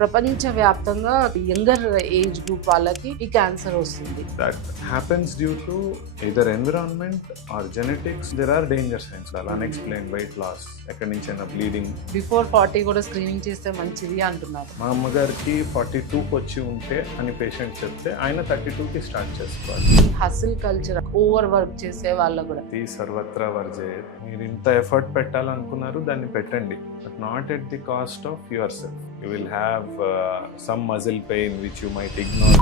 ప్రపంచవ్యాప్తంగా younger age group వాళ్ళకి ఈ క్యాన్సర్ వస్తుంది. That happens due to either environment or genetics. There are danger signs, unexplained weight loss, ఎక్కడి నుంచైనా bleeding. Before 40 కూడా స్క్రీనింగ్ చేస్తే మంచిది అంటున్నారు. మా అమ్మగారికి 42కి వచ్చి ఉంటే అని పేషెంట్ చెప్తే ఆయన 32కి స్టార్ట్ చేసుకోవాలి. హసిల్ కల్చర్, ఓవర్ వర్క్ చేసే వాళ్ళు కూడా ఈ సర్వత్రా వర్జేత్. మీరు ఇంత ఎఫర్ట్ పెట్టాలనుకున్నారు, దాన్ని పెట్టండి, but not at the cost of your self. You will have some muscle pain which you might ignore.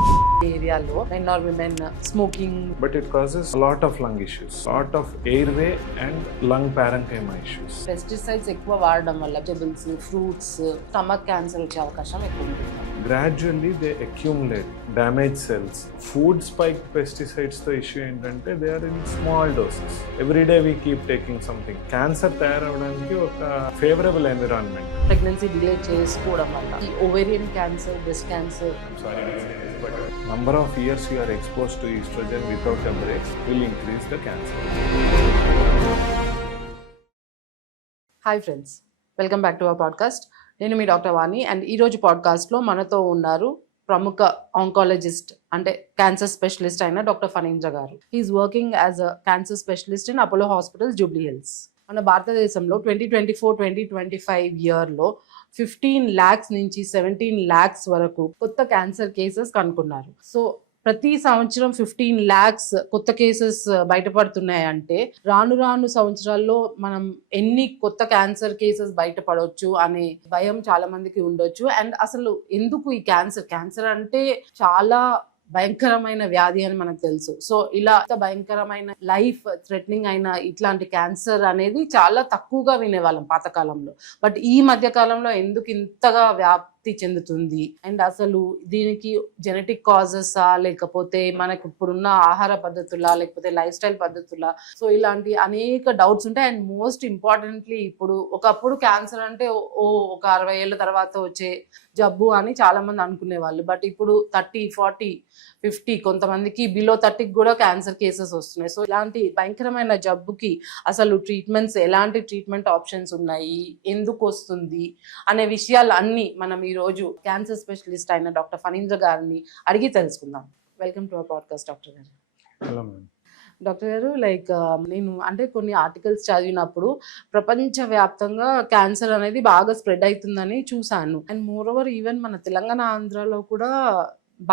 ఏరియాలో men or women smoking, But it causes a lot of lung issues, lot of airway and lung parenchyma issues. Pesticides ఎక్కువ వాడడం వల్ల vegetables, fruits, stomach cancer వచ్చే అవకాశం ఎక్కువ ఉంటుంది. Gradually they accumulate damaged cells. Food spike pesticides తో issue ఏంటంటే they are in small doses. Every day we keep taking something. Cancer తయారవడానికి ఒక ఫేవరబుల్ ఎన్విరాన్మెంట్. ప్రెగ్నెన్సీ డిలే చేసుకోవడం వల్ల ఈ ovarian cancer, breast cancer. Number of years you are exposed to estrogen without a break will increase the cancer. Hi friends, welcome back to our podcast. నేను మీ doctor Vani and ఈరోజు పాడ్కాస్ట్లో మనతో ఉన్నారు ప్రముఖ oncologist అంటే క్యాన్సర్ స్పెషలిస్ట్ అయిన doctor Phanindra garu. He is working as a cancer specialist in Apollo hospitals, Jubilee Hills. మన భారతదేశంలో 2024-2025 ఇయర్లో 15 lakhs నుంచి 17 lakhs వరకు కొత్త క్యాన్సర్ కేసెస్ కనుక్కున్నారు. సో ప్రతి సంవత్సరం 15 lakhs కొత్త కేసెస్ బయటపడుతున్నాయంటే రాను రాను సంవత్సరాల్లో మనం ఎన్ని కొత్త క్యాన్సర్ కేసెస్ బయటపడవచ్చు అనే భయం చాలా మందికి ఉండొచ్చు. అండ్ అసలు ఎందుకు ఈ క్యాన్సర్ అంటే చాలా భయంకరమైన వ్యాధి అని మనకు తెలుసు. సో ఇలా భయంకరమైన లైఫ్ థ్రెటనింగ్ అయిన ఇట్లాంటి క్యాన్సర్ అనేది చాలా తక్కువగా వినేవాళ్ళం పాతకాలంలో. బట్ ఈ మధ్య కాలంలో ఎందుకు ఇంతగా వ్యాప్తి చెందుతుంది అండ్ అసలు దీనికి జెనెటిక్ కాజెసా లేకపోతే మనకు ఇప్పుడున్న ఆహార పద్ధతులా లేకపోతే లైఫ్ స్టైల్ పద్ధతులా? సో ఇలాంటి అనేక డౌట్స్ ఉంటాయి. అండ్ మోస్ట్ ఇంపార్టెంట్లీ ఇప్పుడు ఒకప్పుడు క్యాన్సర్ అంటే ఒక 60 ఏళ్ళ తర్వాత వచ్చే జబ్బు అని చాలా మంది అనుకునేవాళ్ళు. బట్ ఇప్పుడు 30, 40, 50, కొంతమందికి బిలో 30కి కూడా క్యాన్సర్ కేసెస్ వస్తున్నాయి. సో ఇలాంటి భయంకరమైన జబ్బుకి అసలు ట్రీట్మెంట్స్, ఎలాంటి ట్రీట్మెంట్ ఆప్షన్స్ ఉన్నాయి, ఎందుకు వస్తుంది అనే విషయాలు అన్నీ మనం ఈరోజు క్యాన్సర్ స్పెషలిస్ట్ అయిన డాక్టర్ ఫణీంద్ర గారిని అడిగి తెలుసుకుందాం. Welcome to our podcast doctor గారు. Hello ma'am. డాక్టర్ గారు, నేను అంటే కొన్ని ఆర్టికల్స్ చదివినప్పుడు ప్రపంచవ్యాప్తంగా క్యాన్సర్ అనేది బాగా స్ప్రెడ్ అవుతుందని చూశాను. అండ్ మోర్ ఓవర్ ఈవెన్ మన తెలంగాణ, ఆంధ్రాలో కూడా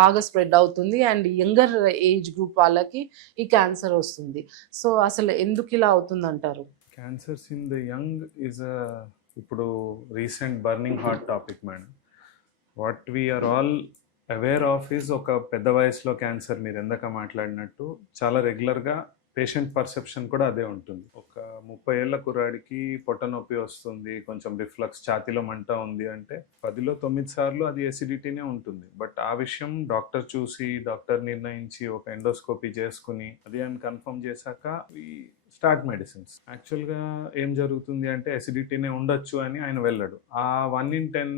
బాగా స్ప్రెడ్ అవుతుంది. అండ్ యంగర్ ఏజ్ గ్రూప్ వాళ్ళకి ఈ క్యాన్సర్ వస్తుంది. సో అసలు ఎందుకు ఇలా అవుతుంది అంటారు? Cancers in the young is ఇప్పుడు recent burning hot topic madam. What we are all aware of is ఒక పెద్ద వయసులో క్యాన్సర్ మీరు ఎందాక మాట్లాడినట్టు చాలా రెగ్యులర్గా పేషెంట్ పర్సెప్షన్ కూడా అదే ఉంటుంది. ఒక 30 ఏళ్ల కుర్రాడికి పొట్ట నొప్పి వస్తుంది, కొంచెం రిఫ్లక్స్, ఛాతీలో మంట ఉంది అంటే 10లో 9 సార్లు అది ఎసిడిటీనే ఉంటుంది. బట్ ఆ విషయం డాక్టర్ చూసి, డాక్టర్ నిర్ణయించి ఒక ఎండోస్కోపీ చేసుకుని అది అని కన్ఫర్మ్ చేశాక స్టార్ట్ మెడిసిన్స్. యాక్చువల్గా ఏం జరుగుతుంది అంటే ఎసిడిటీనే ఉండొచ్చు అని ఆయన వెళ్ళడు. ఆ 1 in 10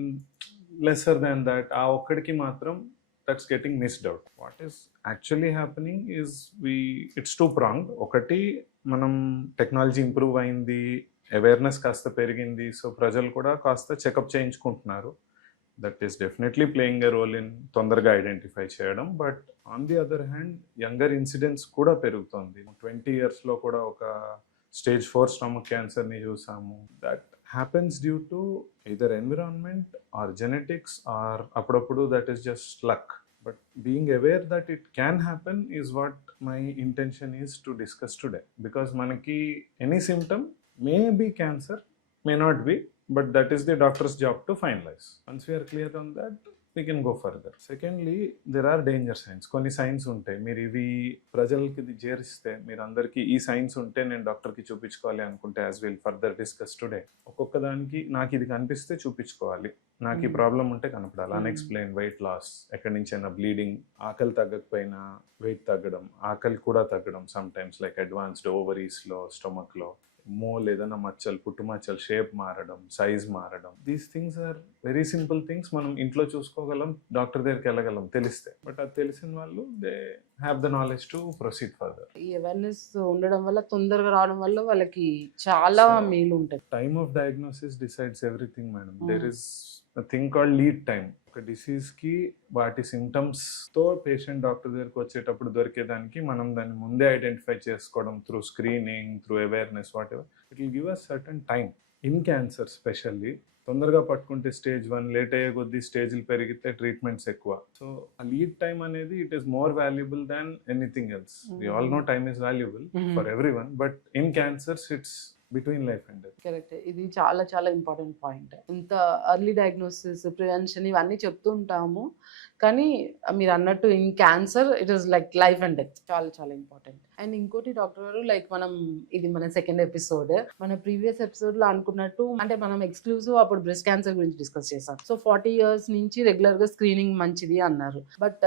లెసర్ దాన్ దట్ ఆ ఒక్కడికి మాత్రం that's getting missed out. What is actually happening is it's two-pronged. ఒకటి, మనం టెక్నాలజీ ఇంప్రూవ్ అయింది, అవేర్నెస్ కాస్త పెరిగింది, సో ప్రజలు కూడా కాస్త చెకప్ చేయించుకుంటున్నారు. That is definitely playing a role in తొందరగా ఐడెంటిఫై చేయడం. But on the other hand younger incidence కూడా పెరుగుతుంది. 20 yearsలో కూడా ఒక stage 4 స్టమక్ క్యాన్సర్ని చూసాము. That happens due to either environment or genetics or అప్పుడప్పుడు that is just luck. But being aware that it can happen is what my intention is to discuss today. Because manaki any symptom may be cancer, may not be, but that is the doctor's job to finalize. Once we are clear on that, we can go further. Secondly, there are danger signs. కొన్ని science ఉంటాయి, మీరు ఇవి ప్రజలకి చేరిస్తే, మీరు అందరికీ ఈ science ఉంటే నేను డాక్టర్కి చూపించుకోవాలి అనుకుంటే, as will further discuss today, ఒక్కొక్క దానికి నాకు ఇది కనిపిస్తే చూపించుకోవాలి, నాకు ఈ ప్రాబ్లం ఉంటే కనపడాలి. అన్ఎక్స్ప్లెయిన్ వెయిట్ లాస్, ఎక్కడి నుంచైనా బ్లీడింగ్, ఆకలి తగ్గకపోయినా వెయిట్ తగ్గడం, ఆకలి కూడా తగ్గడం, సమ్ టైమ్స్ లైక్ అడ్వాన్స్డ్ ఓవరీస్లో, స్టమక్లో మోల్, ఏదైనా మచ్చలు, పుట్టుమచ్చలు షేప్ మారడం, సైజ్ మారడం. These things are very simple things. మనం ఇంట్లో చూసుకోగలం, డాక్టర్ దగ్గరికి వెళ్ళగలం తెలిస్తే. బట్ అది తెలిసిన వాళ్ళు they have the knowledge to proceed further. ఈ అవేర్నెస్ ఉండడం వల్ల, తొందరగా రావడం వల్ల వాళ్ళకి చాలా మేలు ఉంటుంది. Time of diagnosis decides everything madam. There is thing called lead time. ఒక డిసీజ్కి వాటి సిమ్టమ్స్తో పేషెంట్ డాక్టర్ దగ్గరికి వచ్చేటప్పుడు దొరికేదానికి మనం దాన్ని ముందే ఐడెంటిఫై చేసుకోవడం through screening, through awareness, whatever, it will give us certain time. In cancer specially తొందరగా పట్టుకుంటే స్టేజ్ 1, లేట్ అయ్యే కొద్దీ స్టేజ్లు పెరిగితే ట్రీట్మెంట్స్ ఎక్కువ. సో ఆ లీడ్ టైం అనేది it is more valuable than anything else. We all know time is valuable for every one, but in cancers it's between life and death. Correct. ఇది చాలా చాలా important point. ఇంత early diagnosis, prevention ఇవన్నీ చెప్తూ ఉంటాము, కానీ మీరు అన్నట్టు in cancer it is like life and death. చాలా చాలా ఇంపార్టెంట్. అండ్ ఇంకోటి డాక్టర్ గారు, లైక్ మనం ఇది మన సెకండ్ ఎపిసోడ్. మన ప్రీవియస్ ఎపిసోడ్ లో అనుకున్నట్టు అంటే మనం ఎక్స్క్లూజివ్ అప్పుడు బ్రెస్ట్ క్యాన్సర్ గురించి డిస్కస్ చేసాం. సో 40 years నుంచి రెగ్యులర్ గా స్క్రీనింగ్ మంచిది అన్నారు. బట్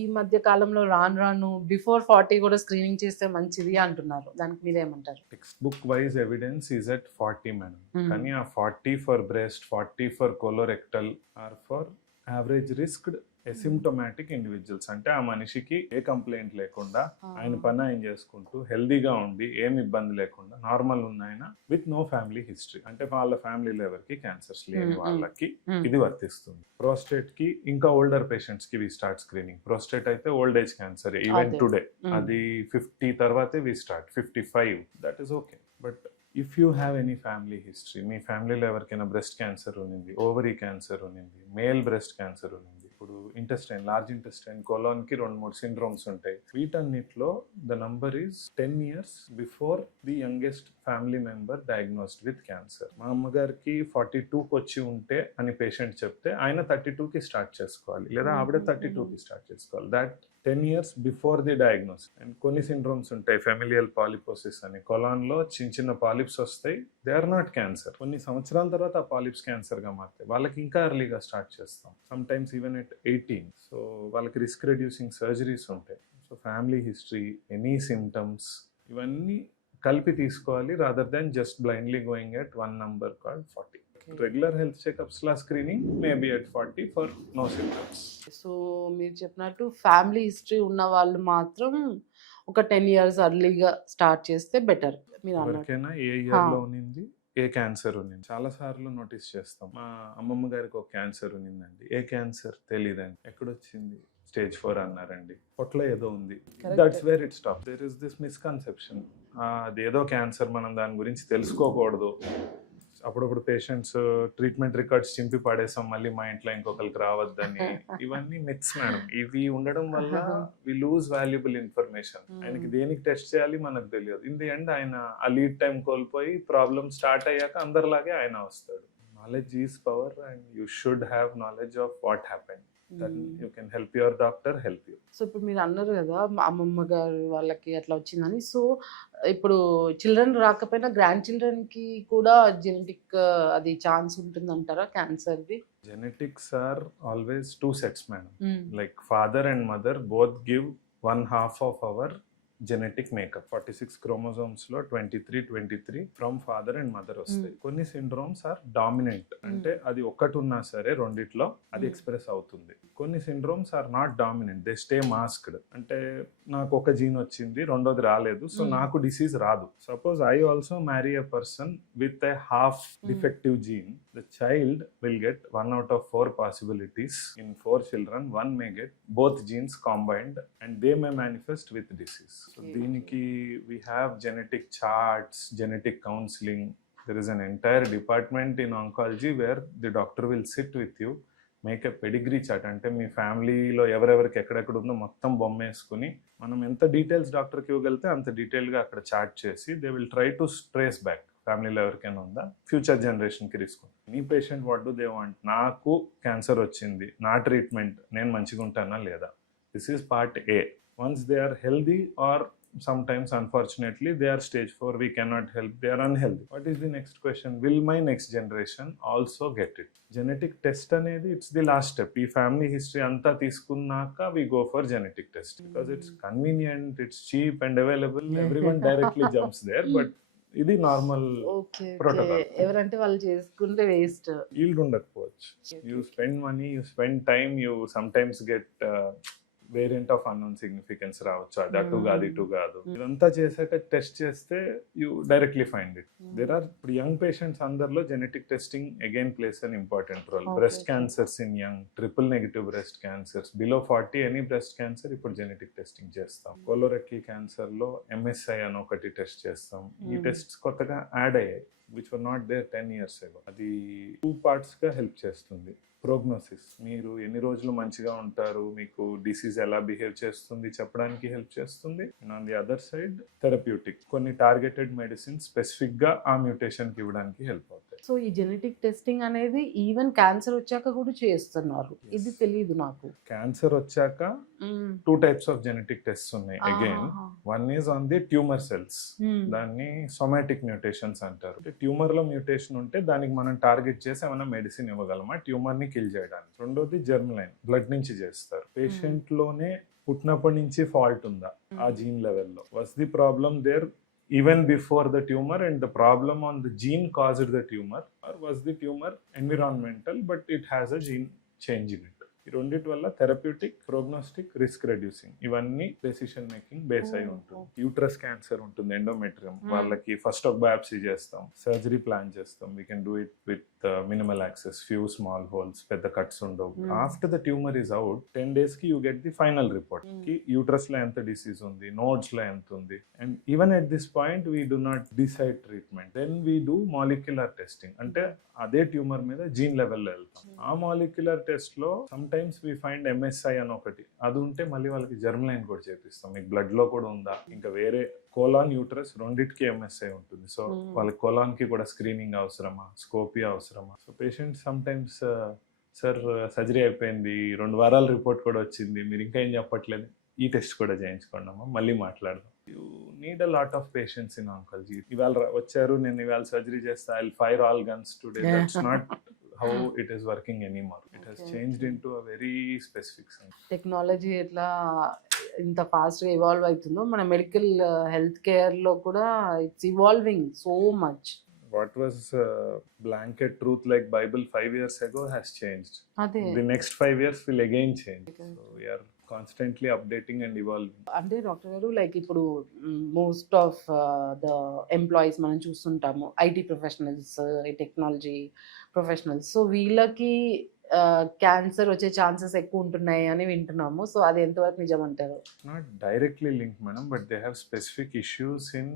ఈ మధ్య కాలంలో రాను బిఫోర్ 40 కూడా స్క్రీనింగ్ చేస్తే మంచిది అంటున్నారు. దానికి మీరేమంటారు? Textbook wise evidence is at 40 madam. కానీ ఆ 40 for breast, 40 for colorectal or for average risked asymptomatic individuals. అంటే ఆ మనిషికి ఏ కంప్లైంట్ లేకుండా ఆయన పని ఆయన చేసుకుంటూ హెల్దీగా ఉండి ఏం ఇబ్బంది లేకుండా నార్మల్ ఉన్న ఆయన విత్ నో ఫ్యామిలీ హిస్టరీ, అంటే వాళ్ళ ఫ్యామిలీలో ఎవరికి క్యాన్సర్స్ లేని వాళ్ళకి ఇది వర్తిస్తుంది. ప్రోస్టేట్ కి ఇంకా ఓల్డర్ పేషెంట్స్ కి వి స్టార్ట్ స్క్రీనింగ్. ప్రోస్టేట్ అయితే old age cancer even today, అది 50 తర్వాతే we start, 55 that is okay. But if you have any family history, మీ ఫ్యామిలీలో ఎవరికైనా బ్రెస్ట్ క్యాన్సర్ ఉన్నింది, ఓవరీ క్యాన్సర్ ఉన్నింది, మేల్ బ్రెస్ట్ క్యాన్సర్ ఉన్నింది, ఇప్పుడు ఇంటెస్టైన్, లార్జ్ ఇంటెస్టైన్, కోలాన్ కి 2-3 సిండ్రోమ్స్ ఉంటాయి. వీటన్నిటిలో the number is 10 years before the youngest family member diagnosed with cancer. మా అమ్మగారికి 42కి వచ్చి ఉంటే అని పేషెంట్ చెప్తే ఆయన 32కి స్టార్ట్ చేసుకోవాలి, లేదా ఆవిడ 32కి స్టార్ట్ చేసుకోవాలి. That 10 years before the diagnose. And కొన్ని సిండ్రోమ్స్ ఉంటాయి, ఫెమిలియల్ పాలిపోసిస్ అని, కొలాన్లో చిన్న చిన్న పాలిప్స్ వస్తాయి, దే ఆర్ నాట్ క్యాన్సర్. కొన్ని సంవత్సరాల తర్వాత ఆ పాలిప్స్ క్యాన్సర్గా మారుతాయి, వాళ్ళకి ఇంకా ఎర్లీగా స్టార్ట్ చేస్తాం, sometimes even at 18. So వాళ్ళకి రిస్క్ రెడ్యూసింగ్ సర్జరీస్ ఉంటాయి. So family history, any symptoms, ఇవన్నీ కలిపి తీసుకోవాలి, rather than just blindly going at one number called 40. Regular health checkups లా screening maybe at 40 for no symptoms. So మీరు చెప్పినట్టు family history ఉన్న వాళ్ళు మాత్రం ఒక 10 years ఎర్లీగా స్టార్ట్ చేస్తే బెటర్. మీరు అన్నట్టు ఎవరికైనా ఏ ఇయర్ లో ఉన్నింది, ఏ క్యాన్సర్ ఉన్నింది, చాలా సార్లు నోటీస్ చేస్తాం. మా అమ్మమ్మ గారికి ఒక క్యాన్సర్ ఉన్నిందండి, ఏ క్యాన్సర్ తెలియదండి, ఎక్కడొచ్చింది, స్టేజ్ 4 అన్నారండి, పొట్లో ఏదో ఉంది. That's where it stop. There is this misconception, అదేదో క్యాన్సర్, మనం దాని గురించి తెలుసుకోకూడదు. అప్పుడప్పుడు పేషెంట్స్ ట్రీట్మెంట్ రికార్డ్స్ చింపి పడేసాం, మళ్ళీ మా ఇంట్లో ఇంకొకరికి రావద్దని. ఇవన్నీ మిత్స్ మేడం. ఇవి ఉండడం వల్ల వి లూజ్ వాల్యుబుల్ ఇన్ఫర్మేషన్. ఆయనకి దేనికి టెస్ట్ చేయాలి మనకు తెలియదు. ఇన్ ది ఎండ్ ఆయన ఆ లీడ్ టైం కోల్పోయి ప్రాబ్లమ్ స్టార్ట్ అయ్యాక అందరిలాగే ఆయన వస్తాడు. Knowledge is power and you should have knowledge of what happen. Then you can help your doctor help you. So ఇప్పుడు మీరు అన్నారు కదా అమ్మమ్మ గారు వాళ్ళకి అట్లా వచ్చిందని. సో ఇప్పుడు చిల్డ్రన్ రాకపోయినా గ్రాండ్ చిల్డ్రన్ కి కూడా జెనెటిక్ అది ఛాన్స్ ఉంటుంది అంటారా క్యాన్సర్ది? Genetics are always two sets, madam. Like father and mother both give 1/2 of our genetic makeup. 46 chromosomes లో 23 ఫ్రమ్ ఫాదర్ అండ్ మదర్ వస్తాయి. కొన్ని సిండ్రోమ్స్ ఆర్ డామినెంట్, అంటే అది ఒక్కటి ఉన్నా సరే రెండిట్లో అది ఎక్స్ప్రెస్ అవుతుంది. కొన్ని syndromes are not dominant, they stay masked, అంటే నాకు ఒక జీన్ వచ్చింది రెండోది రాలేదు, సో నాకు డిసీజ్ రాదు. Suppose I also marry a person with a half defective gene, the child will get 1 out of 4 possibilities. In 4 children 1 may get both genes combined and they may manifest with disease. So దీనికి we have genetic charts, genetic counseling. There is an entire department in oncology where the doctor will sit with you, make a pedigree chart. అంటే మీ ఫ్యామిలీలో ఎవరెవరికి ఎక్కడెక్కడ ఉందో మొత్తం బొమ్మ వేసుకుని మనం ఎంత డీటెయిల్స్ డాక్టర్కి ఇవ్వగలితే అంత డీటెయిల్గా అక్కడ చార్ట్ చేసి they will try to trace back ఫ్యామిలీలో ఎవరికైనా ఉందా, ఫ్యూచర్ జనరేషన్కి రిస్క్ ఉంది. నీ patient what do they want, నాకు క్యాన్సర్ వచ్చింది, నా ట్రీట్మెంట్ నేను మంచిగా ఉంటానా లేదా. This is part A. Once they are healthy or sometimes unfortunately they are stage 4, we cannot help, they are unhealthy. What is the next question? Will my next generation also get it? Genetic test అనేది it's the last step. ఈ family history అంతా తీసుకున్నాక we go for genetic test because it's convenient, it's cheap and available. Everyone directly jumps there, but ఇది normal protocol. ఎవరంటే వాళ్ళు చేసుకుంటే waste, yield ఉండకపోవచ్చు. You spend money, you spend time, you some times get variant of unknown significance రావచ్చు, అది అటు కాదు ఇటు కాదు. ఇదంతా చేశాక టెస్ట్ చేస్తే you directly find it. There are ఇప్పుడు యంగ్ పేషెంట్స్ అందరిలో genetic testing again place an important role. Breast cancers in young, triple negative breast cancers, below 40 any breast cancer ఇప్పుడు జెనెటిక్ టెస్టింగ్ చేస్తాం. కోలోరెక్టల్ క్యాన్సర్ లో MSI అని ఒకటి test చేస్తాం. ఈ tests కొత్తగా యాడ్ అయ్యాయి which were not there 10 years ago. అది 2 parts గా హెల్ప్ చేస్తుంది. ప్రోగ్నోసిస్, మీరు ఎన్ని రోజులు మంచిగా ఉంటారు, మీకు డిసీజ్ ఎలా బిహేవ్ చేస్తుంది చెప్పడానికి హెల్ప్ చేస్తుంది. And on the other side therapeutic, కొన్ని టార్గెటెడ్ మెడిసిన్ స్పెసిఫిక్ గా ఆ మ్యూటేషన్ కి ఇవ్వడానికి హెల్ప్ అవుతాయి. సో ఈ జెనెటిక్ టెస్టింగ్ అనేది ఈవెన్ క్యాన్సర్ వచ్చాక కూడా చేస్తున్నారు. ఇది తెలియదు నాకు. క్యాన్సర్ వచ్చాక 2 types ఆఫ్ జెనెటిక్ టెస్ట్స్ ఉన్నాయి. Again one is on the tumour cells, దాన్ని సొమాటిక్ మ్యూటేషన్స్ అంటారు. ట్యూమర్ లో మ్యూటేషన్ ఉంటే దానికి మనం టార్గెట్ చేసి ఏమైనా మెడిసిన్ ఇవ్వగలమా ట్యూమర్ ని కిల్ చేయడానికి. రెండోది జర్మ్ లైన్, బ్లడ్ నుంచి చేస్తారు. పేషెంట్ లోనే పుట్టినప్పటి నుంచి ఫాల్ట్ ఉందా ఆ జీన్ లెవెల్లో, was the problem there even before the tumor and the problem on the gene caused the tumor, or was the tumor environmental but it has a gene change in it. ఈ రెండిటి వల్ల therapeutic, prognostic, risk reducing ఇవన్నీ decision making base అయి ఉంటుంది. Uterus cancer ఉంటుంది, endometrium, వాళ్ళకి first ఒక biopsy చేస్తాం, సర్జరీ ప్లాన్ చేస్తాం. We can do it with minimal access, few small holes, పెద్ద కట్స్ ఉండవు. After the tumour is out 10 days కి you get the final report కి యూట్రస్ లో ఎంత డిసీజ్ ఉంది, నోడ్స్ లో ఎంత ఉంది. And even at this point we do not decide treatment, then we do molecular testing. అంటే అదే ట్యూమర్ మీద జీన్ లెవెల్లో వెళ్తాం. ఆ మాలిక్యులర్ టెస్ట్ లో sometimes we find MSI అని ఒకటి, అది ఉంటే మళ్ళీ వాళ్ళకి జర్మ్ లైన్ కూడా చేపిస్తాం. మీకు బ్లడ్ లో కూడా ఉందా, ఇంకా వేరే కోలాన్, యూట్రస్ రెండింటికి MSI ఉంటుంది. సో వాళ్ళకి కోలాన్ కి కూడా స్క్రీనింగ్ అవసరమా, స్కోపీ అవసరమా. So patient some times sir surgery అయిపోయింది, 2 వారాల రిపోర్ట్ కూడా వచ్చింది, మీరు ఇంకా ఏం చెప్పట్లేదు, ఈ టెస్ట్ కూడా చేయించుకోండి అమ్మా, మళ్ళీ మాట్లాడదాం. You need a lot of patience in oncology. ఇవాళ వచ్చారు, నేను ఇవాళ సర్జరీ చేస్తా, I will fire all guns today, that's not how it is working anymore. It has changed into a very specific sense. Technology ఎట్లా ఇంత ఫాస్ట్గా evolve అవుతుందో మన మెడికల్ హెల్త్ కేర్లో కూడా it's evolving so much. What was blanket truth like Bible 5 years ago has changed. అదే The next 5 years will again change. So we are constantly updating and evolving. అంటే doctor గారు, like ఇప్పుడు most of the employees మనం చూస్తుంటాము, IT professionals, technology professionals. So వీళ్ళకి cancer వచ్చే chances ఎక్కువ ఉంటున్నాయి అని వింటున్నాము. సో అది ఎంతవరకు నిజం అంటారు? Not directly linked, madam, but they have specific issues in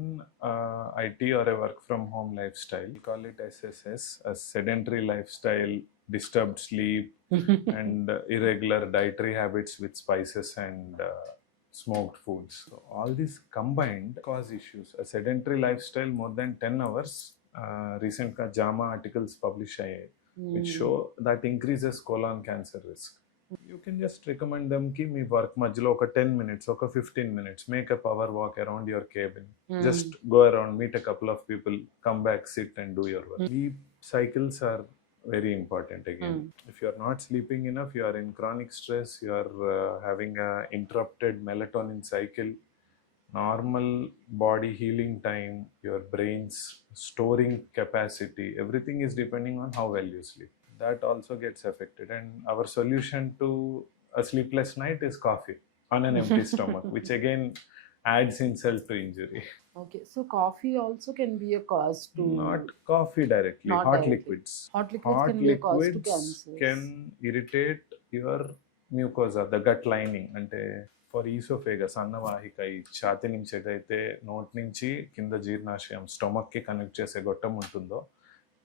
IT or a work from home lifestyle. We call it SSS, a sedentary lifestyle, disturbed sleep, and irregular dietary habits with spices and smoked foods. So all these combined cause issues. A sedentary lifestyle more than 10 hours, recent JAMA articles published which show that increases colon cancer risk. You can just recommend them ki me work మధ్యలో ఒక 10 minutes, ఒక 15 minutes, make a power walk around your cabin. Just go around, meet a couple of people, come back, sit and do your work. Sleep cycles are very important again. If you are not sleeping enough, you are in chronic stress, you are having a interrupted melatonin cycle, normal body healing time, your brain's storing capacity, everything is depending on how well you sleep. That also gets affected, and our solution to a sleepless night is coffee on an empty stomach, which again adds insult to injury. Okay, so coffee also can be a cause to... Not coffee directly, Not hot directly. liquids. Hot liquids can be a cause to liquids cancer. can irritate your mucosa, the gut lining. అంటే for oesophagus, అన్నవాహిక, ఈ ఛాతి నుంచి ఏదైతే note నుంచి కింద జీర్ణాశయం స్టొమక్కి connect చేసే గొట్టం ఉంటుందో,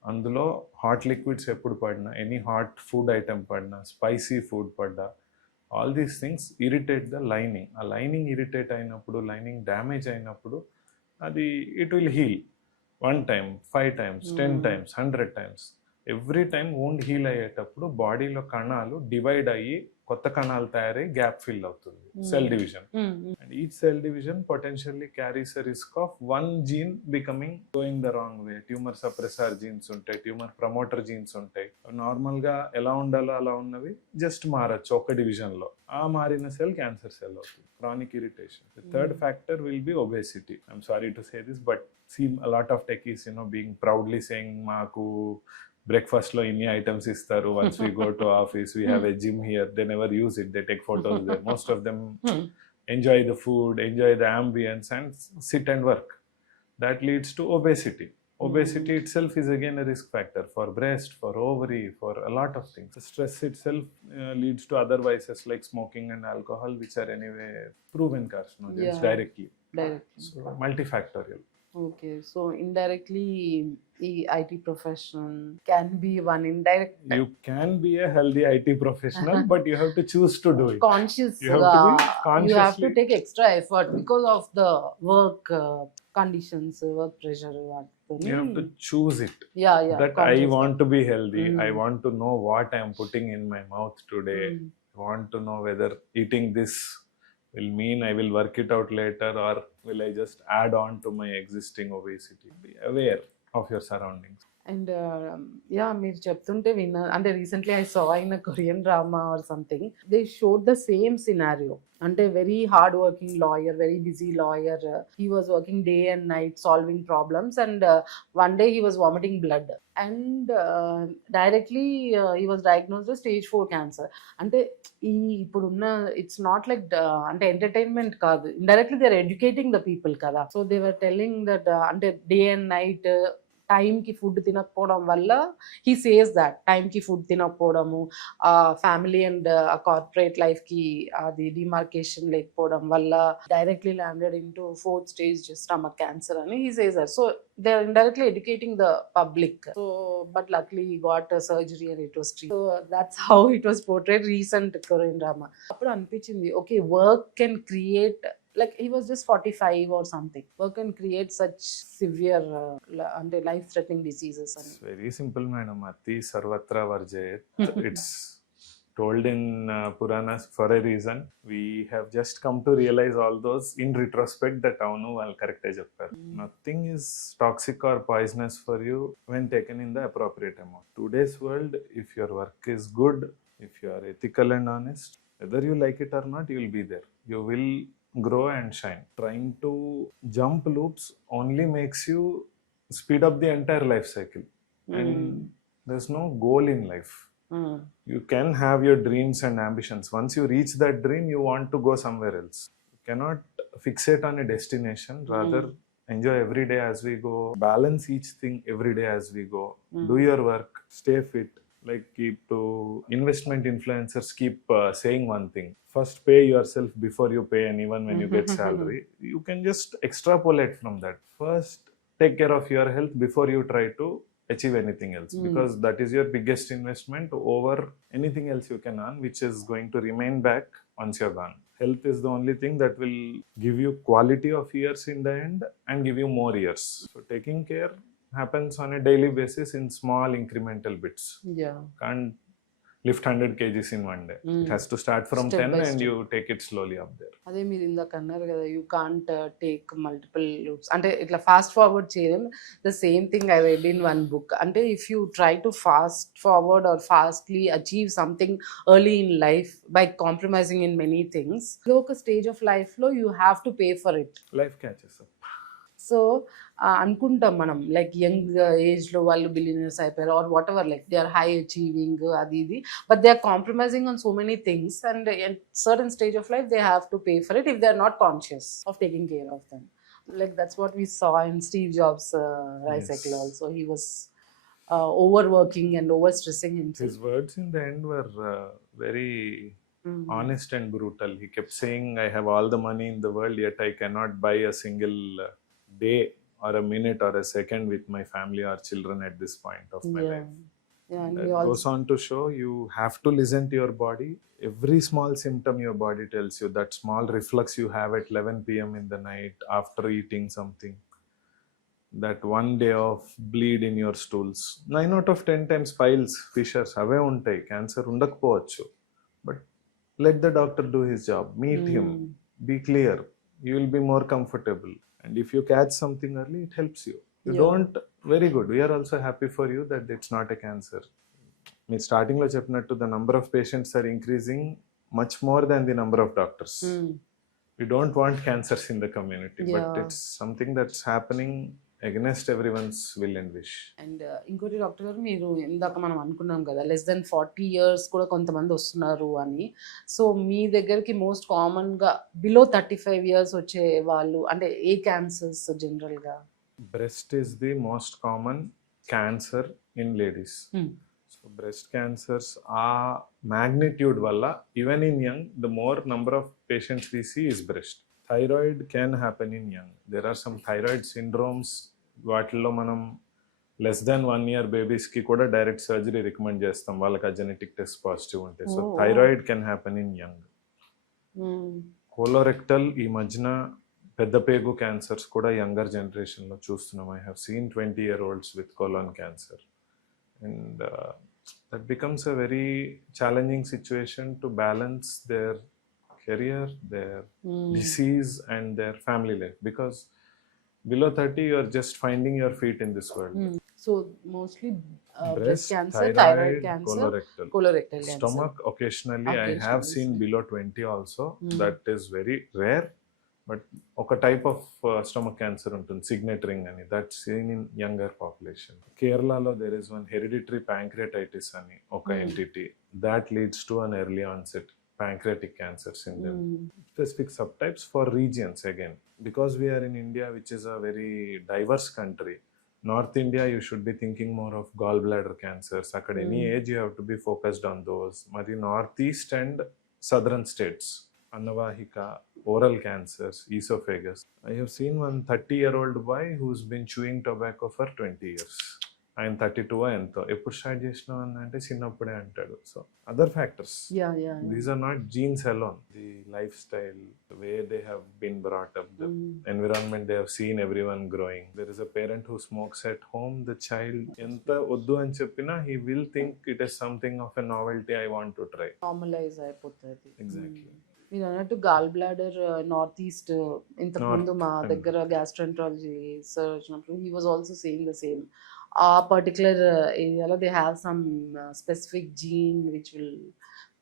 అందులో హాట్ లిక్విడ్స్ ఎప్పుడు పడినా, ఎనీ హాట్ ఫుడ్ ఐటమ్ పడినా, స్పైసీ ఫుడ్ పడ్డా, all these things irritate the lining. ఆ లైనింగ్ ఇరిటేట్ అయినప్పుడు, లైనింగ్ డ్యామేజ్ అయినప్పుడు అది it will heal 1 time, 5 times, 10 times, 100 times. Every time wound heal అయ్యేటప్పుడు బాడీలో కణాలు డివైడ్ అయ్యి కొత్త కణాలు తయారై గ్యాప్ ఫిల్ అవుతుంది, cell division. And each cell division potentially carries a risk of 1 gene becoming going the wrong way. Tumour suppressor jeans ఉంటాయి, tumour promoter jeans ఉంటాయి. నార్మల్ గా ఎలా ఉండాలో అలా ఉన్నవి జస్ట్ మారచ్చు ఒక డివిజన్ లో. ఆ మారిన సెల్ క్యాన్సర్ సెల్ అవుతుంది. Chronic irritation. The third factor will be obesity. I'm sorry to say this, but see a lot of techies being proudly saying maaku breakfast lo inni items istaru. Once we go to office, we have a gym here. They never use it. They take photos there. Most of them enjoy the food, enjoy the ambience, and sit and work. That leads to obesity. Obesity itself is again a risk factor for breast, for ovary, for a lot of things. The stress itself leads to other vices like smoking and alcohol, which are anyway proven carcinogens Yeah. directly. Directly. So multifactorial. Okay, so indirectly, the IT profession can be one indirect You can be a healthy IT professional, but you have to choose to do it. conscious. You have to be You have to consciously. take extra effort because of the work conditions, work pressure. You have to choose it. Yeah, That I conscious. want to be healthy. I Mm. want to know what I am putting in my mouth today. Mm. I want to know whether eating this will mean I will work it out later, or will I just add on to my existing obesity. Be aware of your surroundings. And yeah మీరు చెప్తుంటే విన్నా అంటే recently I saw in a Korean drama or something they showed the same scenario అంటే very hard working lawyer very busy lawyer he was working day and night solving problems and one day he was vomiting blood and directly he was diagnosed stage 4 cancer అంటే ఈ ఇప్పుడున్న it's not like అంటే entertainment కాదు indirectly they are educating the people కదా so they were telling that అంటే day and night టైంకి food తినకపోవడం వల్ల హీ సేస్ దట్ టైంకి ఫుడ్ తినకపోవడము ఫ్యామిలీ అండ్ కార్పొరేట్ లైఫ్కి అది డిమార్కేషన్ లేకపోవడం వల్ల directly landed in to 4th stage stomach cancer అని he says that so they are indirectly educating the public so but luckily he got surgery and it was treat so that's how it was portrayed recent Korean drama అప్పుడు అనిపించింది okay work can create like he was just 45 or something work can create such severe and life threatening diseases and It's very simple, madam. Ati sarvatra varjayet. It's told in Puranas for a reason. We have just come to realize all those in retrospect that avunu వాళ్ళు కరెక్టే చెప్పారు. Nothing is toxic or poisonous for you when taken in the appropriate amount. Today's world, if your work is good, if you are ethical and honest, whether you like it or not, you will be there. You will grow and shine. Trying to jump loops only makes you speed up the entire life cycle. And there's no goal in life. You can have your dreams and ambitions. Once you reach that dream, you want to go somewhere else. You cannot fixate on a destination. Rather, enjoy every day as we go. Balance each thing every day as we go. Do your work. Stay fit. Like investment influencers keep saying one thing. First pay yourself before you pay anyone when you get salary. You can just extrapolate from that. First take care of your health before you try to achieve anything else, because that is your biggest investment over anything else you can earn, which is going to remain back once you're gone. Health is the only thing that will give you quality of years in the end and give you more years. So taking care happens on a daily basis in small incremental bits. yeah Can't lift 100 kgs in one day. It has to start from Step 10 by and step. you take it slowly up there. అదే మీరు ఇందాక అన్నారు కదా you can't take multiple loops అంటే ఇట్లా fast forward చేయడం the same thing I read in one book అంటే if you try to fast forward or fastly achieve something early in life by compromising in many things ఒక stage of లైఫ్లో you have to pay for it Life catches up. So అనుకుంటాం మనం like young ఏజ్లో వాళ్ళు billionaires అయిపోయారు or whatever like they are high achieving అది ఇది but they are compromising on so many things and certain stage of life they have to pay for it if they are not conscious of taking care of them like that's what we saw in Steve Jobs recycle also he was overworking and overstressing himself. His words in the end were very honest and brutal. He kept saying, I have all the money in the world, yet I cannot buy a single day or a minute or a second with my family or children at this point of my life. Yeah, and That he also goes on to show you have to listen to your body. Every small symptom your body tells you, that small reflux you have at 11 p.m. in the night after eating something, that one day of bleed in your stools, 9 out of 10 times piles, fissures, అవే ఉంటాయి. Cancer ఉండకపోవచ్చు, but let the doctor do his job. Meet him, be clear, you will be more comfortable. And if you catch something early, it helps you. You don't, very good, we are also happy for you that it's not a cancer. మీరు స్టార్టింగ్లో చెప్పినట్టు the number of patients are increasing much more than the number of doctors. We don't want cancers in the community, but it's something that's happening against everyone's will and wish. And ఇంకోటి doctor గారు, మీరు ఇందాక మనం అనుకున్నాం కదా less than 40 years కూడా కొంతమంది వస్తున్నారు అని. సో మీ దగ్గరికి మోస్ట్ కామన్గా బిలో 35 years వచ్చే వాళ్ళు అంటే ఏ క్యాన్సర్స్ జనరల్గా? Breast is the most common cancer in ladies. So breast cancers ఆ magnitude వల్ల even in young the more number of patients we see is breast. Thyroid can happen in young. There are some thyroid syndromes, వాటిల్లో మనం less than 1 year బేబీస్కి కూడా direct surgery recommend చేస్తాం వాళ్ళకి ఆ genetic test positive ఉంటే. So thyroid can happen in young. Colorectal ఈ మధ్యన పెద్ద పేగు క్యాన్సర్స్ కూడా యంగర్ జనరేషన్లో చూస్తున్నాం. I have seen 20-year-olds with colon cancer. And that becomes a very challenging situation to balance their career, their disease and their family life, because below 30 you are just finding your feet in this world. So mostly breast Breast, cancer, thyroid cancer, colorectal cancer. Stomach occasionally I have seen below 20 also. That is very rare, but ఒక type of stomach cancer ఉంటుంది signet ring అని, that seen in younger population. కేరళలో there is one hereditary pancreatitis అని ఒక entity that leads to an early onset pancreatic cancer syndrome. Specific subtypes for regions again, because we are in India, which is a very diverse country. North India, you should be thinking more of gallbladder cancers. At any age, you have to be focused on those. Mari Northeast and Southern states, Anavahika, oral cancers, esophagus. I have seen one 30-year-old boy who's been chewing tobacco for 20 years. ఆయన 32 ఎంతో. ఎప్పుడు start చేసినావు అని అంటే చిన్నప్పుడే అంటాడు. So other factors, these are not genes alone, the lifestyle, way they have been brought up, the environment they have seen everyone growing. There is a parent who smokes at home, the child ఎంత వద్దు అని చెప్పినా he will think it is something of a novelty, I want to try. Normalize అయిపోతుంది. Exactly. మీరు అన్నట్టు gallbladder north east, ఇంతకుముందు మా దగ్గర గ్యాస్ట్రెంట్రాలజీ సార్ వచ్చినప్పుడు he was also saying the same. ఆ పర్టికులర్ ఏరియాలో they have some specific gene which will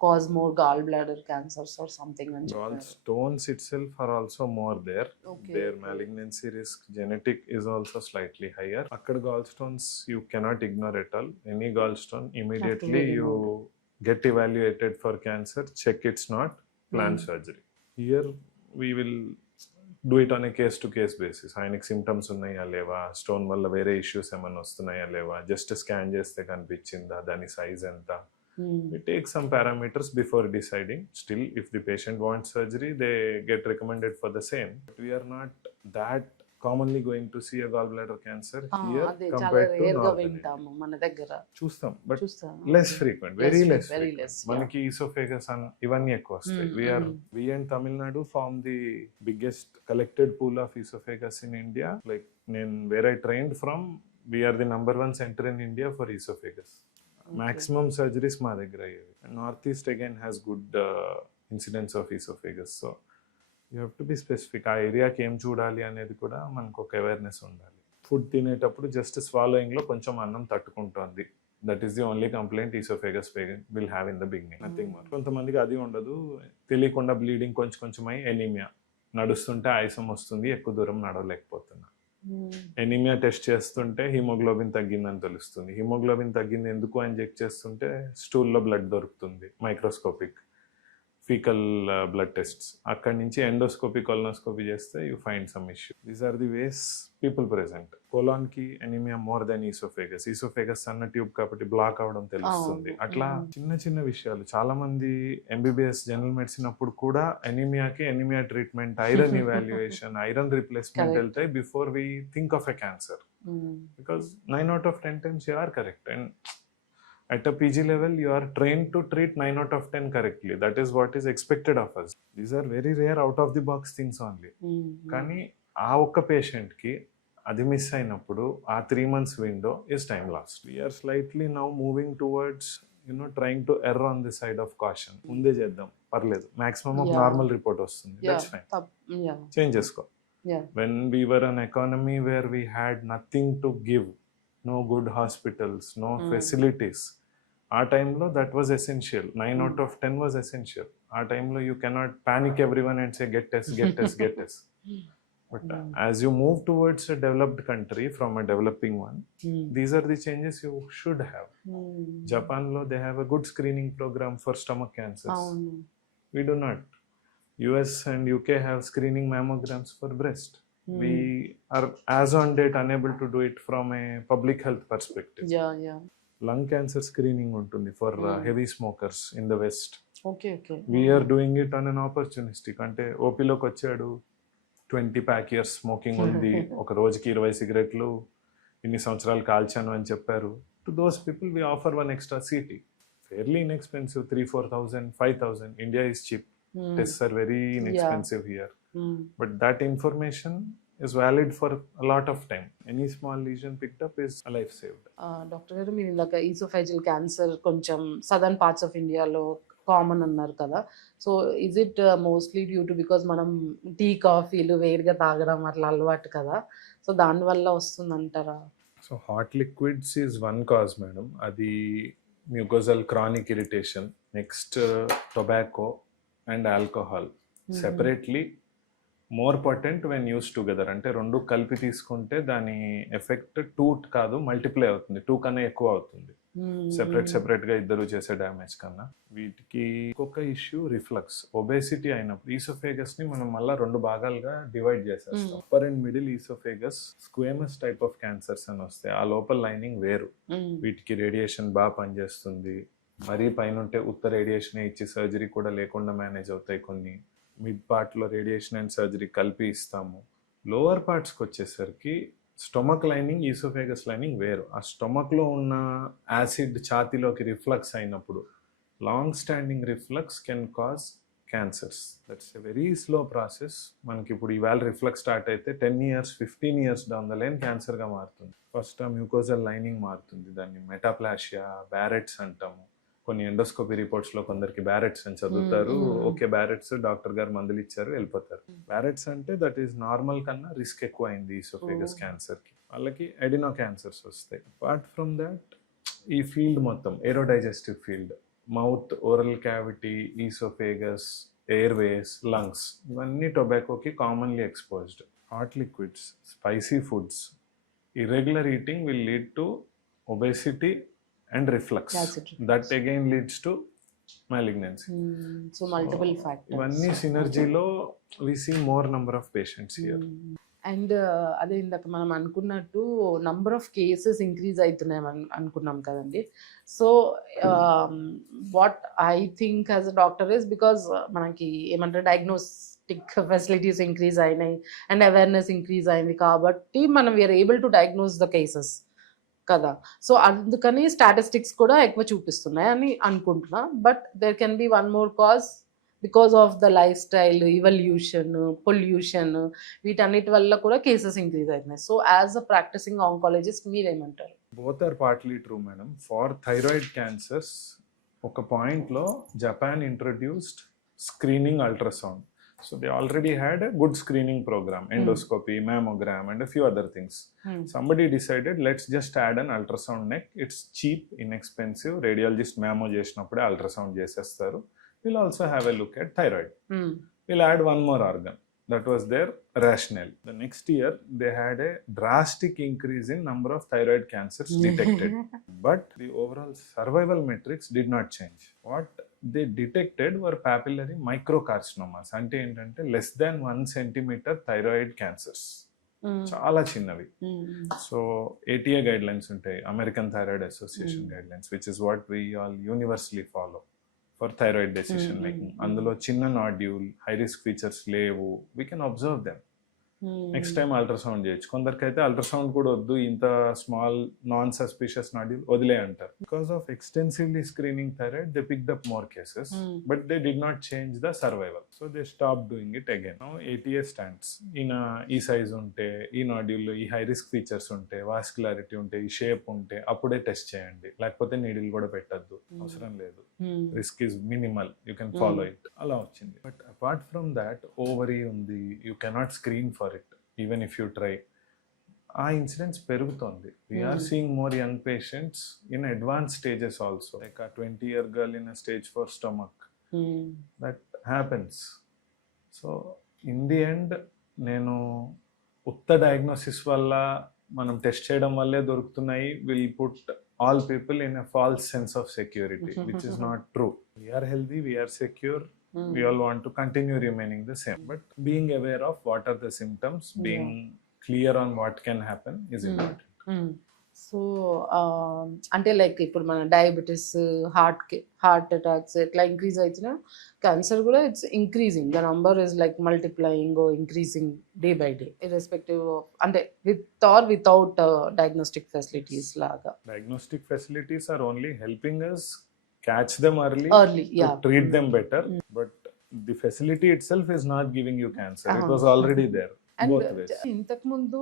cause more gallbladder cancers or something. Gallstones itself are also more there. Their malignancy risk genetic is also slightly higher. Akkada gallstones you cannot ignore at all. Any gallstone immediately you get evaluated for cancer, check it's not, plan surgery. Here we will do it on a case to case basis. ఆయనకి symptoms ఉన్నాయా లేవా, stone వల్ల వేరే issues ఏమైనా వస్తున్నాయా లేవా, just scan చేస్తే కనిపించిందా, దాని సైజ్ ఎంత. We take some parameters before deciding. Still, if the patient wants surgery, they get recommended for the same. But we are not that commonly going to see a gallbladder cancer here compared to northern India. మన దగ్గర చూస్తాం, but less frequent, very less. మనకి esophagus ఇవన్నీ ఎక్కువ వస్తాయి. We and Tamil Nadu form the biggest collected pool of esophagus in India. Like where I trained from, we are the number 1 center in India for esophagus. Maximum surgeries మా దగ్గర అయ్యేవి. North east again has good incidence of oesophagus. So you have to be specific. ఆ ఏరియాకి ఏం చూడాలి అనేది కూడా మనకు ఒక అవేర్నెస్ ఉండాలి. ఫుడ్ తినేటప్పుడు జస్ట్ స్వాలోయింగ్లో కొంచెం అన్నం తట్టుకుంటుంది, that is the only complaint oesophagus will have in the beginning, nothing more. కొంతమందికి అది ఉండదు, తెలియకుండా బ్లీడింగ్ కొంచెం అయి ఎనీమియా, నడుస్తుంటే ఆయాసం వస్తుంది, ఎక్కువ దూరం నడవలేకపోతున్నా. ఎనీమియా టెస్ట్ చేస్తుంటే హిమోగ్లోబిన్ తగ్గిందని తెలుస్తుంది. హిమోగ్లోబిన్ తగ్గింది ఎందుకు అని చెక్ చేస్తుంటే స్టూల్లో బ్లడ్ దొరుకుతుంది, మైక్రోస్కోపిక్ ఫీకల్ బ్లడ్ టెస్ట్స్. అక్కడి నుంచి ఎండోస్కోపీ, కొలనోస్కోపీ చేస్తే you find some issue. These are the ways people present. కోలాన్కి anaemia more than oesophagus. Oesophagus సన్న ట్యూబ్ కాబట్టి బ్లాక్ అవడం తెలుస్తుంది. అట్లా చిన్న విషయాలు. చాలా మంది ఎంబీబీఎస్ జనరల్ మెడిసిన్ అప్పుడు కూడా ఎనీమియాకి anaemia treatment, iron evaluation, iron replacement వెళ్తాయి before we think of a cancer. Because 9 out of 10 times you are correct. And at a PG level, you are trained to treat 9 out of 10 correctly. That is what is expected of us. These are very rare out of the box things only. కానీ ఆ ఒక్క పేషెంట్కి అది miss అయినప్పుడు ఆ 3 months window is time lost. We are slightly now moving towards trying to err on the side of caution. ముందే చేద్దాం, పర్లేదు, మాక్సిమం ఆఫ్ నార్మల్ రిపోర్ట్ వస్తుంది, దట్స్ ఫైన్, చేంజ్ చేసుకో. When we were an economy where we had nothing to give, no good hospitals, no facilities. ఆ టైంలో that was essential. 9 out of 10 was essential. ఆ టైంలో you cannot panic everyone and say get test. But as you move towards a developed country from a developing one, these are the changes you should have. Japan lo they have a good screening program for stomach cancers. We do not. US and UK have screening mammograms for breast. We are as on date unable to do it from a public health perspective. Yeah. Lung cancer screening ఉంటుంది for heavy smokers in the west. Okay. We are doing it on an opportunistic, అంటే ఓపీలోకి వచ్చాడు 20 pack years smoking ఉంది, ఒక రోజుకి 20 సిగరెట్లు ఇన్ని సంవత్సరాలు కాల్చాను అని చెప్పారు. To those people we offer one extra city, fairly inexpensive, 3,000-4,000, 5,000. India is cheap, tests are very inexpensive here. But that information is valid for a lot of time. Any small lesion picked up is a life saved. Doctor గారు, మీరు ఇందాక oesophageal cancer కొంచెం southern parts of ఇండియాలో common అన్నారు కదా. So is it mostly due to because మనం tea కాఫీలు వేడిగా తాగడం అట్లా అలవాటు కదా, సో దానివల్ల వస్తుందంటారా? So hot liquids is one cause madam. అది mucosal chronic irritation. Next tobacco and alcohol separately more potent when use together. అంటే రెండు కలిపి తీసుకుంటే దాని ఎఫెక్ట్ 2 కాదు మల్టిప్లై అవుతుంది, 2 కన్నా ఎక్కువ అవుతుంది సెపరేట్ గా ఇద్దరు చేసే డ్యామేజ్ కన్నా. వీటికి ఇంకొక ఇష్యూ రిఫ్లక్స్. ఒబేసిటీ అయినప్పుడు ఈసోఫేగస్ ని మనం మళ్ళీ 2 భాగాలుగా డివైడ్ చేసేస్తాం. Upper and middle oesophagus squamous type of cancers అని వస్తాయి. ఆ లోపల లైనింగ్ వేరు, వీటికి రేడియేషన్ బాగా పనిచేస్తుంది. మరీ పైన ఉంటే ఉత్త రేడియేషన్ ఇచ్చి సర్జరీ కూడా లేకుండా మేనేజ్ అవుతాయి కొన్ని. మిడ్ పార్ట్లో రేడియేషన్ అండ్ సర్జరీ కలిపి ఇస్తాము. లోవర్ పార్ట్స్కి వచ్చేసరికి స్టొమక్ లైనింగ్, ఈసోఫేగస్ లైనింగ్ వేరు. ఆ స్టొమక్లో ఉన్న యాసిడ్ ఛాతీలోకి రిఫ్లక్స్ అయినప్పుడు long standing reflux can cause cancers. That's a very slow process. మనకి ఇప్పుడు ఈవేళ రిఫ్లక్స్ స్టార్ట్ అయితే 10 years 15 years down the line క్యాన్సర్గా మారుతుంది. ఫస్ట్ ఆ మ్యూకోజల్ లైనింగ్ మారుతుంది, దాన్ని మెటాప్లాషియా, బ్యారెట్స్ అంటాము. కొన్ని ఎండోస్కోపీ రిపోర్ట్స్లో కొందరికి బ్యారెట్స్ అని చదువుతారు. ఓకే, బ్యారెట్స్, డాక్టర్ గారు మందులు ఇచ్చారు, వెళ్ళిపోతారు. బ్యారెట్స్ అంటే దట్ ఈస్ నార్మల్ కన్నా రిస్క్ ఎక్కువ అయింది ఈసోఫేగస్ క్యాన్సర్కి. వాళ్ళకి ఎడినో క్యాన్సర్స్ వస్తాయి. అపార్ట్ ఫ్రమ్ దాట్ ఈ ఫీల్డ్ మొత్తం aerodigestive field, mouth, oral cavity, oesophagus, airways, lungs, ఇవన్నీ టొబాకోకి commonly exposed. Hot liquids, spicy foods, irregular eating will lead to obesity and reflux. That again leads to malignancy. So multiple factors. ఇవన్నీ సినర్జీలో we see more number of patients here. And అదే ఇందాక మనం అనుకున్నట్టు number of cases increase అవుతున్నాయి అనుకున్నాం కదండి. So what I think as a doctor is because మనకి ఏమంటారు డయాగ్నోస్టిక్ ఫెసిలిటీస్ ఇంక్రీజ్ అయినాయి అండ్ అవేర్నెస్ ఇంక్రీజ్ అయింది కాబట్టి మనం we are able to diagnose the cases కదా. సో అందుకని స్టాటిస్టిక్స్ కూడా ఎక్కువ చూపిస్తున్నాయి అని అనుకుంటున్నా. But there can be one more cause because of the lifestyle, evolution, pollution, వీటన్నిటి వల్ల కూడా కేసెస్ ఇంక్రీజ్ అవుతున్నాయి. So as a practising oncologist మీరేమంటారు? Both are partly true madam. Far thyroid cancers ఒక పాయింట్లో Japan introduced screening ultrasound. So they already had a good screening program, endoscopy, mammogram, and a few other things. Somebody decided, let's just add an ultrasound neck. It's cheap, inexpensive. Radiologist mammo చేసినప్పుడే ultrasound చేసేస్తారు. We'll also have a look at thyroid. We'll add one more organ. That was their rationale. The next year, they had a drastic increase in number of thyroid cancers detected. But the overall survival metrics did not change. What they detected were papillary microcarcinomas. అంటే ఏంటంటే less than 1 centimeter thyroid cancers. చాలా చిన్నవి. So ATA guidelines ఉంటాయి, American thyroid association guidelines, which is what we all universally follow for thyroid decision making. అందులో చిన్న nodule, high risk features లేవు, we can observe them. Next time ultrasound చేయొచ్చు. కొందరికైతే ultrasound కూడా వద్దు, ఇంత స్మాల్ నాన్ సస్పిషియస్ నాడ్యూల్ వదిలే అంటారు. Because of extensively screening thyroid they picked up more cases, but they did not change the survival. So they stop doing it again. Now ATA stands. ఈ size ఉంటే, ఈ నాడ్యూల్లో ఈ high risk features ఉంటే, vascularity ఉంటే, ఈ shape ఉంటే అప్పుడే test చేయండి, లేకపోతే నీడిల్ కూడా పెట్టద్దు, అవసరం లేదు, risk is minimal, you can follow it. అలా వచ్చింది. But apart from that ovary ఉంది, you cannot screen for it even if you try. ఆ ఇన్సిడెన్స్ పెరుగుతోంది. We are seeing more young patients in advance stages also, like ఆ 20-year girl in a stage 4 stomach. That happens. So in the end, నేను ఉత్త diagnosis వల్ల మనం test చేయడం వల్లే దొరుకుతున్నాయి will put all people in a false sense of security which is not true. We're healthy, we're secure, we all want to continue remaining the same, but being aware of what are the symptoms, being clear on what can happen is important. So అంటే like ఇప్పుడు మన diabetes, heart attacks ఎట్లా increase అవుతున్నా cancer కూడా it's increasing, the number is like multiplying increasing day by day irrespective of అంటే with or without diagnostic facilities లాగా. Diagnostic facilities are only helping us catch them early, Yeah. to treat them better, but the facility itself is not giving you cancer. It was already there. And Both ways. ఇంతకు ముందు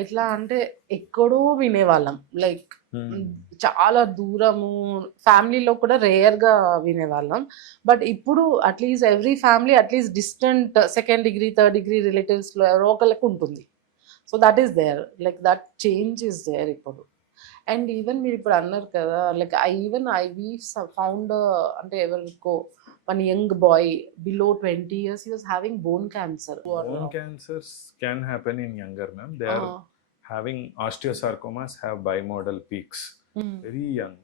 ఎట్లా అంటే ఎక్కడో వినేవాళ్ళం, like చాలా దూరము ఫ్యామిలీలో కూడా rare గా వినేవాళ్ళం. బట్ ఇప్పుడు at least every family at least distant second degree, third degree relatives లో ఎవరో ఒకరికి ఉంటుంది. So that is there, like that change is there ఇప్పుడు. అండ్ ఈవెన్ మీరు ఇప్పుడు అన్నారు కదా, లైక్ ఐ ఫౌండ్ అంటే ఎవరికో one young boy below 20 years, he was having bone cancer. Bone cancers can happen in younger, ma'am. They are having osteosarcomas, have bimodal peaks, very young.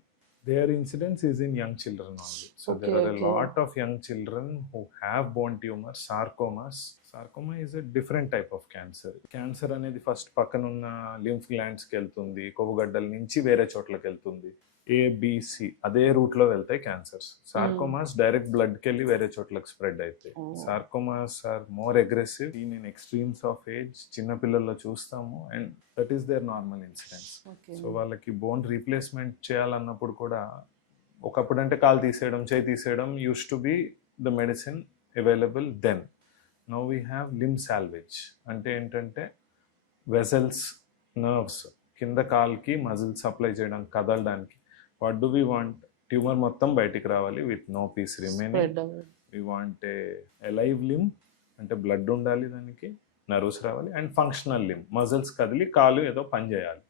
Their incidence is in young children only. So there are a lot of young children who have bone tumors, sarcomas. Sarcoma is a different type of cancer. Cancer అనేది first పక్కన ఉన్న lymph glands కి వెళ్తుంది, కొవ్వు గడ్డల నుంచి వేరే చోట్లకి వెళ్తుంది. ABC అదే రూట్ లో వెళ్తాయి క్యాన్సర్స్. సార్కోమాస్ డైరెక్ట్ బ్లడ్ కి వెళ్ళి వేరే చోట్లకి స్ప్రెడ్ అవుతాయి. Sarcomas are more aggressive in extremes of age. చిన్న పిల్లల్లో చూస్తాము and that is their normal incidence. So వాళ్ళకి బోన్ రీప్లేస్మెంట్ చేయాలన్నప్పుడు కూడా ఒకప్పుడు అంటే కాలు తీసేయడం, చేయి తీసేయడం use to be the medicine available then. Now we have limb salvage. అంటే ఏంటంటే వెసల్స్, నర్వ్స్ కింద కాల్కి మజిల్ సప్లై చేయడానికి, కదలడానికి. What do we want? Tumour మొత్తం బయటికి రావాలి with no piece remaining. We want a live limb, అంటే బ్లడ్ ఉండాలి దానికి, నర్వ్స్ రావాలి, అండ్ ఫంక్షనల్ లిమ్, మజిల్స్ కదిలి కాలు ఏదో పని చేయాలి.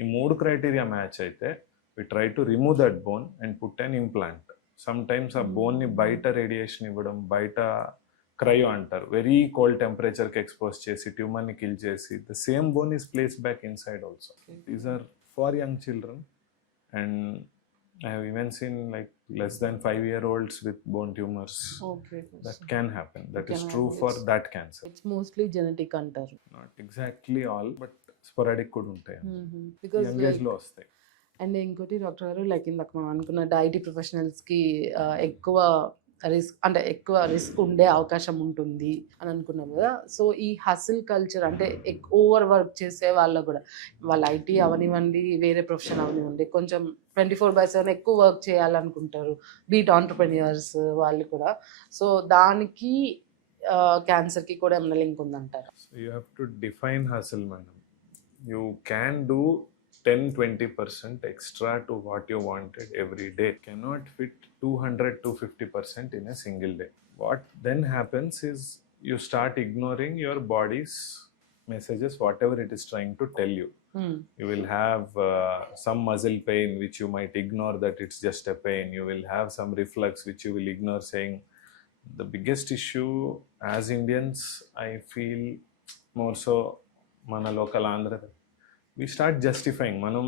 ఈ మూడు క్రైటీరియా మ్యాచ్ అయితే we try to remove that bone and put an implant. Sometimes ఆ బోన్ని బయట రేడియేషన్ ఇవ్వడం, బయట క్రయో అంటారు, వెరీ కోల్డ్ టెంపరేచర్కి ఎక్స్పోజ్ చేసి ట్యూమర్ని కిల్ చేసి the same bone is place back inside also. These are for young children and I have even seen like less than 5-year-olds with bone tumors. That can happen. That is true for that cancer. It's mostly genetic antaru. Not exactly all, but sporadic kuda untayi. Because young age lo vastayi. And ఇంకోటి doctor గారు, like ఇందాక మనం అనుకున్న IT ప్రొఫెషనల్స్కి ఎక్కువ risk ఉండే అవకాశం ఉంటుంది అని అనుకున్నాం కదా. సో ఈ హసిల్ కల్చర్ అంటే ఓవర్ వర్క్ చేసే వాళ్ళకు కూడా, వాళ్ళ ఐటీ అవనివ్వండి, వేరే ప్రొఫెషన్ అవనివ్వండి, కొంచెం 24/7 ఎక్కువ వర్క్ చేయాలనుకుంటారు, బీట్ ఆంటర్ప్రెన్యూర్స్ వాళ్ళు కూడా. సో దానికి క్యాన్సర్కి కూడా ఏమైనా లింక్ ఉందంటారు? You have to define hustle madam. You can do 10-20% extra to what you wanted every day. Cannot fit 200-250% in a single day. What then happens is you start ignoring your body's messages, whatever it is trying to tell you. You will have some muscle pain which you might ignore that it's just a pain. You will have some reflux which you will ignore, saying the biggest issue as Indians, I feel more so mana local Andhra, we start justifying. మనం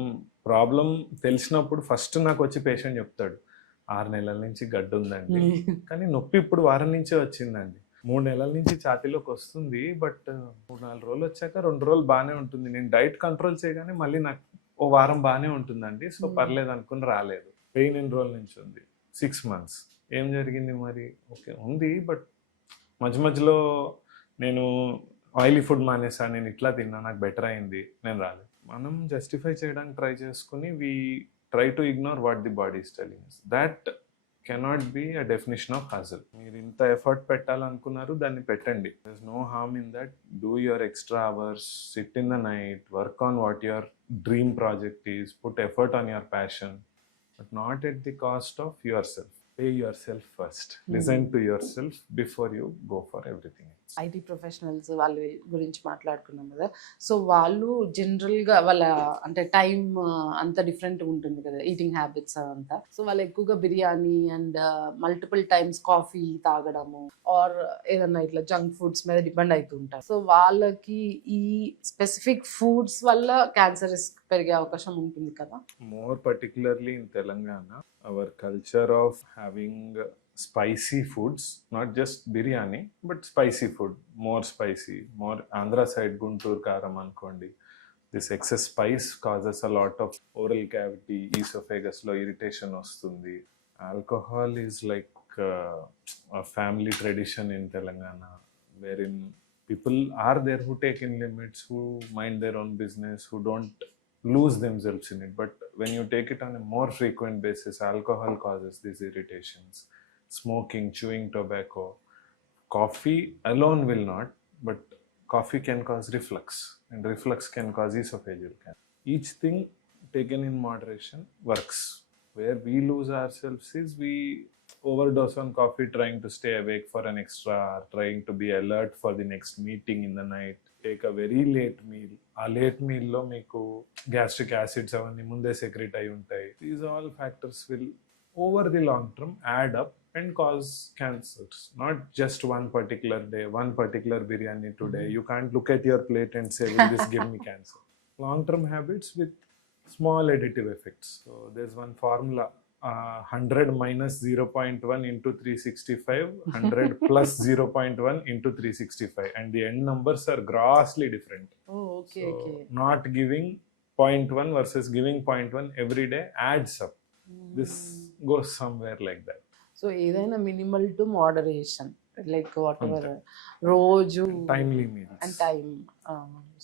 problem తెలిసినప్పుడు first నాకు వచ్చి patient చెప్తాడు, 6 నెలల నుంచి గడ్డు ఉందండి, కానీ నొప్పి ఇప్పుడు వారం నుంచే వచ్చిందండి. 3 నెలల నుంచి ఛాతీలోకి వస్తుంది, బట్ 3-4 రోజులు వచ్చాక 2 రోజులు బాగానే ఉంటుంది. నేను డైట్ కంట్రోల్ చేయగానే మళ్ళీ నాకు ఓ వారం బాగానే ఉంటుందండి. సో పర్లేదు అనుకుని రాలేదు. పెయిన్ ఎన్ని రోజుల నుంచి ఉంది? 6 months. ఏం జరిగింది మరి? ఓకే ఉంది, బట్ మధ్యలో నేను ఆయిలీ ఫుడ్ మానేసా, నేను ఇట్లా తిన్నా, నాకు బెటర్ అయింది, నేను రాలేదు. మనం జస్టిఫై చేయడానికి ట్రై చేసుకుని we try to ignore what the body is telling us. That cannot be a definition of hassle. మీరు ఇంత ఎఫర్ట్ పెట్టాలనుకున్నారు, దాన్ని పెట్టండి. There is no harm in that. Do your extra hours, sit in the night, work on what your dream project is, put effort on your passion, but not at the cost of yourself. pay yourself first. Hmm. Listen to yourself before you go for everything else. IT professionals వాళ్ళ గురించి మాట్లాడుకున్నాం కదా. So వాళ్ళు జనరల్గా వాళ్ళ అంటే time అంత different ఉంటుంది కదా, ఈటింగ్ హ్యాబిట్స్ అదంతా. సో వాళ్ళు ఎక్కువగా biryani and multiple times coffee తాగడము ఆర్ ఏదన్నా ఇట్లా జంక్ ఫుడ్స్ మీద డిపెండ్ అవుతుంటారు. సో వాళ్ళకి ఈ స్పెసిఫిక్ ఫుడ్స్ వల్ల క్యాన్సర్ రిస్క్ పెరిగే అవకాశం ఉంటుంది కదా. More particularly in Telangana, our culture of having spicy foods, not just biryani, but spicy food, more spicy, more Andhra side Guntur karam ankondi. This excess spice causes a lot of oral cavity, esophagus lo irritation vastundi. Alcohol is like a family tradition in Telangana, wherein people are there who take in limits, who mind their own business, who don't lose themselves in it. But when you take it on a more frequent basis, alcohol causes these irritations. Smoking, chewing tobacco, coffee alone will not, but coffee can cause reflux, and reflux can cause esophageal cancer. Each thing taken in moderation works. Where we lose ourselves is we overdose on coffee trying to stay awake for an extra hour, trying to be alert for the next meeting in the night, take a very late meal. ఆ late మీల్లో మీకు gastric acids అవన్నీ ముందే secret అయి ఉంటాయి. These all factors will over the long term add up and cause cancers. Not just one particular day, one particular biryani today. You can't look at your plate and say, will this give me cancer? Long-term habits with small additive effects. So there's one formula, 100 minus 0.1 into 365, 100 plus 0.1 into 365. And the end numbers are grossly different. Oh, okay, So okay. not giving 0.1 versus giving 0.1 every day adds up. This goes somewhere like that. So ఏదైనా minimal to moderation, like whatever రోజు Timely meals. And time.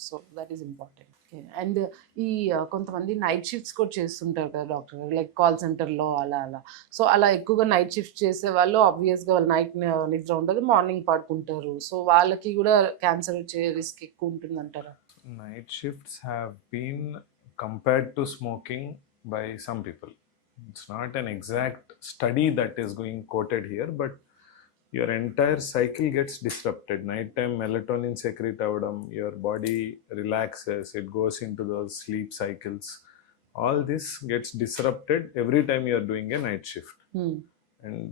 So that is important. And ఈ కొంతమంది night shifts కూడా చేస్తుంటారు కదా doctor గారు, like call సెంటర్లో అలా. సో అలా ఎక్కువగా నైట్ షిఫ్ట్ చేసే వాళ్ళు ఆబ్వియస్గా వాళ్ళు నైట్ నిద్ర ఉండదు, మార్నింగ్ పడుకుంటారు. సో వాళ్ళకి కూడా క్యాన్సర్ వచ్చే రిస్క్ ఎక్కువ ఉంటుంది అంటారా? Night shifts have been compared to smoking by some people. It's not an exact study that is going quoted here, but your entire cycle gets disrupted. Nighttime melatonin secrete avadam, your body relaxes, it goes into those sleep cycles. All this gets disrupted every time you are doing a night shift. And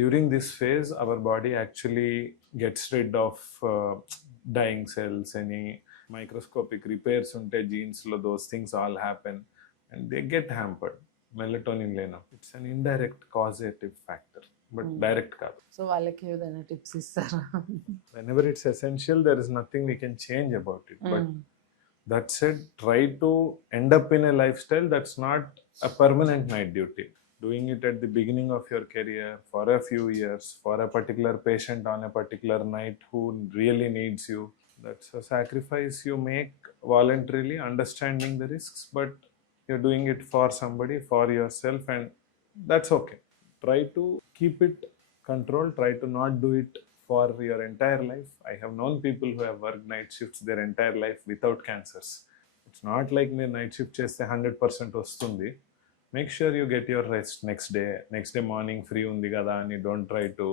during this phase, our body actually gets rid of dying cells, any microscopic repairs unte genes lo, those things all happen and they get hampered. Melatonin lena, it's an indirect causative factor, but direct kaadu. So వాళ్ళకి ఏదైనా tips ఇస్తారా? Whenever it's essential, there is nothing we can change about it. But that said, try to end up in a lifestyle that's not a permanent night duty. Doing it at the beginning of your career for a few years, for a particular patient on a particular night who really needs you, that's a sacrifice you make voluntarily, understanding the risks, but you're doing it for somebody, for yourself, and that's okay. Try to keep it controlled, try to not do it for your entire life. I have known people who have worked night shifts their entire life without cancers. It's not like మీరు night shift చేస్తే 100% వస్తుంది. Make sure you get your rest next day morning free ఉంది కదా అని don't try to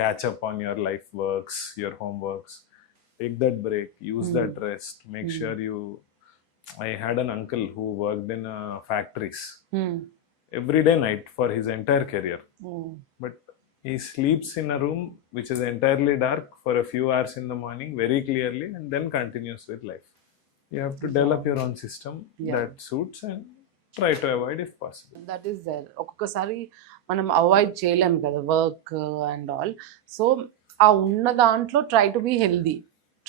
catch up on your life works, your homeworks. Take that break, use that rest, make sure you... I had an uncle who worked in factories every day night for his entire career. But he sleeps in a room which is entirely dark for a few hours in the morning very clearly and then continues with life. You have to develop your own system that suits and try to avoid if possible. That is there. ఒక్కొక్కసారి మనం avoid చేయలేము కదా work and all. So ఆ ఉన్న దాంట్లో try to be healthy,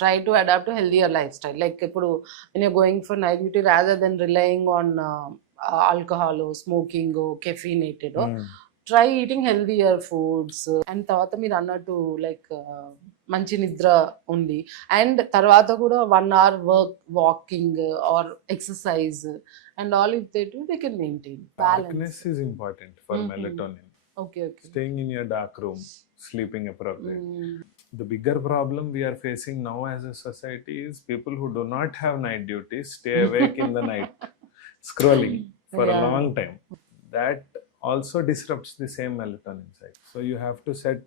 try to adapt to healthier lifestyle. Like ఇప్పుడు when you're going for night duty, rather than relying on alcohol or smoking or caffeinated, try eating healthier foods. And తర్వాత మీరు అన్నట్టు like మంచి నిద్ర ఉంది, and తర్వాత కూడా 1 hour walking are exercise and all if they do they can maintain balance. Darkness is important for melatonin. Okay. Staying in your dark room, sleeping appropriately. The bigger problem we are facing now as a society is people who do not have night duties stay awake in the night scrolling for a long time. That also disrupts the same melatonin cycle. So you have to set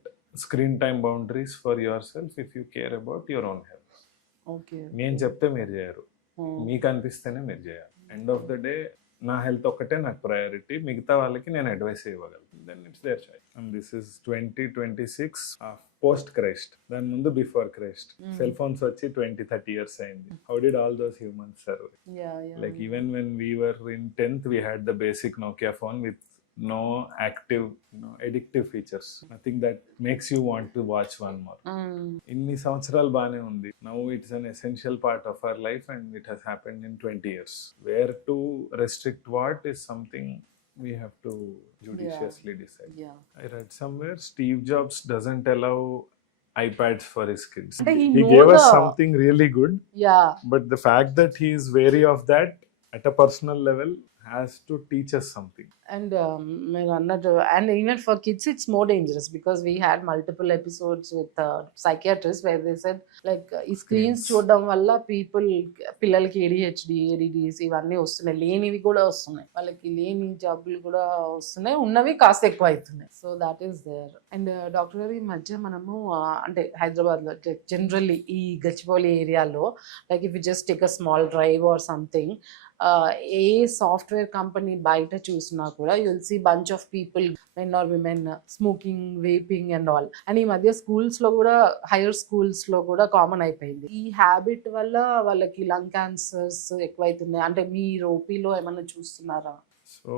screen time boundaries for yourself if you care about your own health. Okay. నేను చెప్తే మీరు చేయరు, మీకు అనిపిస్తేనే మీరు చేయాలి. End of the day నా health ఒక్కటే నాకు ప్రయారిటీ, మిగతా వాళ్ళకి నేను అడ్వైస్ ఇవ్వగలను. Then it's their choice. And this is 2026 post Christ. దాని ముందు బిఫోర్ క్రైస్ట్. సెల్ ఫోన్స్ వచ్చి 20-30 years అయింది. How did all those humans serve? Like even when we were in 10th, we had the basic Nokia phone with no active, addictive features. Nothing that makes you want to watch one more. ఇన్ని సంవత్సరాలు బాగానే ఉంది. Now it's an essential part of our life and it has happened in 20 years. Where to restrict what is something we have to judiciously decide. I read somewhere Steve Jobs doesn't allow iPads for his kids. He gave us something really good. But the fact that he is wary of that at a personal level has to teach us something. And and even for kids it's more dangerous because we had multiple episodes with psychiatrists where they said like ఈ screens చూడడం వల్ల పిల్లలకి ADHD, ADDs ఇవన్నీ వస్తున్నాయి, లేనివి కూడా వస్తున్నాయి, వాళ్ళకి లేని జబ్బులు కూడా వస్తున్నాయి, ఉన్నవి కాస్త ఎక్కువ అవుతున్నాయి. So that is there. And doctor గారు, ఈ మధ్య మనము అంటే హైదరాబాద్లో జనరల్లీ ఈ గచ్చిబౌలి ఏరియాలో like if you just take a small drive or something, ఏ సాఫ్ట్వేర్ కంపెనీ బయట చూసినా కూడా you'll see bunch of people, men or women, smoking, vaping and all. And ఈ మధ్య స్కూల్స్ లో కూడా, హైయర్ స్కూల్స్ లో కూడా కామన్ అయిపోయింది. ఈ హ్యాబిట్ వల్ల వాళ్ళకి లంగ్ క్యాన్సర్స్ ఎక్కువైతున్నాయి. అంటే మీరు ఓపీలో ఏమన్నా చూస్తున్నారా? So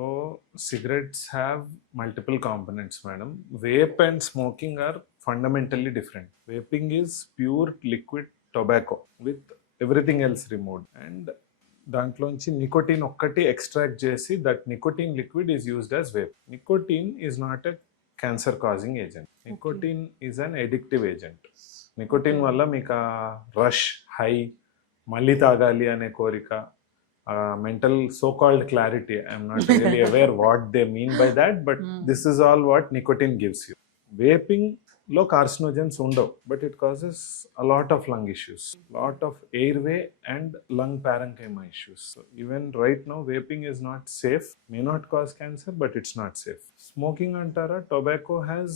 cigarettes have multiple components, madam. Vape and smoking are fundamentally different. Vaping is pure liquid tobacco with everything else removed, and దాంట్లోంచి నికోటిన్ ఒక్కటి ఎక్స్ట్రాక్ట్ చేసి that nicotine liquid is used as vape. Nicotine is not a cancer causing agent. Nicotine is an addictive agent. Nicotine వల్ల మీకు ఆ rush, high, మళ్ళీ తాగాలి అనే కోరిక, mental so called clarity, I'm not really aware what they mean by that, but this is all what nicotine gives you. Vaping లో carcinogens ఉండవు, but it causes a lot of lung issues, lot of airway and lung parenchyma issues. So even right now vaping is not safe, may not cause cancer, but it's not safe. Smoking antara, tobacco has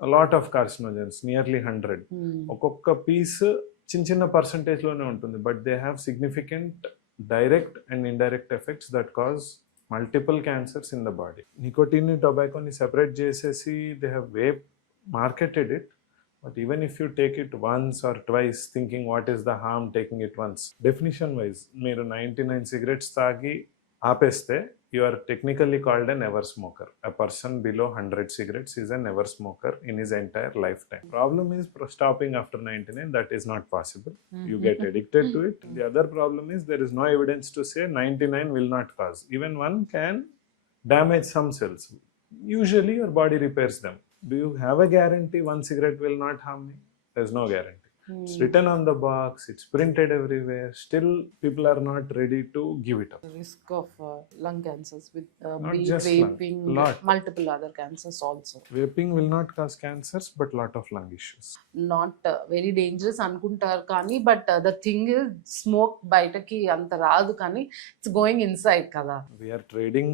a lot of carcinogens, nearly 100. ఒక్కొక్క piece చిన్న percentage లోనే ఉంటుంది, but they have significant direct and indirect effects that cause multiple cancers in the body. Nicotine ని, టొబాకోని separate చేసేసి they have marketed it, but even if you take it once or twice thinking what is the harm taking it once, definition wise మీరు 99 cigarettes తాగి ఆపేస్తే you are technically called a never smoker. A person below 100 cigarettes is a never smoker in his entire lifetime. Problem is stopping after 99, that is not possible. You get addicted to it. The other problem is there is no evidence to say 99 will not cause. Even one can damage some cells. Usually your body repairs them. Do you have a guarantee one cigarette will not harm me? There's no guarantee. It's written on the box, it's printed everywhere. Still, people are not ready to give it up. The risk of lung cancers with Not be just vaping, lot. multiple other cancers also. Vaping will not cause cancers, but lot of lung issues. Not very dangerous అనుకుంటారు కానీ, but the thing is smoke బయటకి అంత రాదు కానీ it's going inside కదా. We are trading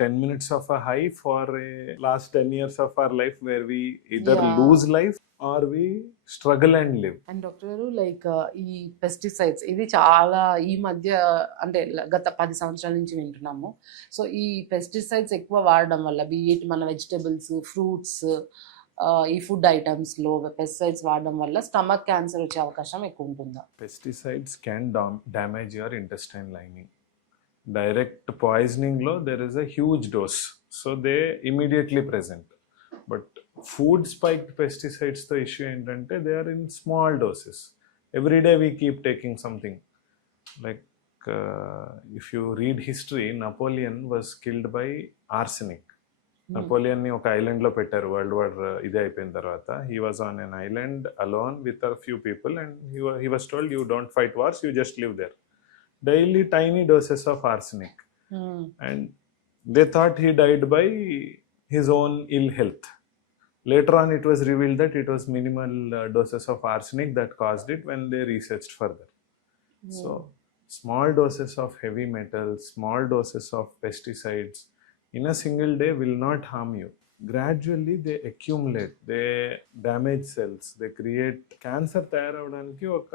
10 minutes of a high for a last 10 years of our life where we either lose life or we struggle and live. And doctor గారు, like ఈ pesticides ఇది చాలా ఈ మధ్య అంటే గత 10 సంవత్సరాల నుంచి వింటున్నాము. సో ఈ పెస్టిసైడ్స్ ఎక్కువ వాడడం వల్ల బీట్ మన వెజిటబుల్స్, ఫ్రూట్స్, ఈ ఫుడ్ ఐటమ్స్లో పెస్టిసైడ్స్ వాడడం వల్ల స్టమక్ క్యాన్సర్ వచ్చే అవకాశం ఎక్కువ ఉంటుందా? Pesticides can damage your intestine lining. Direct poisoning lo there is a huge dose, so they immediately present. But food spiked pesticides the issue ఏంటంటే they are in small doses. Every day we keep taking something. Like if you read history, Napoleon was killed by arsenic. Napoleon ని ఒక island లో పెట్టారు world war ఇది అయిపోయిన తర్వాత. He was on an island alone with a few people and he was told you don't fight wars, you just live there. Daily tiny doses of arsenic. And they thought he died by his own ill health. Later on it was revealed that it was minimal doses of arsenic that caused it when they researched further. So small doses of heavy metals, small doses of pesticides, in a single day will not harm you. Gradually they accumulate, they damage cells, they create cancer తయారవడానికి ఒక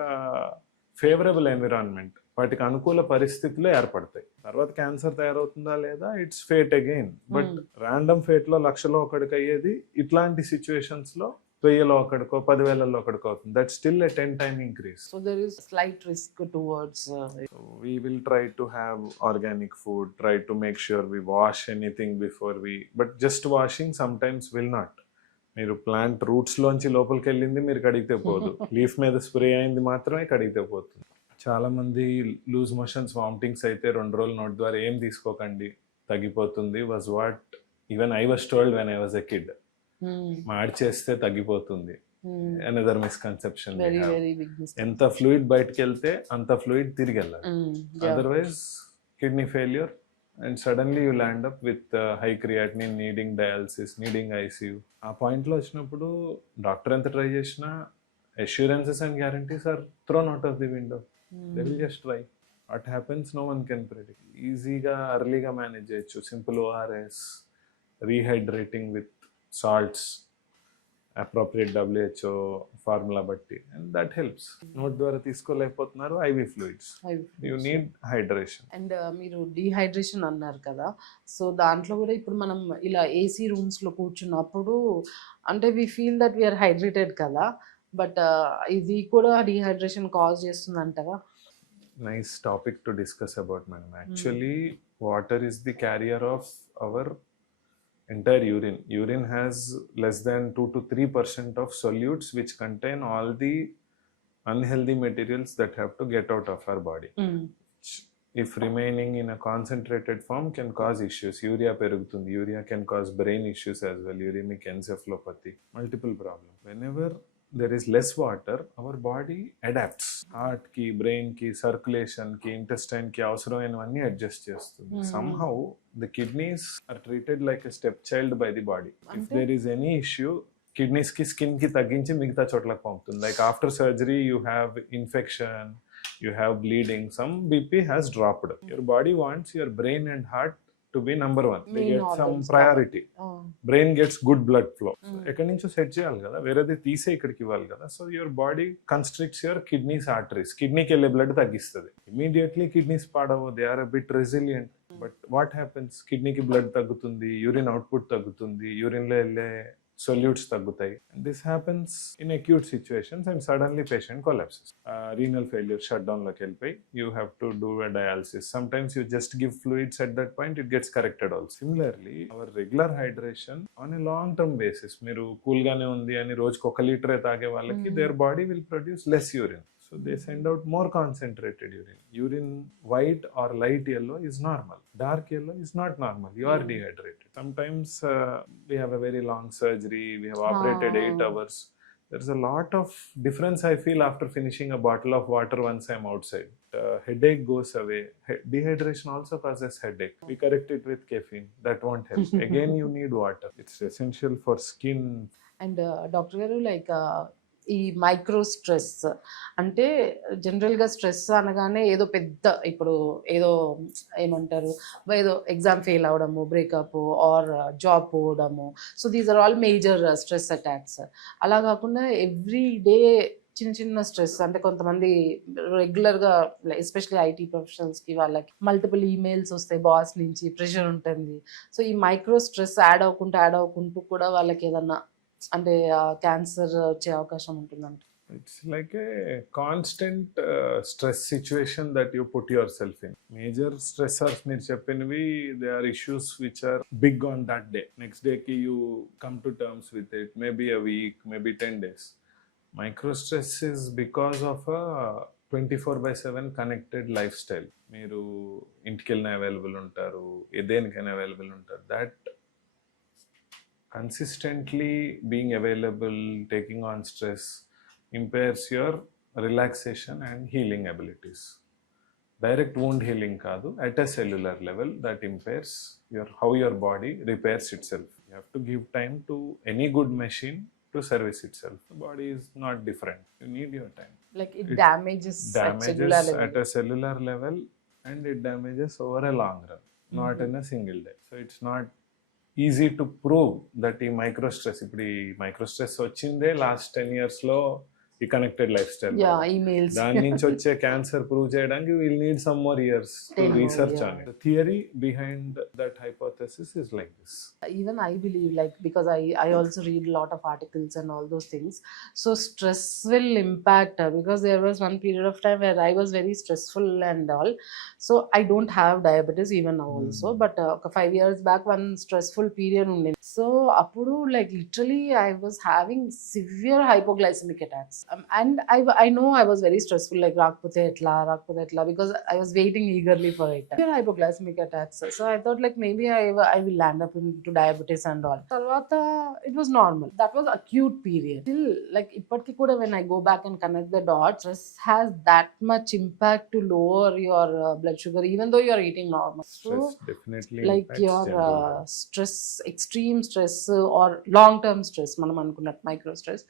favourable environment, వాటికి అనుకూల పరిస్థితులు ఏర్పడతాయి. తర్వాత cancer తయారవుతుందా లేదా, it's fate again. But random fate లో లక్షలో ఒకడికి అయ్యేది ఇట్లాంటి సిచ్యువేషన్స్ లో 1000లో ఒకడికో 10,000లో ఒకడికో అవుతుంది. That still a 10 time increase. So there is slight risk towards So we will try to have organic food, try to make sure we wash anything before we, but just washing sometimes will not. మీరు plant roots లోంచి లోపలికి వెళ్ళింది మీరు కడిగితే పోదు, leaf మీద spray అయింది మాత్రమే కడిగితే పోతుంది. చాలా మంది లూజ్ మోషన్స్, వామిటింగ్స్ అయితే 2 రోజులు నోటి ద్వారా ఏం తీసుకోకండి తగ్గిపోతుంది, was what even I was told when I was a kid. మాడి చేస్తే తగ్గిపోతుంది, another misconception. very big mistake. ఎంత ఫ్లూయిడ్ బయటకు వెళ్తే అంత ఫ్లూయిడ్ తిరిగి వెళ్ళాలి, Yeah. Otherwise kidney failure and suddenly you land up with high creatinine, needing dialysis, needing ICU. ఆ పాయింట్లో వచ్చినప్పుడు డాక్టర్ ఎంత ట్రై చేసినా assurances and guarantees are thrown out of the window. They will just try. What happens, no one can predict. ఈజీగా అర్లీగా manage చేయొచ్చు. Simple ORS, rehydrating with salts, appropriate WHO formula బట్టి, and that helps. నోట్ ద్వారా తీసుకోలేకపోతున్నారు, IV fluids, you need hydration. అండ్ మీరు dehydration అన్నారు కదా, సో దాంట్లో కూడా ఇప్పుడు మనం ఇలా ఏసీ రూమ్స్లో కూర్చున్నప్పుడు అంటే we feel that we are hydrated కదా, బట్ ఇది కూడా డీహైడ్రేషన్ కాజ్ చేస్తుంది అంటారా? Nice topic to discuss about, madam. Actually, water is the carrier of our entire urine. Urine has less than 2 to 3% of solutes which contain all the unhealthy materials that have to get out of our body. If remaining in a concentrated form can cause issues. Urea perugutundi. Urea can cause brain issues as well. Uremic encephalopathy. Multiple problems. Whenever there is less water, our body adapts. Heart ki, brain ki, circulation ki, intestine ki avasరమైనవన్నీ adjust చేస్తుంది. Somehow the kidneys are treated like a stepchild by the body. If there is any issue, kidneys ki skin ki తగ్గించి మిగతా చోట్లకు పంపుతుంది. Like after surgery you have infection, you have bleeding, some BP has dropped. Your body wants your brain and heart to be number one. They Main get some organs. priority. Brain gets good blood flow. ఎక్కడి నుంచో set చేయాలి కదా, వేరేది తీసే ఇక్కడికి ఇవ్వాలి కదా. So your body constricts your kidneys arteries. కిడ్నీకి వెళ్ళే బ్లడ్ తగ్గిస్తుంది. ఇమీడియట్లీ కిడ్నీస్ పాడవు, they are a bit resilient. But what happens, కిడ్నీకి బ్లడ్ తగ్గుతుంది, యూరిన్ అవుట్పుట్ తగ్గుతుంది, యూరిన్లో వెళ్ళే సొల్యూట్స్ తగ్గుతాయి. This happens in acute situations and suddenly patient collapses. Renal failure, shut డౌన్లోకి వెళ్ళిపోయి you have to do a dialysis. Sometimes you just give fluids at that point, it gets corrected also. Similarly hour regular hydration on a long term basis, మీరు cool గానే ఉంది అని రోజుకి 1 లీటరే తాగే వాళ్ళకి their body will produce less urine. So they send out more concentrated urine. Urine white or light yellow is normal. Dark yellow is not normal. You are dehydrated. Sometimes we have a very long surgery. We have operated 8 hours. There's a lot of difference I feel after finishing a bottle of water once I'm outside. Headache goes away. Dehydration also causes headache. We correct it with caffeine. That won't help. Again, you need water. It's essential for skin. And doctor గారు like ఈ micro stress అంటే జనరల్గా stress అనగానే ఏదో పెద్ద, ఇప్పుడు ఏదో ఏమంటారు, ఏదో ఎగ్జామ్ ఫెయిల్ అవడము, బ్రేకప్ ఆర్ జాబ్ పోవడము, so these are all major stress attacks. అలా కాకుండా ఎవ్రీ డే చిన్న చిన్న స్ట్రెస్, అంటే కొంతమంది రెగ్యులర్గా ఎస్పెషల్లీ ఐటీ ప్రొఫెషనల్స్కి వాళ్ళకి మల్టిపుల్ ఈమెయిల్స్ వస్తాయి బాస్ నుంచి, ప్రెషర్ ఉంటుంది. సో ఈ మైక్రో స్ట్రెస్ యాడ్ అవ్వకుంటూ కూడా వాళ్ళకి ఏదన్నా అంటే క్యాన్సర్ వచ్చే అవకాశం ఉంటుందంట. It's like a constant stress situation that you put yourself in. Major stressors మీరు చెప్పినవి, they are issues which are big on that day. Next day ki you come to terms with it, maybe a week, maybe 10 days. Micro stress is because of a 24/7 connected lifestyle. మీరు ఇంటికి వెళ్ళినా available ఉంటారు, దేనికైనా available ఉంటారు. That consistently being available, taking on stress, impairs your relaxation and healing abilities. Direct wound healing kaadu, at a cellular level that impairs how your body repairs itself. You have to give time to any good machine to service itself. The body is not different. You need your time. Like it damages at cellular level. At a cellular level and it damages over a long run. Not in a single day. So it's not easy to prove that ఈ micro stress, ఇప్పుడు ఈ micro stress వచ్చిందే last 10 years లో ఈ connected life style. emails. దాని నుంచి వచ్చే cancer prove చేయడానికి will need some more years to 10 more, research yeah. On it. The theory behind that hypothesis is like this. Even I believe, like, because I also read a lot of articles and all those things, so stress will impact her, because there was one period of time where I was very stressful and all. So I don't have diabetes even now also, but 5 years back one stressful period unde, so appudu like literally I was having severe hypoglycemic attacks. And I know I was very stressful, like rakpothe etla, because I was waiting eagerly for it. Severe hypoglycemic attacks, so I thought like maybe I will land up into diabetes and all. Tarvata it was normal. That was acute period. Still, like ippatiki kuda when I go back and connect the dots, stress has that much impact to lower your blood sugar even though you are eating normal. Stress So definitely like impacts your general. stress, extreme stress or long term stress, manam anukunnat micro stress,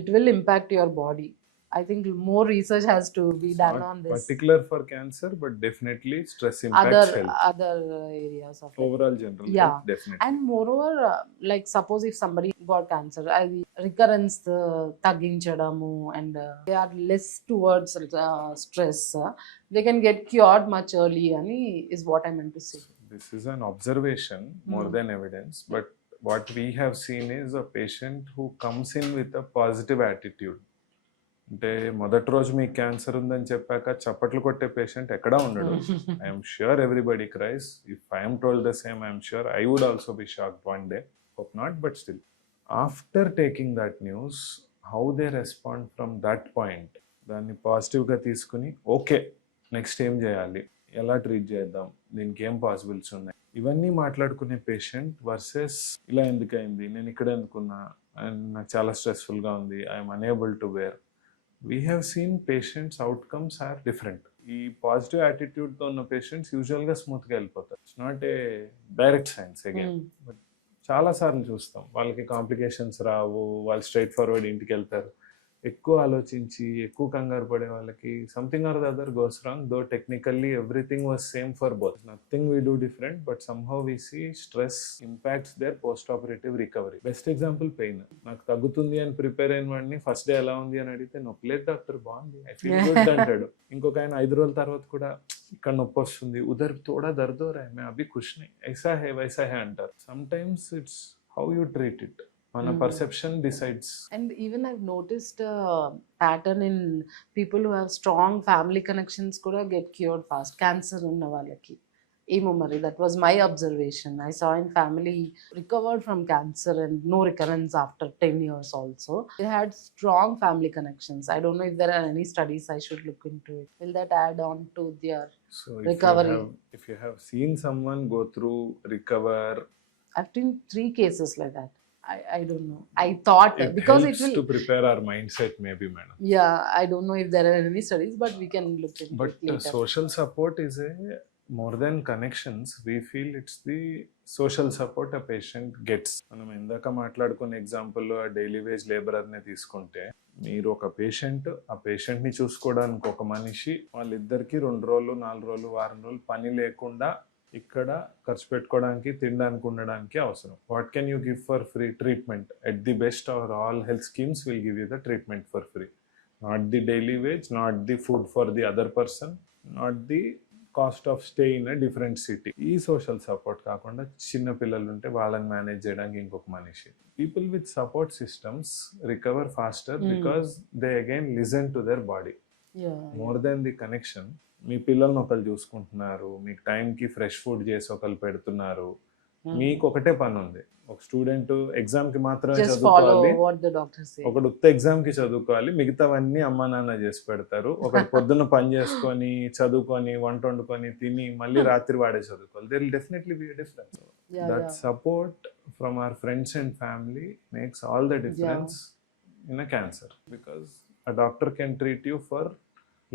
it will impact your body. I think more research has to be done Not on this. particular for cancer, but definitely stress impacts health. Other areas of life. Overall general Yeah. health, definitely. And moreover, like suppose if somebody got cancer, recurrence తగ్గించడము, and they are less towards stress, they can get cured much early ani is what I meant to say. This is an observation more than evidence, but what we have seen is a patient who comes in with a positive attitude. అంటే మొదటి రోజు మీకు cancer ఉందని చెప్పాక చప్పట్లు కొట్టే patient ఎక్కడా ఉండడు. I'm sure everybody cries. If I'm told the same, I'm sure I would also be shocked one day. Hope not, but still after taking that news, how they respond from that point, దాన్ని పాజిటివ్గా తీసుకుని okay next ఏం చేయాలి, ఎలా treat చేద్దాం, దీనికి ఏం possibles ఉన్నాయి, ఇవన్నీ మాట్లాడుకునే పేషెంట్ వర్సెస్ ఇలా ఎందుకైంది, నేను ఇక్కడ ఎందుకున్నా, అండ్ నాకు చాలా స్ట్రెస్ఫుల్గా ఉంది, I'm unable to wear. We have seen patients' outcomes are different. ఈ పాజిటివ్ యాటిట్యూడ్తో ఉన్న పేషెంట్స్ యూజువల్గా స్మూత్గా వెళ్ళిపోతారు. It's not a direct science again, but చాలాసార్లు చూస్తాం వాళ్ళకి కాంప్లికేషన్స్ రావు, వాళ్ళు స్ట్రైట్ ఫార్వర్డ్ ఇంటికి వెళ్తారు. ఎక్కువ ఆలోచించి ఎక్కువ కంగారు పడే వాళ్ళకి something or the other goes wrong. Though technically everything was same for both. Nothing we do different, but somehow we see stress impacts there post operative recovery. Best example pain. నాకు తగ్గుతుంది అని ప్రిపేర్ అయిన వాడిని first day ఎలా ఉంది అని అడిగితే నొప్పి లేదు డాక్టర్, బాగుంది, ఐ ఫీల్ గుడ్ అంటాడు. ఇంకొక ఆయన 5 రోజుల తర్వాత కూడా ఇక్కడ నొప్పి వస్తుంది, ఉదర్ తోడా దర్దో రా మే అభి ఖుష్ నహీ, ఐసా హే వైసా హే అంటారు. Sometimes it's how you treat it. మన perception decides. And even I've noticed a pattern in people who have strong family connections kuda get cured fast. Cancer unna vallaki emo mari, that was my observation. I saw in family recovered from cancer and no recurrence after 10 years also. They had strong family connections. I don't know if there are any studies, I should look into it. Will that add on to their recovery? If you have seen someone go through recover, I've seen 3 cases like that. I don't know. I thought it because helps it will to prepare our mindset maybe, madam. Yeah, I don't know if there are any studies, but we can look into But it later. social support is a more than connections. We feel it's the social support a patient gets. మనం ఇందాక మాట్లాడుకున్న example ఆ daily wage లేబరర్ని తీసుకుంటే, మీరు ఒక patient, ఆ పేషెంట్ని చూసుకోవడానికి ఒక మనిషి, వాళ్ళిద్దరికి 2 రోజులు 4 రోజులు వారం రోజులు పని లేకుండా ఇక్కడ ఖర్చు పెట్టుకోవడానికి, తినడానికి, ఉండడానికి అవసరం. What can you give for free treatment? At the best or all health schemes will give you the treatment for free. Not the daily wage, not the food for the other person, not the cost of stay in a different city. ఈ social support కాకుండా చిన్న పిల్లలు ఉంటే వాళ్ళని manage చేయడానికి ఇంకొక మనిషి. People with support systems recover faster because they again listen to their body more than the connection. మీ పిల్లల్ని ఒకరు చూసుకుంటున్నారు, మీకు టైంకి ఫ్రెష్ ఫుడ్ చేసి ఒకరు పెడుతున్నారు, మీకు ఒకటే పని ఉంది. ఒక స్టూడెంట్ ఎగ్జామ్కి మాత్రమే చదువుకోవాలి, ఒకడు ఉత్త ఎగ్జామ్కి చదువుకోవాలి, మిగతావన్నీ అమ్మా నాన్న చేసి పెడతారు. ఒకటి పొద్దున్న పని చేసుకొని చదువుకొని వంట వండుకొని తిని మళ్ళీ రాత్రి వాడే చదువుకోవాలి. There will definitely be a difference. That support from our friends and family makes all the difference in a cancer, because a doctor can treat you for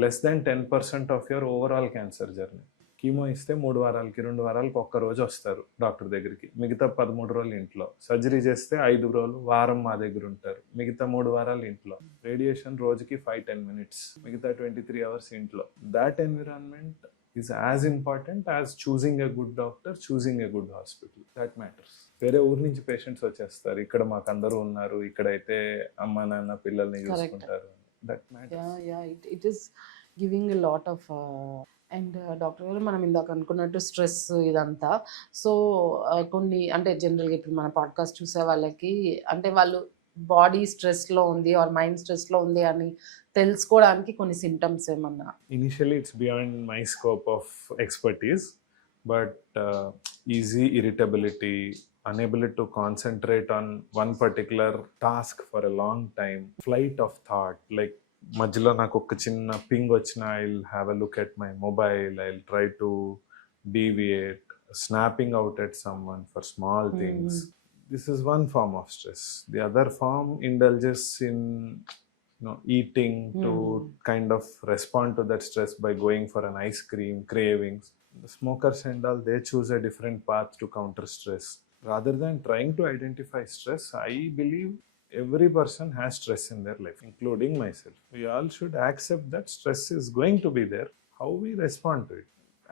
less than 10% of your overall cancer journey. Chemo ఇస్తే 3 వారాలకి 2 వారాలకి ఒక్క రోజు వస్తారు doctor దగ్గరికి, మిగతా 13 రోజులు ఇంట్లో. Surgery చేస్తే 5 రోజులు వారం మా దగ్గర ఉంటారు, మిగతా 3 వారాలు ఇంట్లో. రేడియేషన్ రోజుకి 5-10 minutes, మిగతా 23 hours ఇంట్లో. That environment is as important as choosing a good doctor, choosing a good hospital. That matters. వేరే ఊరు నుంచి పేషెంట్స్ వచ్చేస్తారు, ఇక్కడ మాకు అందరూ ఉన్నారు, ఇక్కడైతే అమ్మ నాన్న పిల్లల్ని చూసుకుంటారు. That matters. It is giving a lot of and doctor గారు మనం ఇందాక అనుకున్నట్టు స్ట్రెస్ ఇదంతా. సో కొన్ని అంటే జనరల్గా ఇప్పుడు మన పాడ్కాస్ట్ చూసే వాళ్ళకి అంటే వాళ్ళు బాడీ స్ట్రెస్లో ఉంది ఆర్ మైండ్ స్ట్రెస్లో ఉంది అని తెలుసుకోవడానికి కొన్ని సిమ్టమ్స్ ఏమన్నా? Initially, it's beyond my scope of expertise, but easy irritability, unable to concentrate on one particular task for a long time, flight of thought, like మధ్యలో నాకు ఒక చిన్న పింగ్ వచ్చిన I'll have a look at my mobile, I'll try to deviate, snapping out at someone for small things. This is one form of stress. The other form indulges in eating to kind of respond to that stress by going for an ice cream, cravings. The smokers and all, they choose a different path to counter stress. Rather than trying to identify stress, I believe every person has stress in their life, including myself. We all should accept that stress is going to be there. How we respond to it.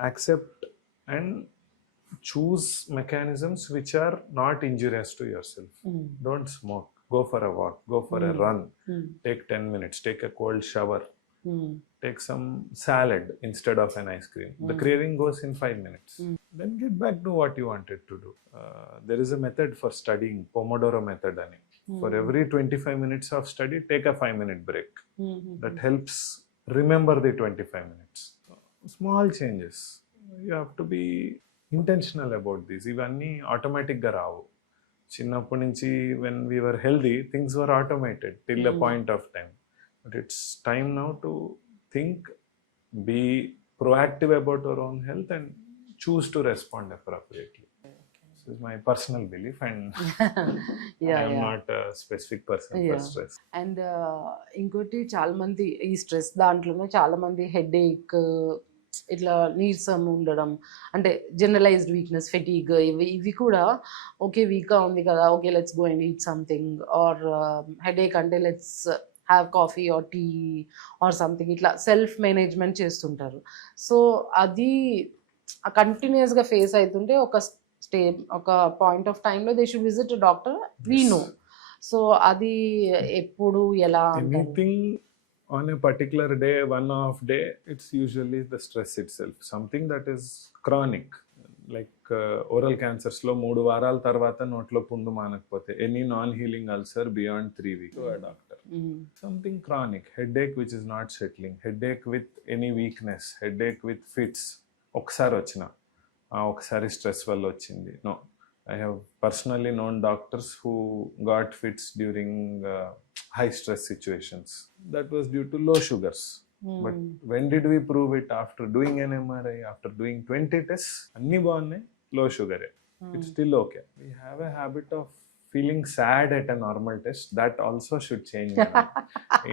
Accept and choose mechanisms which are not injurious to yourself. Don't smoke. Go for a walk. Go for a run. Take 10 minutes. Take a cold shower. Take some salad instead of an ice cream. The craving goes in 5 minutes. Then get back to what you wanted to do. There is a method for studying, Pomodoro method. For every 25 minutes of study, take a 5-minute break. That helps remember the 25 minutes. Small changes. You have to be intentional about this. ఇవన్నీ ఆటోమేటిక్గా రావు. చిన్నప్పటి నుంచి when we were healthy, things were automated till a point of time. But it's time now to think, be proactive about our own health and choose to respond appropriately. This is my personal belief, and I am not a specific person for stress. And ఇంకోటి చాలా మంది ఈ stress దాంట్లోనే చాలా మంది headache, ఇట్లా నీరసం ఉండడం, అంటే జనరలైజ్డ్ వీక్నెస్, ఫెటీగ్, ఇవి కూడా ఓకే వీక్గా ఉంది కదా, okay let's go and eat something, or headache అంటే let's have coffee or tea or something, ఇట్లా సెల్ఫ్ మేనేజ్మెంట్ చేస్తుంటారు. సో అది కంటిన్యూస్గా ఫేస్ అవుతుంటే ఒక పాయింట్ ఆఫ్ టైంలో they should visit doctor, we know. So అది ఎప్పుడు ఎలా Anything on a particular day, one off day, it's usually the stress itself. Something that is chronic, like oral cancers లో 3 వారాల తర్వాత నోట్లో పుండు మానకపోతే, any non-healing ulcer beyond 3 weeks to a doctor. Something chronic, headache which is not settling, headache with any weakness, headache with fits, ఒకసారి వచ్చిన ఒకసారి stress వల్ల వచ్చింది. No, I have personally known doctors who got fits during high stress situations. That was due to low sugars. But when did we prove it? After doing an MRI, after doing 20 tests, anni bagunnai, low sugar. It's still okay. We have a habit of feeling sad at a normal test. That also should change.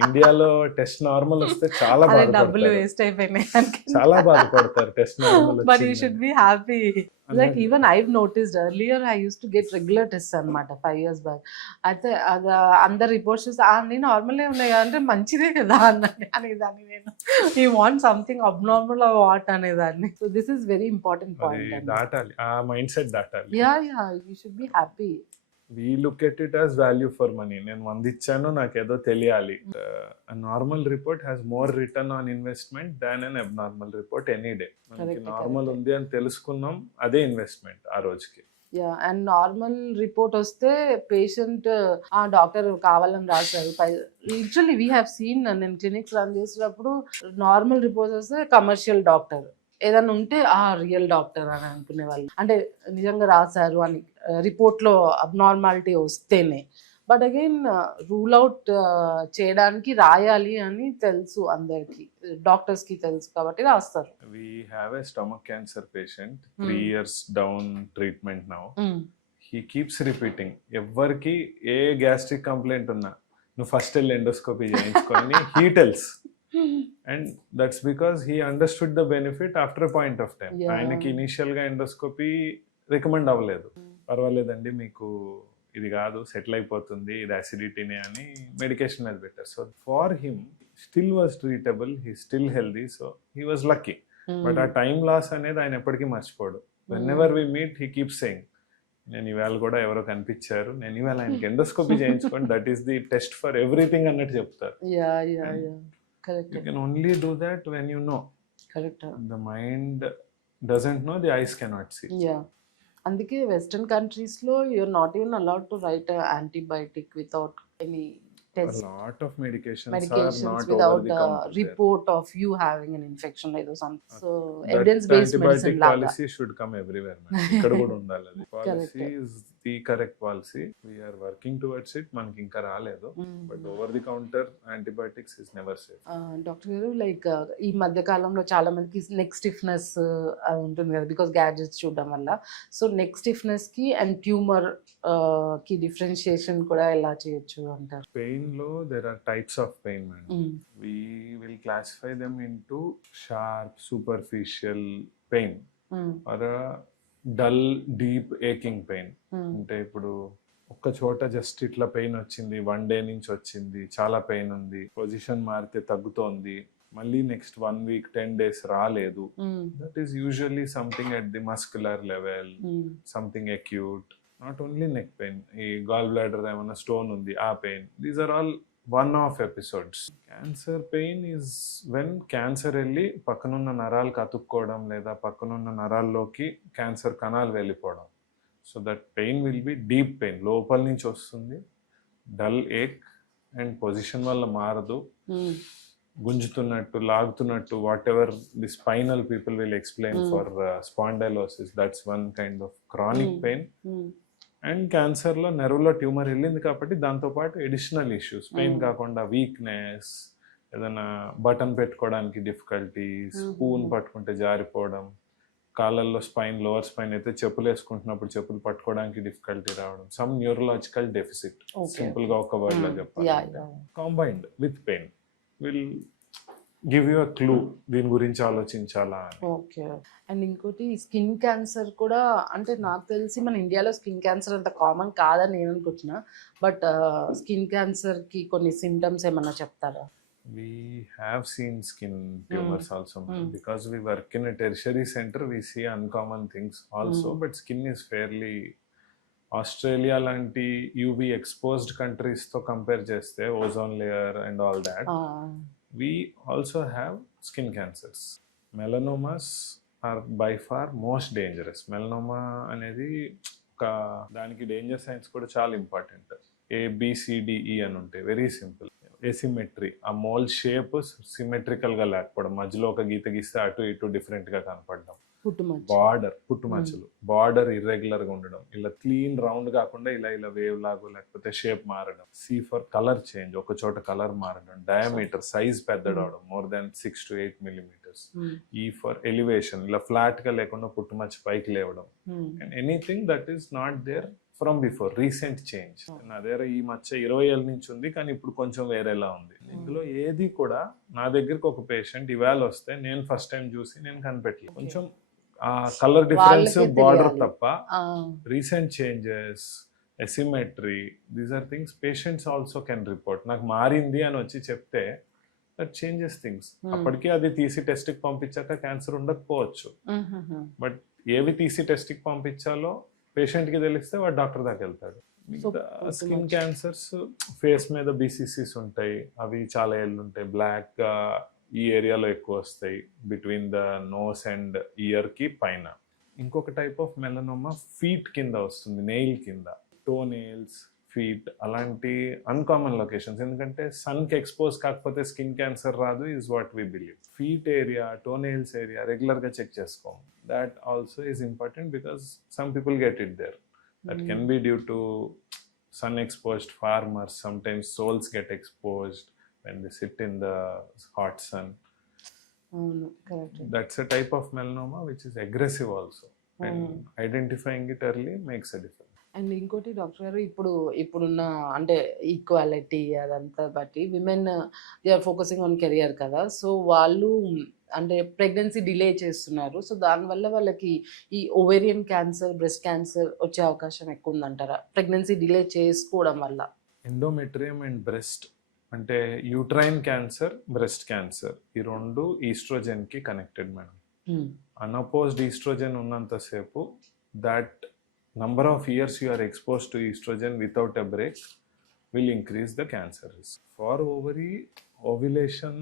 ఇండియాలో test normal వస్తే చాలా డబ్బులు waste అయిపోయినాయి, చాలా బాధపడతారు test normal. But you should be happy. Like even I've noticed earlier I use to get regular test అనమాట 5 years back. అయితే అది అందరు రిపోర్ట్స్ చూస్తే అన్నీ నార్మలే ఉన్నాయి అంటే మంచిదే కదా అనేదాన్ని నేను. You want something abnormal or what అనేదాన్ని. So this is very important point. దాటాలి, ఆ మైండ్ సెట్ దాటాలి. Yeah you should be happy. We look at it as value for money. నేను 100 ఇచ్చాను, నాకేదో తెలియాలి. A normal report has more return on investment than an abnormal report any day. మనకి normal ఉంది అని తెలుసుకున్నాం, అదే ఇన్వెస్ట్మెంట్ ఆ రోజుకి. యా, అండ్ నార్మల్ రిపోర్ట్ వస్తే పేషెంట్ ఆ డాక్టర్ కావాలని రాశారు. లిటరలీ వీ హ్యావ్ సీన్, నేను క్లినిక్స్ రన్ చేసేటప్పుడు నార్మల్ రిపోర్ట్స్ వస్తే కమర్షియల్ డాక్టర్, ఏదైనా ఉంటే రియల్ డాక్టర్ అని అనుకునే వాళ్ళు, అంటే నిజంగా రాశారు అని రిపోర్ట్లో అబ్నార్మాలిటీ వస్తేనే. బట్ అగైన్ రూల్ అవుట్ చేయడానికి రాయాలి అని తెలుసు అందరికి, డాక్టర్స్కి తెలుసు కాబట్టి రాస్తారు. We have a stomach cancer patient, 3 years down treatment now. He keeps repeating, ఎవరికి ఏ గ్యాస్ట్రిక్ కంప్లైంట్ ఉన్నా నువ్వు ఫస్ట్ వెళ్ళి ఎండోస్కోపీ చేయించుకొని he tells. And that's because he understood the benefit after a point of time. ఆయనకి ఇనిషియల్గా endoscopy recommend అవ్వలేదు. పర్వాలేదండి మీకు ఇది కాదు, సెటిల్ అయిపోతుంది, ఇది అసిడిటీనే అని మెడికేషన్ మీద పెట్టారు. So far him still was treatable, he still healthy, so he was lucky. But ఆ టైం లాస్ అనేది ఆయన ఎప్పటికీ మర్చిపోడు. Whenever we meet he keep saying, నేను ఇవాళ కూడా ఎవరో కనిపించారు, నేను ఇవాళ ఆయనకి ఎండోస్కోపీ చేయించుకోండి, that is the test for everything అన్నట్టు చెప్తారు. Correct you can only do that when you know. Correct. The mind doesn't know, the eyes cannot see. అందుకే వెస్టర్న్ కంట్రీస్ లో you're not even allowed to write antibiotic without any A test lot of medications are medications not over without the counter there. report of you having an infection like something. So That evidence based antibiotic medicine laga. policy should come everywhere, man. ఇక్కడ కూడా ఉండాలి అది. Correct. Policy is the correct policy. We are working towards it. మనకి ఇంకా రాలేదు. But over the counter antibiotics is never safe. Doctor గారు like ఈ మధ్య కాలంలో చాలా మందికి నెక్ స్టిఫ్నెస్ అది ఉంటుంది కదా, బికాస్ గ్యాడ్జెట్స్ చూడడం వల్ల. సో నెక్ స్టిఫ్నెస్ కి అండ్ ట్యూమర్ కి డిఫరెన్షియేషన్ కూడా ఎలా చేయొచ్చు అంటారు? Pain లో there are types of pain, man. We will classify them into sharp, superficial pain or a dull, deep aching pain. అంటే ఇప్పుడు ఒక్క చోట జస్ట్ ఇట్లా పెయిన్ వచ్చింది, 1 day నుంచి వచ్చింది, చాలా పెయిన్ ఉంది, పొజిషన్ మారితే తగ్గుతోంది, మళ్ళీ నెక్స్ట్ 1 week 10 days రాలేదు. That is usually something at the muscular level, something acute. Not only neck pain, ఈ గాల్ బ్లాడర్ ఏమైనా స్టోన్ ఉంది ఆ pain, these are all one-off episodes. Cancer pain is when cancer వెళ్ళి పక్కనున్న నరాలకు అతుక్కోవడం లేదా పక్కనున్న నరాల్లోకి cancer కణాలు వెళ్ళిపోవడం. So that pain will be deep pain, లోపల నుంచి వస్తుంది, డల్ ఏక్ అండ్ పొజిషన్ వల్ల మారదు, గుంజుతున్నట్టు లాగుతున్నట్టు, whatever the spinal people will explain for spondylosis, that's one kind of chronic pain. And క్యాన్సర్లో నెర్వ్లో ట్యూమర్ వెళ్ళింది కాబట్టి దాంతోపాటు ఎడిషనల్ ఇష్యూస్, పెయిన్ కాకుండా వీక్నెస్, ఏదైనా బటన్ పెట్టుకోవడానికి డిఫికల్టీ, స్పూన్ పట్టుకుంటే జారిపోవడం, కాళ్ళల్లో స్పైన్, లోవర్ స్పైన్ అయితే చెప్పులు వేసుకుంటున్నప్పుడు చెప్పులు పట్టుకోవడానికి డిఫికల్టీ రావడం, సమ్ న్యూరలాజికల్ డెఫిసిట్, సింపుల్ గా ఒక వర్డ్ లో చెప్పాలి, combined with pain will give you a clue దీని గురించి ఆలోచించాలా. ఓకే. అండ్ ఇంకోటి స్కిన్ క్యాన్సర్ కూడా, అంటే నాకు తెలిసి మన ఇండియాలో స్కిన్ క్యాన్సర్ అంత కామన్ కాదని నేను అనుకుంటున్నా, బట్ స్కిన్ క్యాన్సర్ కి కొన్ని సిమ్టమ్స్ ఏమన్నా చెప్తారా? We have seen skin tumors also, because we work in a tertiary center, we see uncommon things also, but skin is fairly, Australia లాంటి యూవీ ఎక్స్పోజ్డ్ కంట్రీస్ తో compare చేస్తే, ozone layer and all that, we also have skin cancers. Melanomas are by far most dangerous. Melanoma అనేది ఒక దానికి danger science కూడా చాలా important. ABCDE అని ఉంటాయి, వెరీ సింపుల్. ఎసిమెట్రీ, ఆ మోల్ షేప్ సిమెట్రికల్ గా లేకపోవడం, మధ్యలో ఒక గీత గీస్తే అటు ఇటు డిఫరెంట్ గా కనపడడం, బార్డర్ పుట్టుమచ్చలు, బార్డర్ ఇర్రెగ్యులర్ గా ఉండడం, ఇలా క్లీన్ రౌండ్ కాకుండా ఇలా ఇలా వేవ్ లాగా లేకపోతే షేప్ మారడం. C ఫర్ కలర్ చేంజ్, ఒక చోట కలర్ మారడం, డయామీటర్ సైజ్ పెద్దడవడం, more than 6 to 8 millimeters. E for elevation, ఇలా ఫ్లాట్ గా లేకుండా పుట్టుమచ్చ పైకి లేవడం. And anything that is not there from before, recent change. నా దగ్గర ఈ మచ్చ 20 ఏళ్ళ నుంచి ఉంది కానీ ఇప్పుడు కొంచెం వేరేలా ఉంది. ఇందులో ఏది కూడా నా దగ్గరకు ఒక పేషెంట్ ఇవాళ వస్తే నేను ఫస్ట్ టైం చూసి నేను కనిపెట్టలేదు. కొంచెం ఆ కలర్ డిఫరెన్స్, బార్డర్ తప్ప recent changes, asymmetry, these are things patients also can report. నాకు మారింది అని వచ్చి చెప్తే దట్ చేంజెస్ థింగ్స్. అప్పటికి అది తీసి టెస్ట్ కి పంపించాక క్యాన్సర్ ఉండకపోవచ్చు, బట్ ఏవి తీసి టెస్ట్ కి పంపించాలో పేషెంట్ కి తెలిస్తే వాడు డాక్టర్ దాకా వెళ్తాడు. స్కిన్ క్యాన్సర్స్ ఫేస్ మీద BCCs ఉంటాయి, అవి చాలా ఏళ్ళు ఉంటాయి, బ్లాక్ గా ఈ ఏరియాలో ఎక్కువ వస్తాయి, between the nose and ear కి పైన. ఇంకొక టైప్ ఆఫ్ మెలనోమా ఫీట్ కింద వస్తుంది, నెయిల్ కింద, టో నెయిల్స్, ఫీట్, అలాంటి అన్కామన్ లొకేషన్స్. ఎందుకంటే సన్ కి ఎక్స్పోజ్ కాకపోతే స్కిన్ క్యాన్సర్ రాదు is what we believe. Feet area, toe nails area regular గా చెక్ చేసుకోం. That also is important because some people get it there. That can be due to sun exposed farmers, sometimes souls get exposed when they sit in the hot sun. Correct. That's a type of melanoma which is aggressive also, and identifying it early makes a difference. And ఇంకోటి doctor గారు, ఇప్పుడున్న అంటే equality అదంతా బట్టి women they are focusing on career కదా, so వాళ్ళు అంటే pregnancy delay చేస్తున్నారు. సో దానివల్ల వాళ్ళకి ఈ ఓవేరియన్ క్యాన్సర్, బ్రెస్ట్ క్యాన్సర్ వచ్చే అవకాశం ఎక్కువ ఉందంటారా ప్రెగ్నెన్సీ డిలే చేసుకోవడం వల్ల? ఎండోమెట్రియం అండ్ బ్రెస్ట్ అంటే యూట్రైన్ క్యాన్సర్, బ్రెస్ట్ క్యాన్సర్, ఈ రెండు ఈస్ట్రోజన్ కి కనెక్టెడ్ మేడం. అన్అపోజ్డ్ ఈస్ట్రోజన్ ఉన్నంతసేపు that number of years you are exposed to estrogen without a break will increase the cancer risk. For ovary, ovulation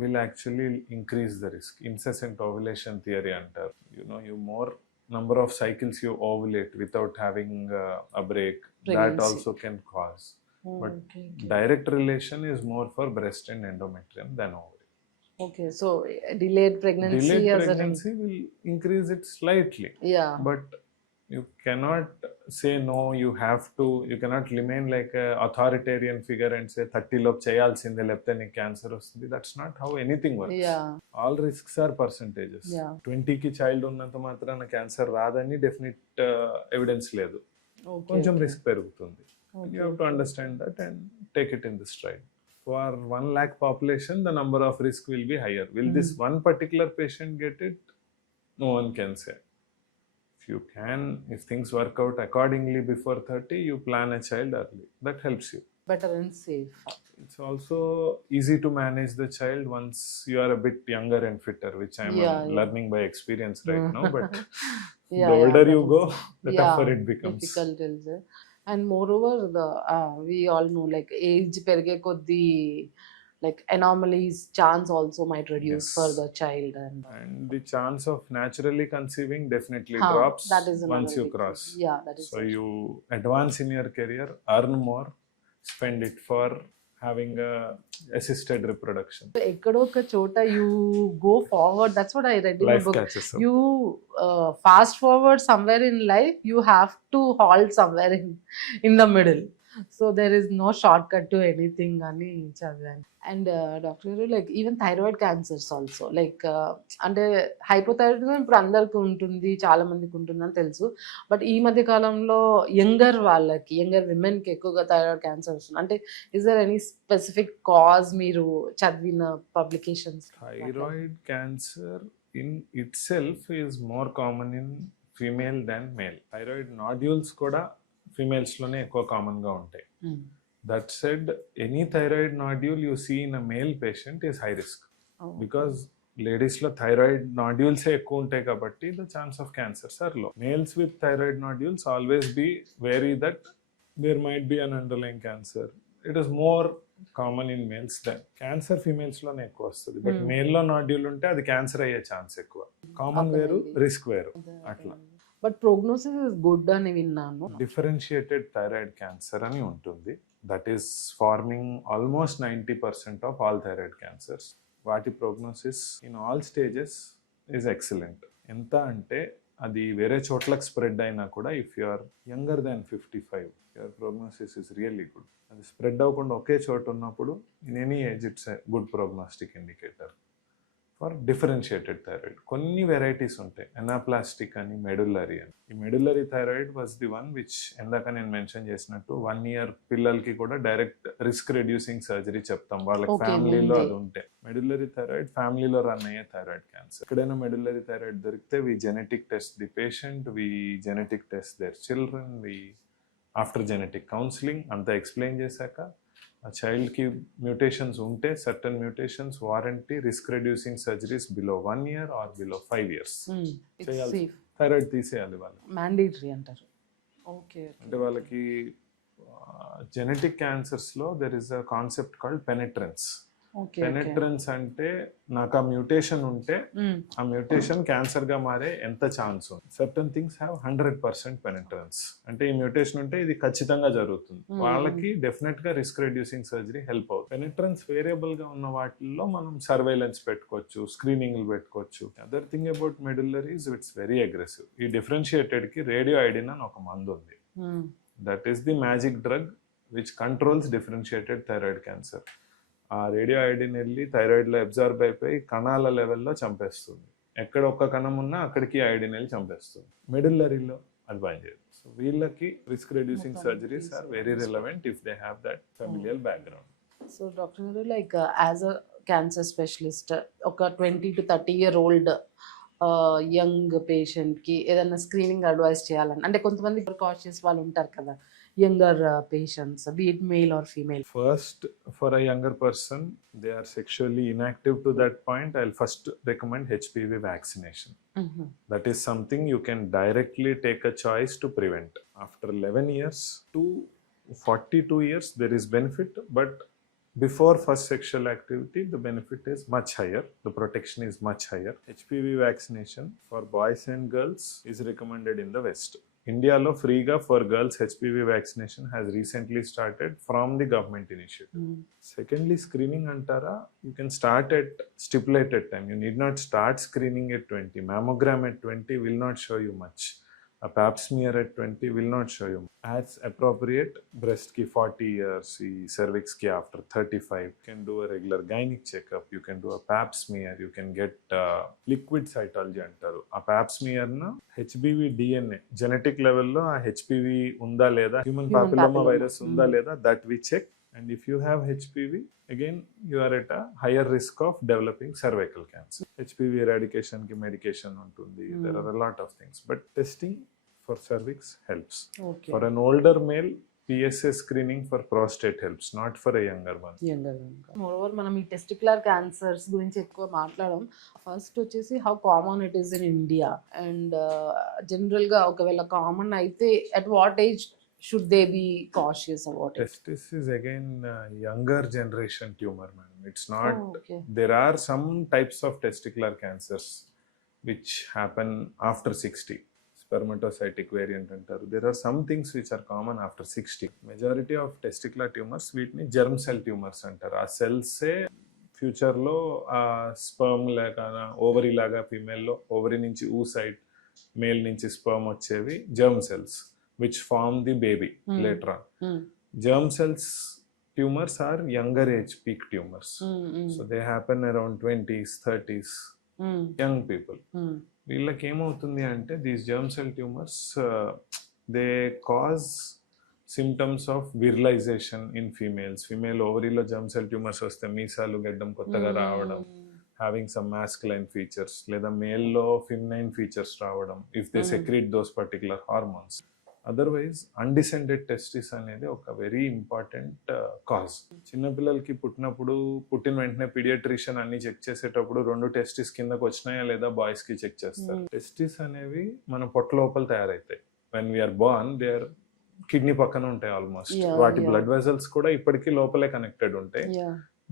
will actually increase the risk. Incessant ovulation theory antar. You more number of cycles you ovulate without having a break. Pregnancy. That also can cause. But Okay. direct relation is more for breast and endometrium than ovary. Okay, so delayed pregnancy Delayed as pregnancy will increase it slightly. yeah. But you cannot say no, you cannot remain like a authoritarian figure and say 30 log cheyalsinde lepte nik cancer ostundi. That's not how anything works. Yeah. All risks are percentages. Yeah. 20 ki child ఉన్నంత మాత్రాన cancer రాదని definite evidence లేదు. Okay. కొంచెం okay. Risk పెరుగుతుంది. Okay. You have to understand that and take it in the stride. For 1 lakh population, the number of risk will be higher. Will this one particular patient get it? No one can say. If things work out accordingly before 30, you plan a child early. That helps you. Better and safe. It's also easy to manage the child once you are a bit younger and fitter, which I'm learning by experience right now. But the older you go, the tougher it becomes. Difficult is it? And moreover, we all know like age perge koddi like anomalies chance also might reduce Yes. for the child and the chance of naturally conceiving definitely Huh, drops that is another once you big cross. thing. Yeah, that is So you advance in your career, earn more, spend it for having a assisted reproduction. ekkado oka chota you go forward. That's what I read in a Life book. catches up. You fast forward somewhere in life, you have to halt somewhere in the middle. So there is no shortcut to anything ani chadivanu. And doctor like even thyroid cancers also like అంటే hypothyroidism ఇప్పుడు అందరికి ఉంటుంది, చాలా మందికి ఉంటుందని తెలుసు. But ఈ మధ్య కాలంలో యంగర్ విమెన్కి ఎక్కువగా థైరాయిడ్ క్యాన్సర్ వస్తుంది. అంటే is there any specific cause మీరు చదివిన publications? Thyroid cancer in itself is more common in female than male. Thyroid nodules కూడా females లోనే ఎక్కువ కామన్ గా ఉంటాయి. That said, any thyroid nodule you see in a male patient is high risk. Because ladies లో thyroid nodules ఎక్కువ ఉంటాయి కాబట్టి the chance of cancers are low. Males with thyroid nodules always be wary that there might be an underlying cancer. It is more common in males then cancer females లోనే ఎక్కువ వస్తుంది. But male లో nodule ఉంటే అది cancer అయ్యే chance ఎక్కువ. Common వేరు, risk వేరు అట్లా. బట్ ప్రోగ్నోసిస్ ఇస్ గుడ్ అని విన్నాను. డిఫరెన్షియేటెడ్ థైరాయిడ్ క్యాన్సర్ అని ఉంటుంది. That is forming almost 90% of all thyroid cancers. వాటి prognosis in all stages is excellent. ఎంత అంటే అది వేరే చోట్లకు స్ప్రెడ్ అయినా కూడా if you are younger than 55 your prognosis is really good. అది స్ప్రెడ్ అవ్వకుండా ఒకే చోట ఉన్నప్పుడు in any age it's a good prognostic indicator for differentiated thyroid. కొన్ని వెరైటీస్ ఉంటాయి, ఎనాప్లాస్టిక్ అని, మెడులరీ అని. ఈ medullary thyroid was the one which ఇందాక నేను మెన్షన్ చేసినట్టు 1 year పిల్లలకి కూడా డైరెక్ట్ రిస్క్ రెడ్యూసింగ్ సర్జరీ చెప్తాం వాళ్ళకి ఫ్యామిలీలో అది ఉంటే. మెడులరీ థైరాయిడ్ ఫ్యామిలీలో రన్ అయ్యే థైరాయిడ్ క్యాన్సర్. ఎక్కడైనా మెడులరీ థైరాయిడ్ దొరికితే we genetic test the patient, we genetic test their children, we after genetic counselling అంతా ఎక్స్ప్లెయిన్ చేశాక ఆ చైల్డ్కి మ్యూటేషన్స్ ఉంటే certain mutations warranty risk reducing surgeries below 1 year or below 5 years చేయాలి. Thyroid తీసేయాలి వాళ్ళు, మ్యాండేటరీ అంటారు. ఓకే, అంటే వాళ్ళకి జెనెటిక్ క్యాన్సర్స్ లో there is a concept called penetrance. Penetrance అంటే నాకు ఆ మ్యూటేషన్ ఉంటే ఆ మ్యూటేషన్ క్యాన్సర్ గా మారే ఎంత ఛాన్స్ ఉంది. Certain things have 100% పెనెట్రెన్స్. అంటే ఈ మ్యూటేషన్ ఉంటే ఇది ఖచ్చితంగా జరుగుతుంది. వాళ్ళకి డెఫినెట్ గా రిస్క్ రెడ్యూసింగ్ సర్జరీ హెల్ప్ అవుతుంది. పెనెట్రెన్స్ వేరియబుల్ గా ఉన్న వాటిల్లో మనం సర్వేలెన్స్ పెట్టుకోవచ్చు, స్క్రీనింగ్ పెట్టుకోవచ్చు. Other thing about medullaries it's very aggressive. ఈ డిఫరెన్షియేటెడ్ కి రేడియో ఐడిన్ అని ఒక మందు ఉంది. That is the magic drug which controls differentiated thyroid cancer. ఆ రేడియో ఐడిన్ వెళ్ళి థైరాయిడ్లో అబ్జార్బ్ అయిపోయి కణాల లెవెల్లో చంపేస్తుంది. ఎక్కడ ఒక్క కణం ఉన్నా అక్కడికి ఐడిన్ వెళ్ళి చంపేస్తుంది. మెడులరీలో అది పనిచేయదు. సో వీళ్ళకి risk reducing surgeries are very relevant if they have that familial background. So doctor గారు like as a cancer specialist ఒక 20 to 30 year old యంగ్ పేషెంట్కి ఏదైనా స్క్రీనింగ్ అడ్వైస్ చేయాలని, అంటే కొంతమంది కాషియస్ వాళ్ళు ఉంటారు కదా, younger patients, be it male or female? First, for a younger person, they are sexually inactive to that point, I'll first recommend HPV vaccination. Mhm. That is something you can directly take a choice to prevent. After 11 years to 42 years, there is benefit, but before first sexual activity, the benefit is much higher. The protection is much higher. HPV vaccination for boys and girls is recommended in the West. ఇండియాలో ఫ్రీగా for girls HPV vaccination has recently started from the government initiative. Secondly screening అంటారా, you can start at stipulated time. You need not start screening at 20. Mammogram at 20 will not show you much. A pap smear at 20 will not show you. As appropriate, breast ki 40 years, cervix ki after 35. You can do a regular gynec checkup. You can do a pap smear. You can get liquid cytology antaru. A pap smear na HPV DNA genetic level lo a HPV unda leda, human papilloma virus unda leda, that we check. And if you have HPV, again you are at a higher risk of developing cervical cancer. HPV eradication ki medication untundi. There are a lot of things, but testing for cervix helps. Okay. For an older male, PSA screening for prostate helps, not for a younger one. Moreover మనం ఈ testicular cancers గురించి ఎక్కువ మాట్లాడడం. First వచ్చేసి how common it is in India, and జనరల్గా ఒకవేళ common అయితే at what age should they be cautious about it? Testis is again younger generation tumor, man. It's not. Oh, okay. There are some types of testicular cancers which happen after 60. Spermatocytic variant antaru. There are some things which are common after 60. Majority of testicular tumors వీటిని germ cell tumors అంటారు. ఆ సెల్సే ఫ్యూచర్లో ఆ sperm లాగా ovary లాగా ఫీమేల్లో ovary నుంచి oocyte, male నుంచి sperm వచ్చేవి germ cells which form the baby later on. Germ cells tumors are younger age peak tumors. So they happen around 20s, 30s, young people. వీళ్ళకి ఏమవుతుంది అంటే these germ cell tumours they cause symptoms of virilization in females. Female ఓవరీలో germ cell tumours వస్తే మీసాలు గడ్డం కొత్తగా రావడం, having some masculine features, లేదా మేల్లో ఫిమినైన్ ఫీచర్స్ రావడం if they secrete those particular hormones. Otherwise undescended testis అనేది ఒక వెరీ ఇంపార్టెంట్ కాజ్. చిన్నపిల్లలకి పుట్టిన వెంటనే పీడియాట్రిషియన్ అన్ని చెక్ చేసేటప్పుడు 2 టెస్టిస్ కిందకు వచ్చినాయా లేదా బాయ్స్ కి చెక్ చేస్తారు. టెస్టిస్ అనేవి మన పొట్ట లోపల తయారైతాయి. When we are born they are kidney పక్కన ఉంటాయి ఆల్మోస్ట్. వాటి బ్లడ్ వెజల్స్ కూడా ఇప్పటికీ లోపలే కనెక్టెడ్ ఉంటాయి.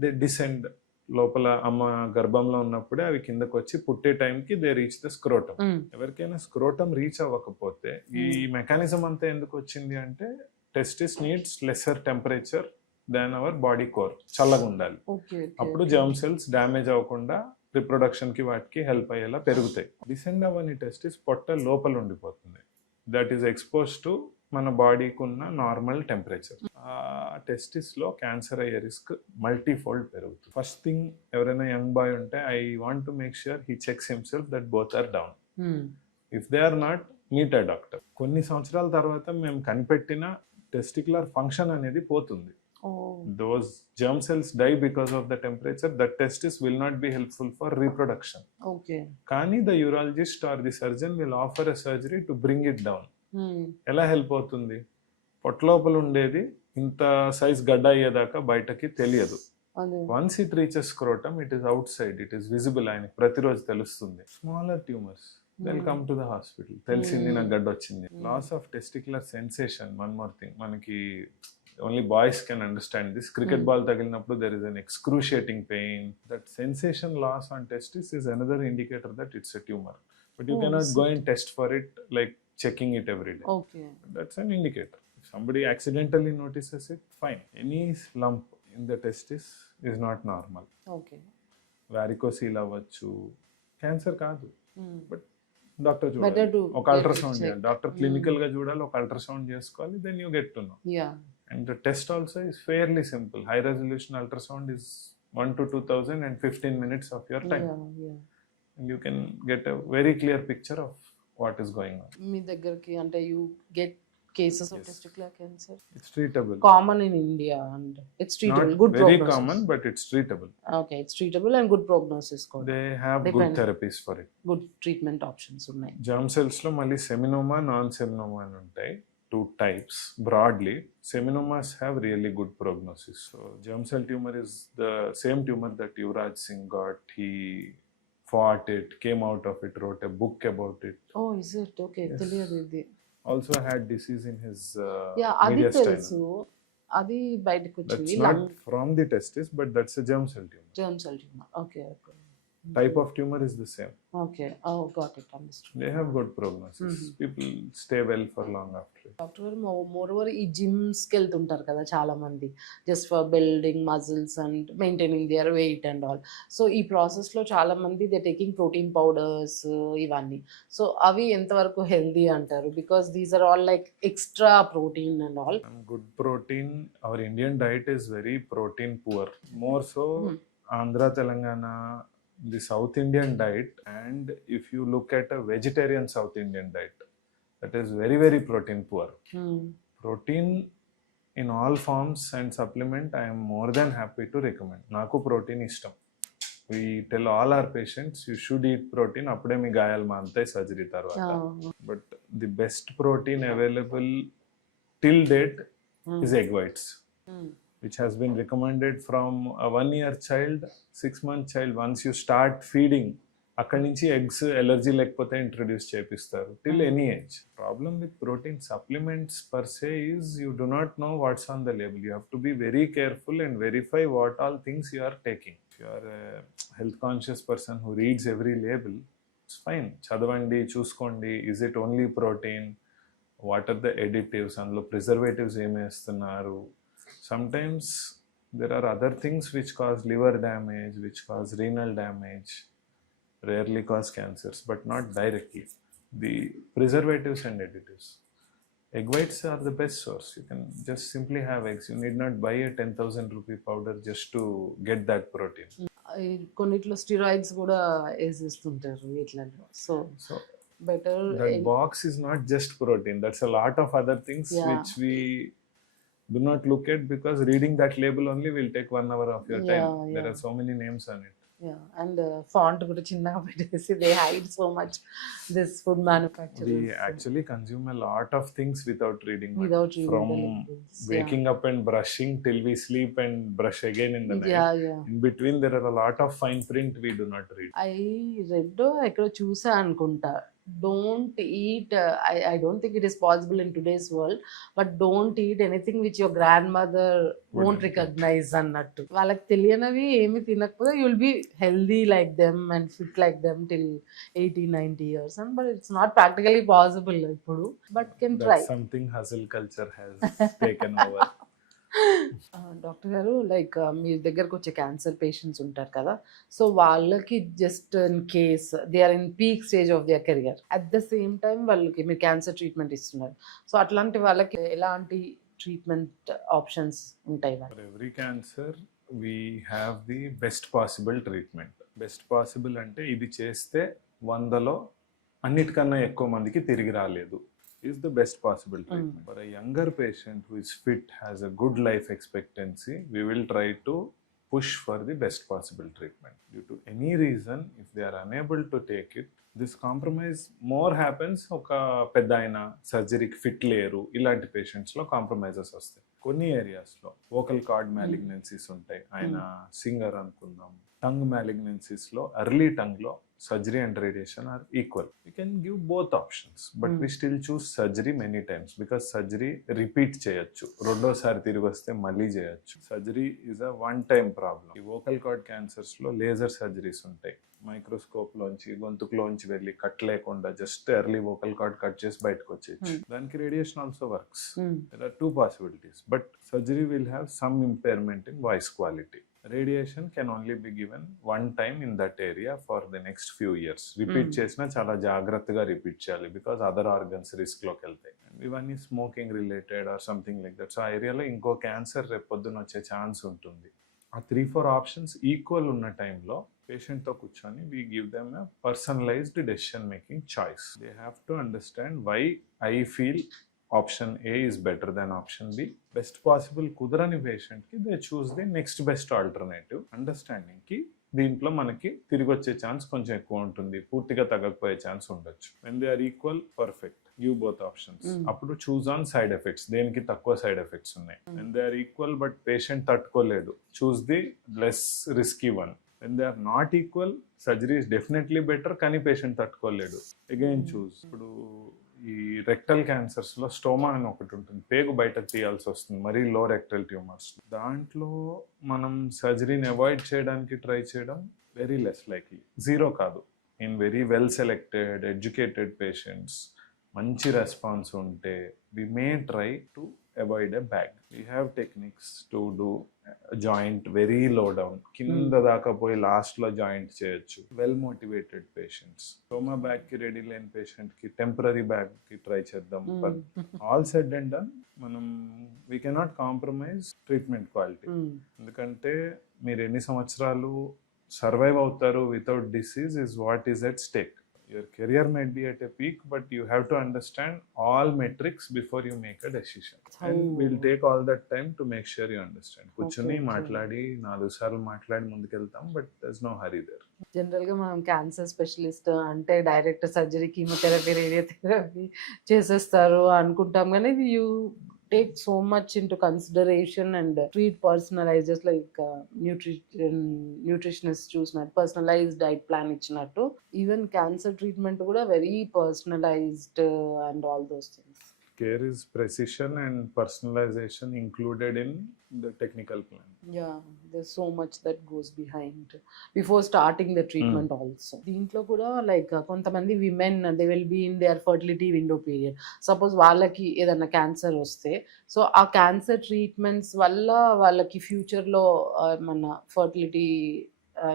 దే డిసెండ్ లోపల అమ్మ గర్భంలో ఉన్నప్పుడే అవి కిందకు వచ్చి పుట్టే టైంకి దే రీచ్ ద స్క్రోటం. ఎవరికైనా స్క్రోటం రీచ్ అవ్వకపోతే ఈ మెకానిజం అంతా ఎందుకు వచ్చింది అంటే testis needs lesser temperature than our body core, చల్లగా ఉండాలి. అప్పుడు జర్మ్ సెల్స్ డ్యామేజ్ అవ్వకుండా రిప్రొడక్షన్ కి వాటికి హెల్ప్ అయ్యేలా పెరుగుతాయి. డిసెండ్ అవ్వని టెస్టిస్ పొట్ట లోపల ఉండిపోతుంది. దట్ ఈస్ ఎక్స్పోజ్ టు మన బాడీకి ఉన్న నార్మల్ టెంపరేచర్. ఆ టెస్టిస్ లో క్యాన్సర్ అయ్యే రిస్క్ మల్టీఫోల్డ్ పెరుగుతుంది. ఫస్ట్ థింగ్, ఎవరైనా యంగ్ బాయ్ ఉంటే I want to make sure he checks himself that both are down. If they are not, meet a doctor. కొన్ని సంవత్సరాల తర్వాత మేము కనిపెట్టిన టెస్టిక్యులర్ ఫంక్షన్ అనేది పోతుంది. Those germ cells die because of the temperature. That testis will not be helpful for reproduction. Okay. Kani the urologist or the surgeon will offer a surgery to bring it down. ఎలా help అవుతుంది? పొట్టలోపల ఉండేది ఇంత size గడ్డ అయ్యేదాకా బయటకి తెలియదు. Once it reaches scrotum, it is outside, it is visible. ఆయనకి ప్రతిరోజు తెలుస్తుంది. Smaller tumours they'll come to the hospital. తెలిసింది నాకు గడ్డ వచ్చింది. Loss of testicular sensation. One more thing, మనకి only boys can understand this. Cricket ball tagilinappudu there is an excruciating pain. That sensation loss on testis is another indicator that it's a tumor. But you cannot go and test for it like checking it every day. Okay. That's an indicator. If somebody accidentally notices it, fine. Any lump in the testis is not normal. Okay. Varicocele avvachu, cancer kaadu. But doctor చూడాలి, ఒక ultrasound చేయాలి. Doctor clinical గా చూడాలి, ఒక ultrasound చేసుకోవాలి. Then you get to know. And the test also is fairly simple. High resolution ultrasound is 1 to 2,000 and 15 minutes of your time. And you can get a very clear picture of what is going on. మీ దగ్గరికి అంటే you get cases of testicular cancer? It's treatable. Common in India and it's treatable. Not good very prognosis. Common, but it's treatable. Okay, it's treatable and good prognosis. They have good therapies for it. Good treatment options ఉన్నాయి. Germ cells లో మళ్ళీ seminoma, non seminoma అని ఉంటాయి. two types broadly. Seminomas have really good prognosis. So germ cell tumor is the same tumor that Yuvraj Singh got. He fought it, came out of it, wrote a book about it. Oh is it okay Yes. తెలియదు ఇది Also had disease in his yeah అది mediastinum. తెలుసు అది బయటకు That's వచ్చింది not lung from the testis, but that's a germ cell tumor. Germ cell tumour okay okay Type of tumor is the same. Okay oh got it understood They have good prognosis. People stay well for long after it. Doctor గారు moreover ఈ జిమ్స్కి వెళ్తుంటారు కదా చాలా మంది just for building muscles and maintaining their weight and all so ఈ ప్రాసెస్లో చాలా మంది దే టేకింగ్ ప్రోటీన్ పౌడర్స్ ఇవన్నీ సో అవి ఎంతవరకు హెల్దీ అంటారు because these are all like extra protein and all Good protein. Our Indian diet is very protein poor. More so, Andhra, Telangana, the South Indian diet, and if you look at a vegetarian South Indian diet, that is very, very protein poor. Protein in all forms and supplement, I am more than happy to recommend. Naku protein ishtam. We tell all our patients, you should eat protein. Appude మీ గాయాలు మాంతాయి surgery tarvata. But the best protein available till date is egg whites, which has been recommended from a 1-year child, 6-month child. Once you start feeding, అక్కడి నుంచి eggs allergy లేకపోతే introduce చేపిస్తారు till any age. Problem with protein supplements per se is you do not know what's on the label. You have to be very careful and verify what all things you are taking. If you are health conscious person who reads every label, it's fine, చదవండి, చూసుకోండి. Is it only protein, what are the additives, అందులో preservatives ఏమి వేస్తున్నారు. Sometimes there are other things which cause liver damage, which cause renal damage, rarely cause cancers, but not directly. The preservatives and additives. Egg whites are the best source. You can just simply have eggs. You need not buy a 10,000 rupee powder just to get that protein. కొన్నిట్లో steroids కూడా వేసిస్తుంటారు ఇట్లాంటి so So better that box is not just protein. That's a lot of other things Yeah. which we do not look at, because reading that label only will take 1 hour of your time. Yeah, There yeah. are so many names on it. And font కూడా చిన్నగా పెట్టేసి they hide so much this food We manufacturers actually consume a lot of things without reading. without reading From the labels. waking up and brushing till we sleep and brush again in the night. Yeah. In between, there are a lot of fine print we do not read. I read ఎక్కడో చూసా అనుకుంటా don't eat I don't think it is possible in today's world but don't eat anything which your grandmother won't recognise అన్నట్టు. వాళ్ళకి తెలియనివి ఏమి తినకపోతే you will be healthy like them and fit like them till 80-90 years and but it's not practically possible ఇప్పుడు but can try. That's something hustle culture has taken over. Doctor గారు like మీ దగ్గరకు వచ్చే క్యాన్సర్ పేషెంట్స్ ఉంటారు కదా so వాళ్ళకి just in case they are in peak stage of their career at the same time వాళ్ళకి మీరు క్యాన్సర్ ట్రీట్మెంట్ ఇస్తున్నారు సో అట్లాంటి వాళ్ళకి ఎలాంటి ట్రీట్మెంట్ ఆప్షన్స్ ఉంటాయి? For every cancer, we have the best possible treatment. Best possible అంటే ఇది చేస్తే 100లో అన్నిటికన్నా ఎక్కువ మందికి తిరిగి రాలేదు is the best possible treatment. For a younger patient who is fit, has a good life expectancy, we will try to push for the best possible treatment. Due to any reason, if they are unable to take it, this compromise more happens ఒక పెద్ద ఆయన సర్జరీకి fit లేరు ఇలాంటి పేషెంట్స్లో compromises వస్తాయి. కొన్ని ఏరియాస్లో vocal cord malignancies ఉంటాయి, ఆయన సింగర్ అనుకుందాం. టంగ్ మ్యాలిగ్నెన్సీస్లో ఎర్లీ టంగ్లో surgery and radiation are equal. We can give both options, but we still choose surgery many times because surgery repeat చేయొచ్చు, రెండోసారి తిరిగి వస్తే మళ్ళీ చేయొచ్చు. Surgery is a one time problem. ఈ వోకల్ కార్డ్ క్యాన్సర్స్లో లేజర్ సర్జరీస్ ఉంటాయి, మైక్రోస్కోప్లోంచి గొంతుకులోంచి వెళ్ళి కట్ లేకుండా just early vocal cord cut చేసి బయటకు వచ్చేయచ్చు. దానికి radiation also works. There are two possibilities, but surgery will have some impairment in voice quality. Radiation can only be given one time in that area for the next few years. Repeat చేసినా చాలా జాగ్రత్తగా repeat చేయాలి because other organs రిస్క్లోకి వెళ్తాయి. ఇవన్నీ smoking related or something like that. So ఆ ఏరియాలో ఇంకో cancer రేపు పొద్దున వచ్చే ఛాన్స్ ఉంటుంది. ఆ 3-4 ఆప్షన్స్ ఈక్వల్ ఉన్న టైంలో పేషెంట్తో కూర్చొని we give them a personalised decision making choice. They have to understand why I feel option A is better than option B. Best possible కుదరని పేషెంట్కి they choose the next best alternative. అండర్స్టాండింగ్కి దీంట్లో మనకి తిరిగి వచ్చే ఛాన్స్ కొంచెం ఎక్కువ ఉంటుంది, పూర్తిగా తగ్గకపోయే ఛాన్స్ ఉండొచ్చు. When they are equal, perfect, give both options. అప్పుడు చూస్ ఆన్ సైడ్ ఎఫెక్ట్స్, దేనికి తక్కువ సైడ్ ఎఫెక్ట్స్ ఉన్నాయి. When they are equal but patient తట్టుకోలేడు, choose the less risky one. When they are not equal, surgery is definitely better కానీ patient తట్టుకోలేడు, again choose. ఇప్పుడు ఈ rectal cancers లో stoma అని ఒకటి ఉంటుంది, పేగు బయటకు తీయాల్సి వస్తుంది, మరీ లో రెక్టల్ ట్యూమర్స్. దాంట్లో మనం సర్జరీని అవాయిడ్ చేయడానికి ట్రై చేయడం వెరీ లెస్ లైక్లీ, జీరో కాదు. In very well selected educated patients, మంచి రెస్పాన్స్ ఉంటే we may try to avoid a bag. We have techniques to do joint very low down, కింద దాకా పోయి లాస్ట్ లో జాయింట్ చేయొచ్చు. Well motivated patients, stoma bag కి ready లేని patient కి టెంపరీ బ్యాగ్ కి ట్రై చేద్దాం. But all said and done, మనం we cannot compromise treatment quality. ఎందుకంటే మీరు ఎన్ని సంవత్సరాలు సర్వైవ్ అవుతారు without disease is what is at stake. Your career might be at a peak, but you have to understand all metrics before you make a decision. And we'll take all that time to make sure you understand. కూర్చొని మాట్లాడి 4 సార్లు మాట్లాడి ముందుకెళ్తాం, but there's no hurry there. General గా మనం cancer specialist అంటే direct surgery, chemotherapy, radiotherapy చేసేస్తారు అనుకుంటాం, కానీ you take so much into consideration and treat personalized, just like nutritionist చూసినట్టు personalized diet plan ఇచ్చినట్టు, even cancer treatment కూడా very personalized and all those things. Care is precision and personalization included in the technical plan. Yeah, there's so much that goes behind before starting the treatment also. దీంట్లో కూడా like కొంతమంది women they will be in their fertility window period. Suppose వాళ్ళకి ఏదన్నా cancer వస్తే, so ఆ cancer treatments వల్ల వాళ్ళకి ఫ్యూచర్లో మన ఫర్టిలిటీ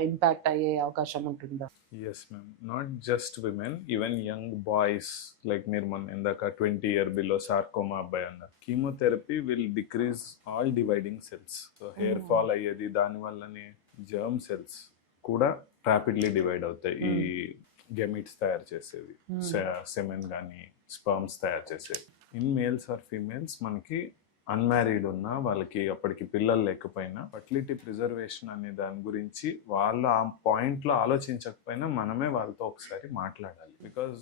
ఇంపాక్ట్ అయ్యే అవకాశం ఉంటుందా? Yes ma'am, not just women, even young boys, like మీరు మన ఇందాక 20 year below sarcoma అబ్బాయి అన్నారు. Chemotherapy will decrease all dividing cells. So hair fall అయ్యేది దాని వల్లనే జర్మ్ సెల్స్ కూడా ర్యాపిడ్లీ డివైడ్ అవుతాయి. ఈ గెమిట్స్ తయారు చేసేవి, సెమెన్ కానీ స్పర్మ్స్ తయారు చేసేవి. ఇన్ మేల్స్ ఆర్ ఫీమేల్స్ మనకి అన్మ్యారీడ్ ఉన్నా, వాళ్ళకి అప్పటికి పిల్లలు లేకపోయినా, ఫర్టిలిటీ ప్రిజర్వేషన్ అనే దాని గురించి వాళ్ళు ఆ పాయింట్లో ఆలోచించకపోయినా మనమే వాళ్ళతో ఒకసారి మాట్లాడాలి. బికాజ్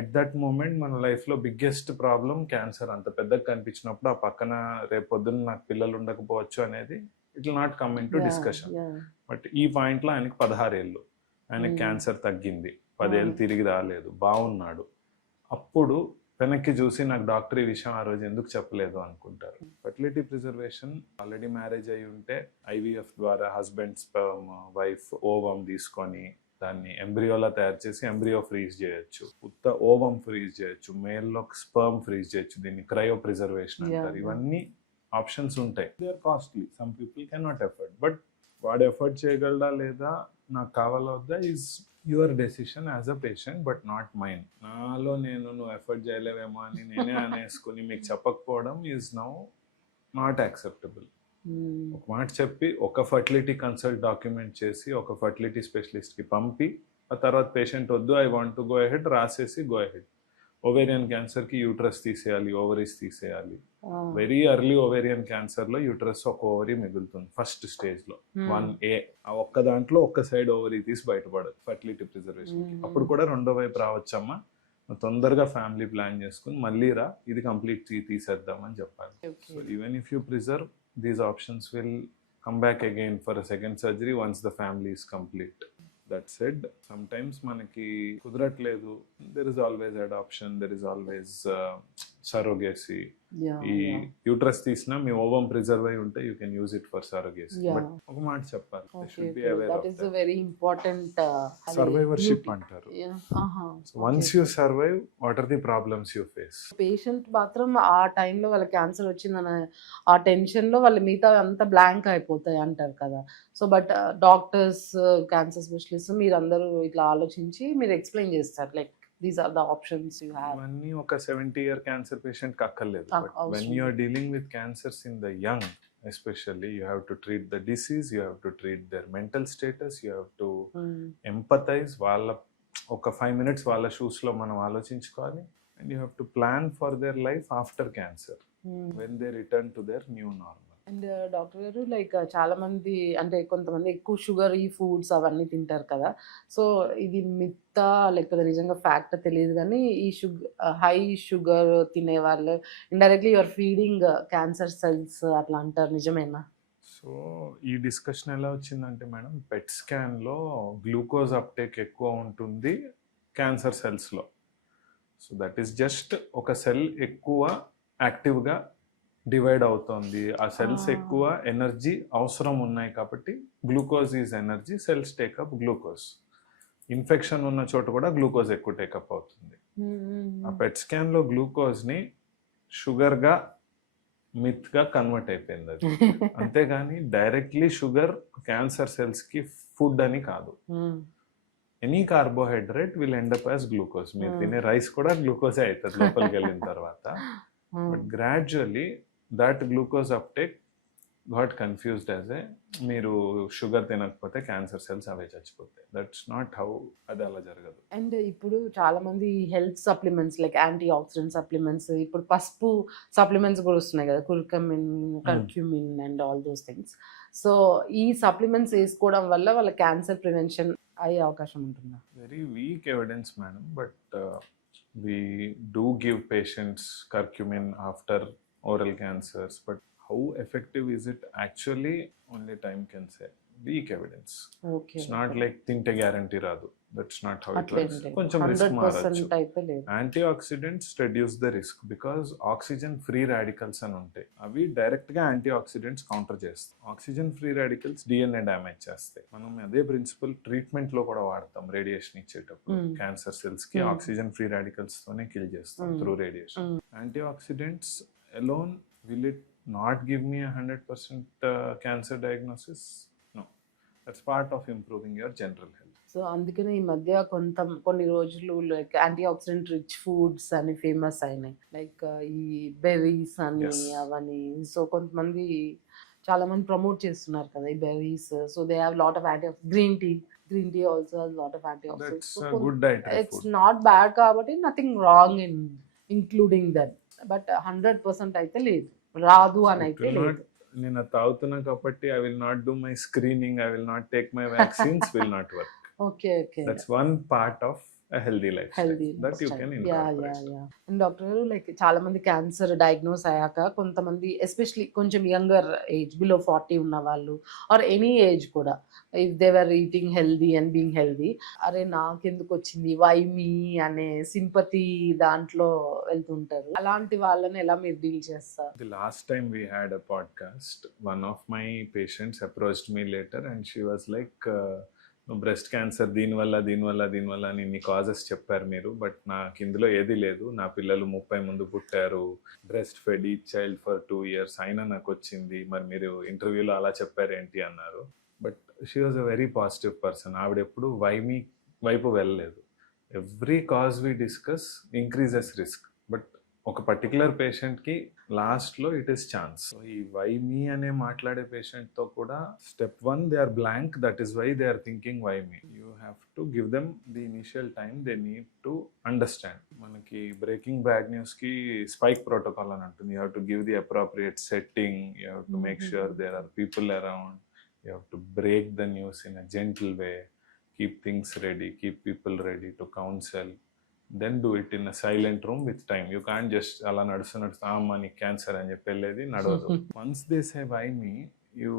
ఎట్ దట్ మూమెంట్ మన లైఫ్లో బిగ్గెస్ట్ ప్రాబ్లం క్యాన్సర్. అంత పెద్దగా కనిపించినప్పుడు ఆ పక్కన రేపు పొద్దున్న నాకు పిల్లలు ఉండకపోవచ్చు అనేది it will not come in to discussion. But ఈ పాయింట్లో ఆయనకి 16 ఏళ్ళు, ఆయనకి క్యాన్సర్ తగ్గింది, 10 ఏళ్ళు తిరిగి రాలేదు, బాగున్నాడు. అప్పుడు వెనక్కి చూసి నాకు డాక్టర్ ఈ విషయం ఆ రోజు ఎందుకు చెప్పలేదు అనుకుంటారు. ఫర్టిలిటీ ప్రిజర్వేషన్ ఆల్రెడీ మ్యారేజ్ అయి ఉంటే ఐవీఎఫ్ ద్వారా హస్బెండ్ స్పర్మ్, వైఫ్ ఓవం తీసుకొని దాన్ని ఎంబ్రియోలా తయారు చేసి ఎంబ్రియో ఫ్రీజ్ చేయొచ్చు, ఉత్త ఓవం ఫ్రీజ్ చేయొచ్చు, మేల్లో స్పర్మ్ ఫ్రీజ్ చేయొచ్చు. దీన్ని క్రయో ప్రిజర్వేషన్ అంటారు. ఇవన్నీ ఆప్షన్స్ ఉంటాయి. They are costly, some people can not afford. But వాడు ఎఫర్ట్ చేయగలడా లేదా, నాకు కావాలా వద్దా is your decision as a patient, but not mine. నాలో నేను నువ్వు ఎఫర్ట్ చేయలేవేమో అని నేనే అనేసుకుని మీకు చెప్పకపోవడం ఈజ్ నౌ నాట్ యాక్సెప్టబుల్. ఒక మాట చెప్పి ఒక ఫర్టిలిటీ కన్సల్ట్ డాక్యుమెంట్ చేసి ఒక ఫర్టిలిటీ స్పెషలిస్ట్కి పంపి ఆ తర్వాత పేషెంట్ వద్దు I want to go ahead రాసేసి గో అహెడ్. ఓవేరియన్ క్యాన్సర్కి యూట్రస్ తీసేయాలి, ఓవరీస్ తీసేయాలి. వెరీ ఎర్లీ ఓవేరియన్ క్యాన్సర్లో యూట్రస్ ఒక ఓవరీ మిగులుతుంది ఫస్ట్ స్టేజ్లో, 1A. ఆ ఒక్క దాంట్లో ఒక్క సైడ్ ఓవరీ తీసి బయటపడదు ఫర్టిలిటీ ప్రిజర్వేషన్. అప్పుడు కూడా రెండో వైపు రావచ్చమ్మా, తొందరగా ఫ్యామిలీ ప్లాన్ చేసుకుని మళ్ళీ రా, ఇది కంప్లీట్ తీసేద్దామని చెప్పాలి. So even if you preserve, these options will come back again for a second surgery once the family is complete. That said, sometimes మనకి కుదరట్లేదు, there is always adoption, there is always surrogacy. ఈ uterus తీసినా మీ ovum preserve అయి ఉంటే you can use it for surrogacy. But ఒక మాట చెప్పాలి, should be aware of that. Very important survivorship అంటారు. Once you survive, what are the problems you face? Patient మాత్రం ఆ టైంలో వాళ్ళ క్యాన్సర్ వచ్చిందన్న ఆ టెన్షన్ లో వాళ్ళ మిగతా అంతా బ్లాంక్ అయిపోతాయి అంటారు కదా. So but doctors, cancer specialist మీరందరూ ఇట్లా ఆలోచించి మీరు ఎక్స్ప్లెయిన్ చేస్తారు, like these are the options you have. ఇవన్నీ ఒక 70-year క్యాన్సర్ పేషెంట్ కి అక్కర్లేదు. But when you are dealing with cancers in the young especially, you have to treat the disease, you have to treat their mental status, you have to empathize. వాళ్ళ ఒక 5 minutes వాళ్ళ shoes లో మనం ఆలోచించుకోవాలి. and you have to plan for their life after cancer, when they return to their new normal. And doctor గారు like చాలా మంది అంటే కొంతమంది ఎక్కువ షుగర్ ఈ ఫుడ్స్ అవన్నీ తింటారు కదా. సో ఇది మిత్తా లేకపోతే నిజంగా ఫ్యాక్ట్ తెలియదు కానీ ఈ హై షుగర్ తినే వాళ్ళు indirectly your feeding cancer cells అట్లా అంటారు, నిజమేనా? సో ఈ డిస్కషన్ ఎలా వచ్చిందంటే మేడం, పెట్ స్కాన్లో గ్లూకోజ్ అప్టేక్ ఎక్కువ ఉంటుంది క్యాన్సర్ సెల్స్లో. సో దట్ ఈస్ జస్ట్ ఒక సెల్ ఎక్కువ యాక్టివ్గా డివైడ్ అవుతోంది, ఆ సెల్స్ ఎక్కువ ఎనర్జీ అవసరం ఉన్నాయి కాబట్టి glucose is energy, cells take up glucose. Infection ఉన్న చోట కూడా గ్లూకోజ్ ఎక్కువ టేకప్ అవుతుంది. ఆ పెట్ స్కాన్లో గ్లూకోజ్ని షుగర్గా మిత్గా కన్వర్ట్ అయిపోయింది అది. అంతేగాని డైరెక్ట్లీ షుగర్ క్యాన్సర్ సెల్స్కి ఫుడ్ అని కాదు. Any carbohydrate will end up as glucose. మీరు తినే రైస్ కూడా గ్లూకోజే అవుతుంది లోపలికి వెళ్ళిన తర్వాత. But gradually that glucose uptake got confused as a మీరు షుగర్ తినకపోతే క్యాన్సర్ సెల్స్ అవే చచ్చిపోతాయి. దట్స్ నాట్ హౌ, అది అలా జరగదు. అండ్ ఇప్పుడు చాలా మంది health supplements like anti oxidant supplements, ఇప్పుడు పసుపు సప్లిమెంట్స్ కూడా వస్తున్నాయి కదా, curcumin and all those things. So ఈ సప్లిమెంట్స్ వేసుకోవడం వల్ల వాళ్ళ క్యాన్సర్ ప్రివెన్షన్ అయ్యే అవకాశం ఉంటుందా? Very weak evidence madam, but we do give patients curcumin after oral cancers, but how effective is it actually, only time can say. Weak evidence. Okay. It's not like tinte guarantee radu. That's not how it అట్లేం works. లేదు. కొంచెం risk 100% మారచ్చు. అయితే లేదు. Antioxidants reduce the risk because oxygen free radicals అని ఉంటాయి. అవి direct గా యాంటీ ఆక్సిడెంట్స్ కౌంటర్ చేస్తాయి. Oxygen free radicals DNA damage చేస్తాయి. మనం అదే ప్రిన్సిపల్ ట్రీట్మెంట్ లో కూడా వాడతాం. రేడియేషన్ ఇచ్చేటప్పుడు క్యాన్సర్ సెల్స్ కి ఆక్సిజన్ ఫ్రీ రాడికల్స్ తోనే కిల్ చేస్తాం through radiation. Antioxidants alone, will it not give me 100% cancer diagnosis? No. That's part of improving your general health. So అందుకనే ఈ మధ్య కొన్ని రోజులు like antioxidant rich foods అని famous అయినాయి, like ఈ బెర్రీస్ అని Yes. అవని. సో కొంతమంది చాలా మంది ప్రమోట్ చేస్తున్నారు కదా ఈ berries. So they have lot of anti green tea also has lot of anti That's oxidants. a good dietary it's food. Not bad కాబట్టి nothing wrong in including that. But 100% అయితే లేదు, రాదు అని It అయితే will లేదు. not, నేను తాగుతున్నా కాబట్టి I will not do my screening, I will not take my vaccines, will not work. Okay okay. That's one part of a healthy lifestyle healthy that you can incorporate. And doctor గారు like చాలా మంది cancer diagnose అయ్యాక కొంతమంది especially కొంచెం younger age below 40 ఉన్న వాళ్ళు or any age కూడా, if they were eating healthy and being healthy, అరే నాకెందుకు వచ్చింది వై మీ అనే సింపతి దాంట్లో వెళ్తుంటారు. అలాంటి వాళ్ళని ఎలా మీరు డీల్ చేస్తారు? The last time we had a podcast, one of my patients approached me later and she was like, breast cancer దీనివల్ల అని ఇన్ని కాజెస్ చెప్పారు మీరు, బట్ నాకు ఇందులో ఏది లేదు, నా పిల్లలు 30 ముందు పుట్టారు, breast fed each child for 2 years అయినా నాకు వచ్చింది, మరి మీరు ఇంటర్వ్యూలో అలా చెప్పారు ఏంటి అన్నారు. But she was a very positive person. ఆవిడ ఎప్పుడు వైమి వైపు వెళ్ళలేదు. Every cause we discuss increases risk, but ఒక పర్టికులర్ పేషెంట్కి లాస్ట్లో ఇట్ ఈస్ ఛాన్స్. సో ఈ వై మీ అనే మాట్లాడే పేషెంట్తో కూడా step 1 they are blank, that is why they are thinking why me. You have to give them the initial time, they need to understand. మనకి breaking bad న్యూస్కి SPIKES protocol అని ఉంటుంది. You have to give the appropriate setting, you have to make sure there are people around, you have to break the news in a gentle way, keep things ready, keep people ready to counsel. Then do it in a silent room with time. You can't just అలా నడుస్తూ అమ్మా నీకు cancer అని చెప్పి వెళ్ళేది నడవదు. Once they say why me, you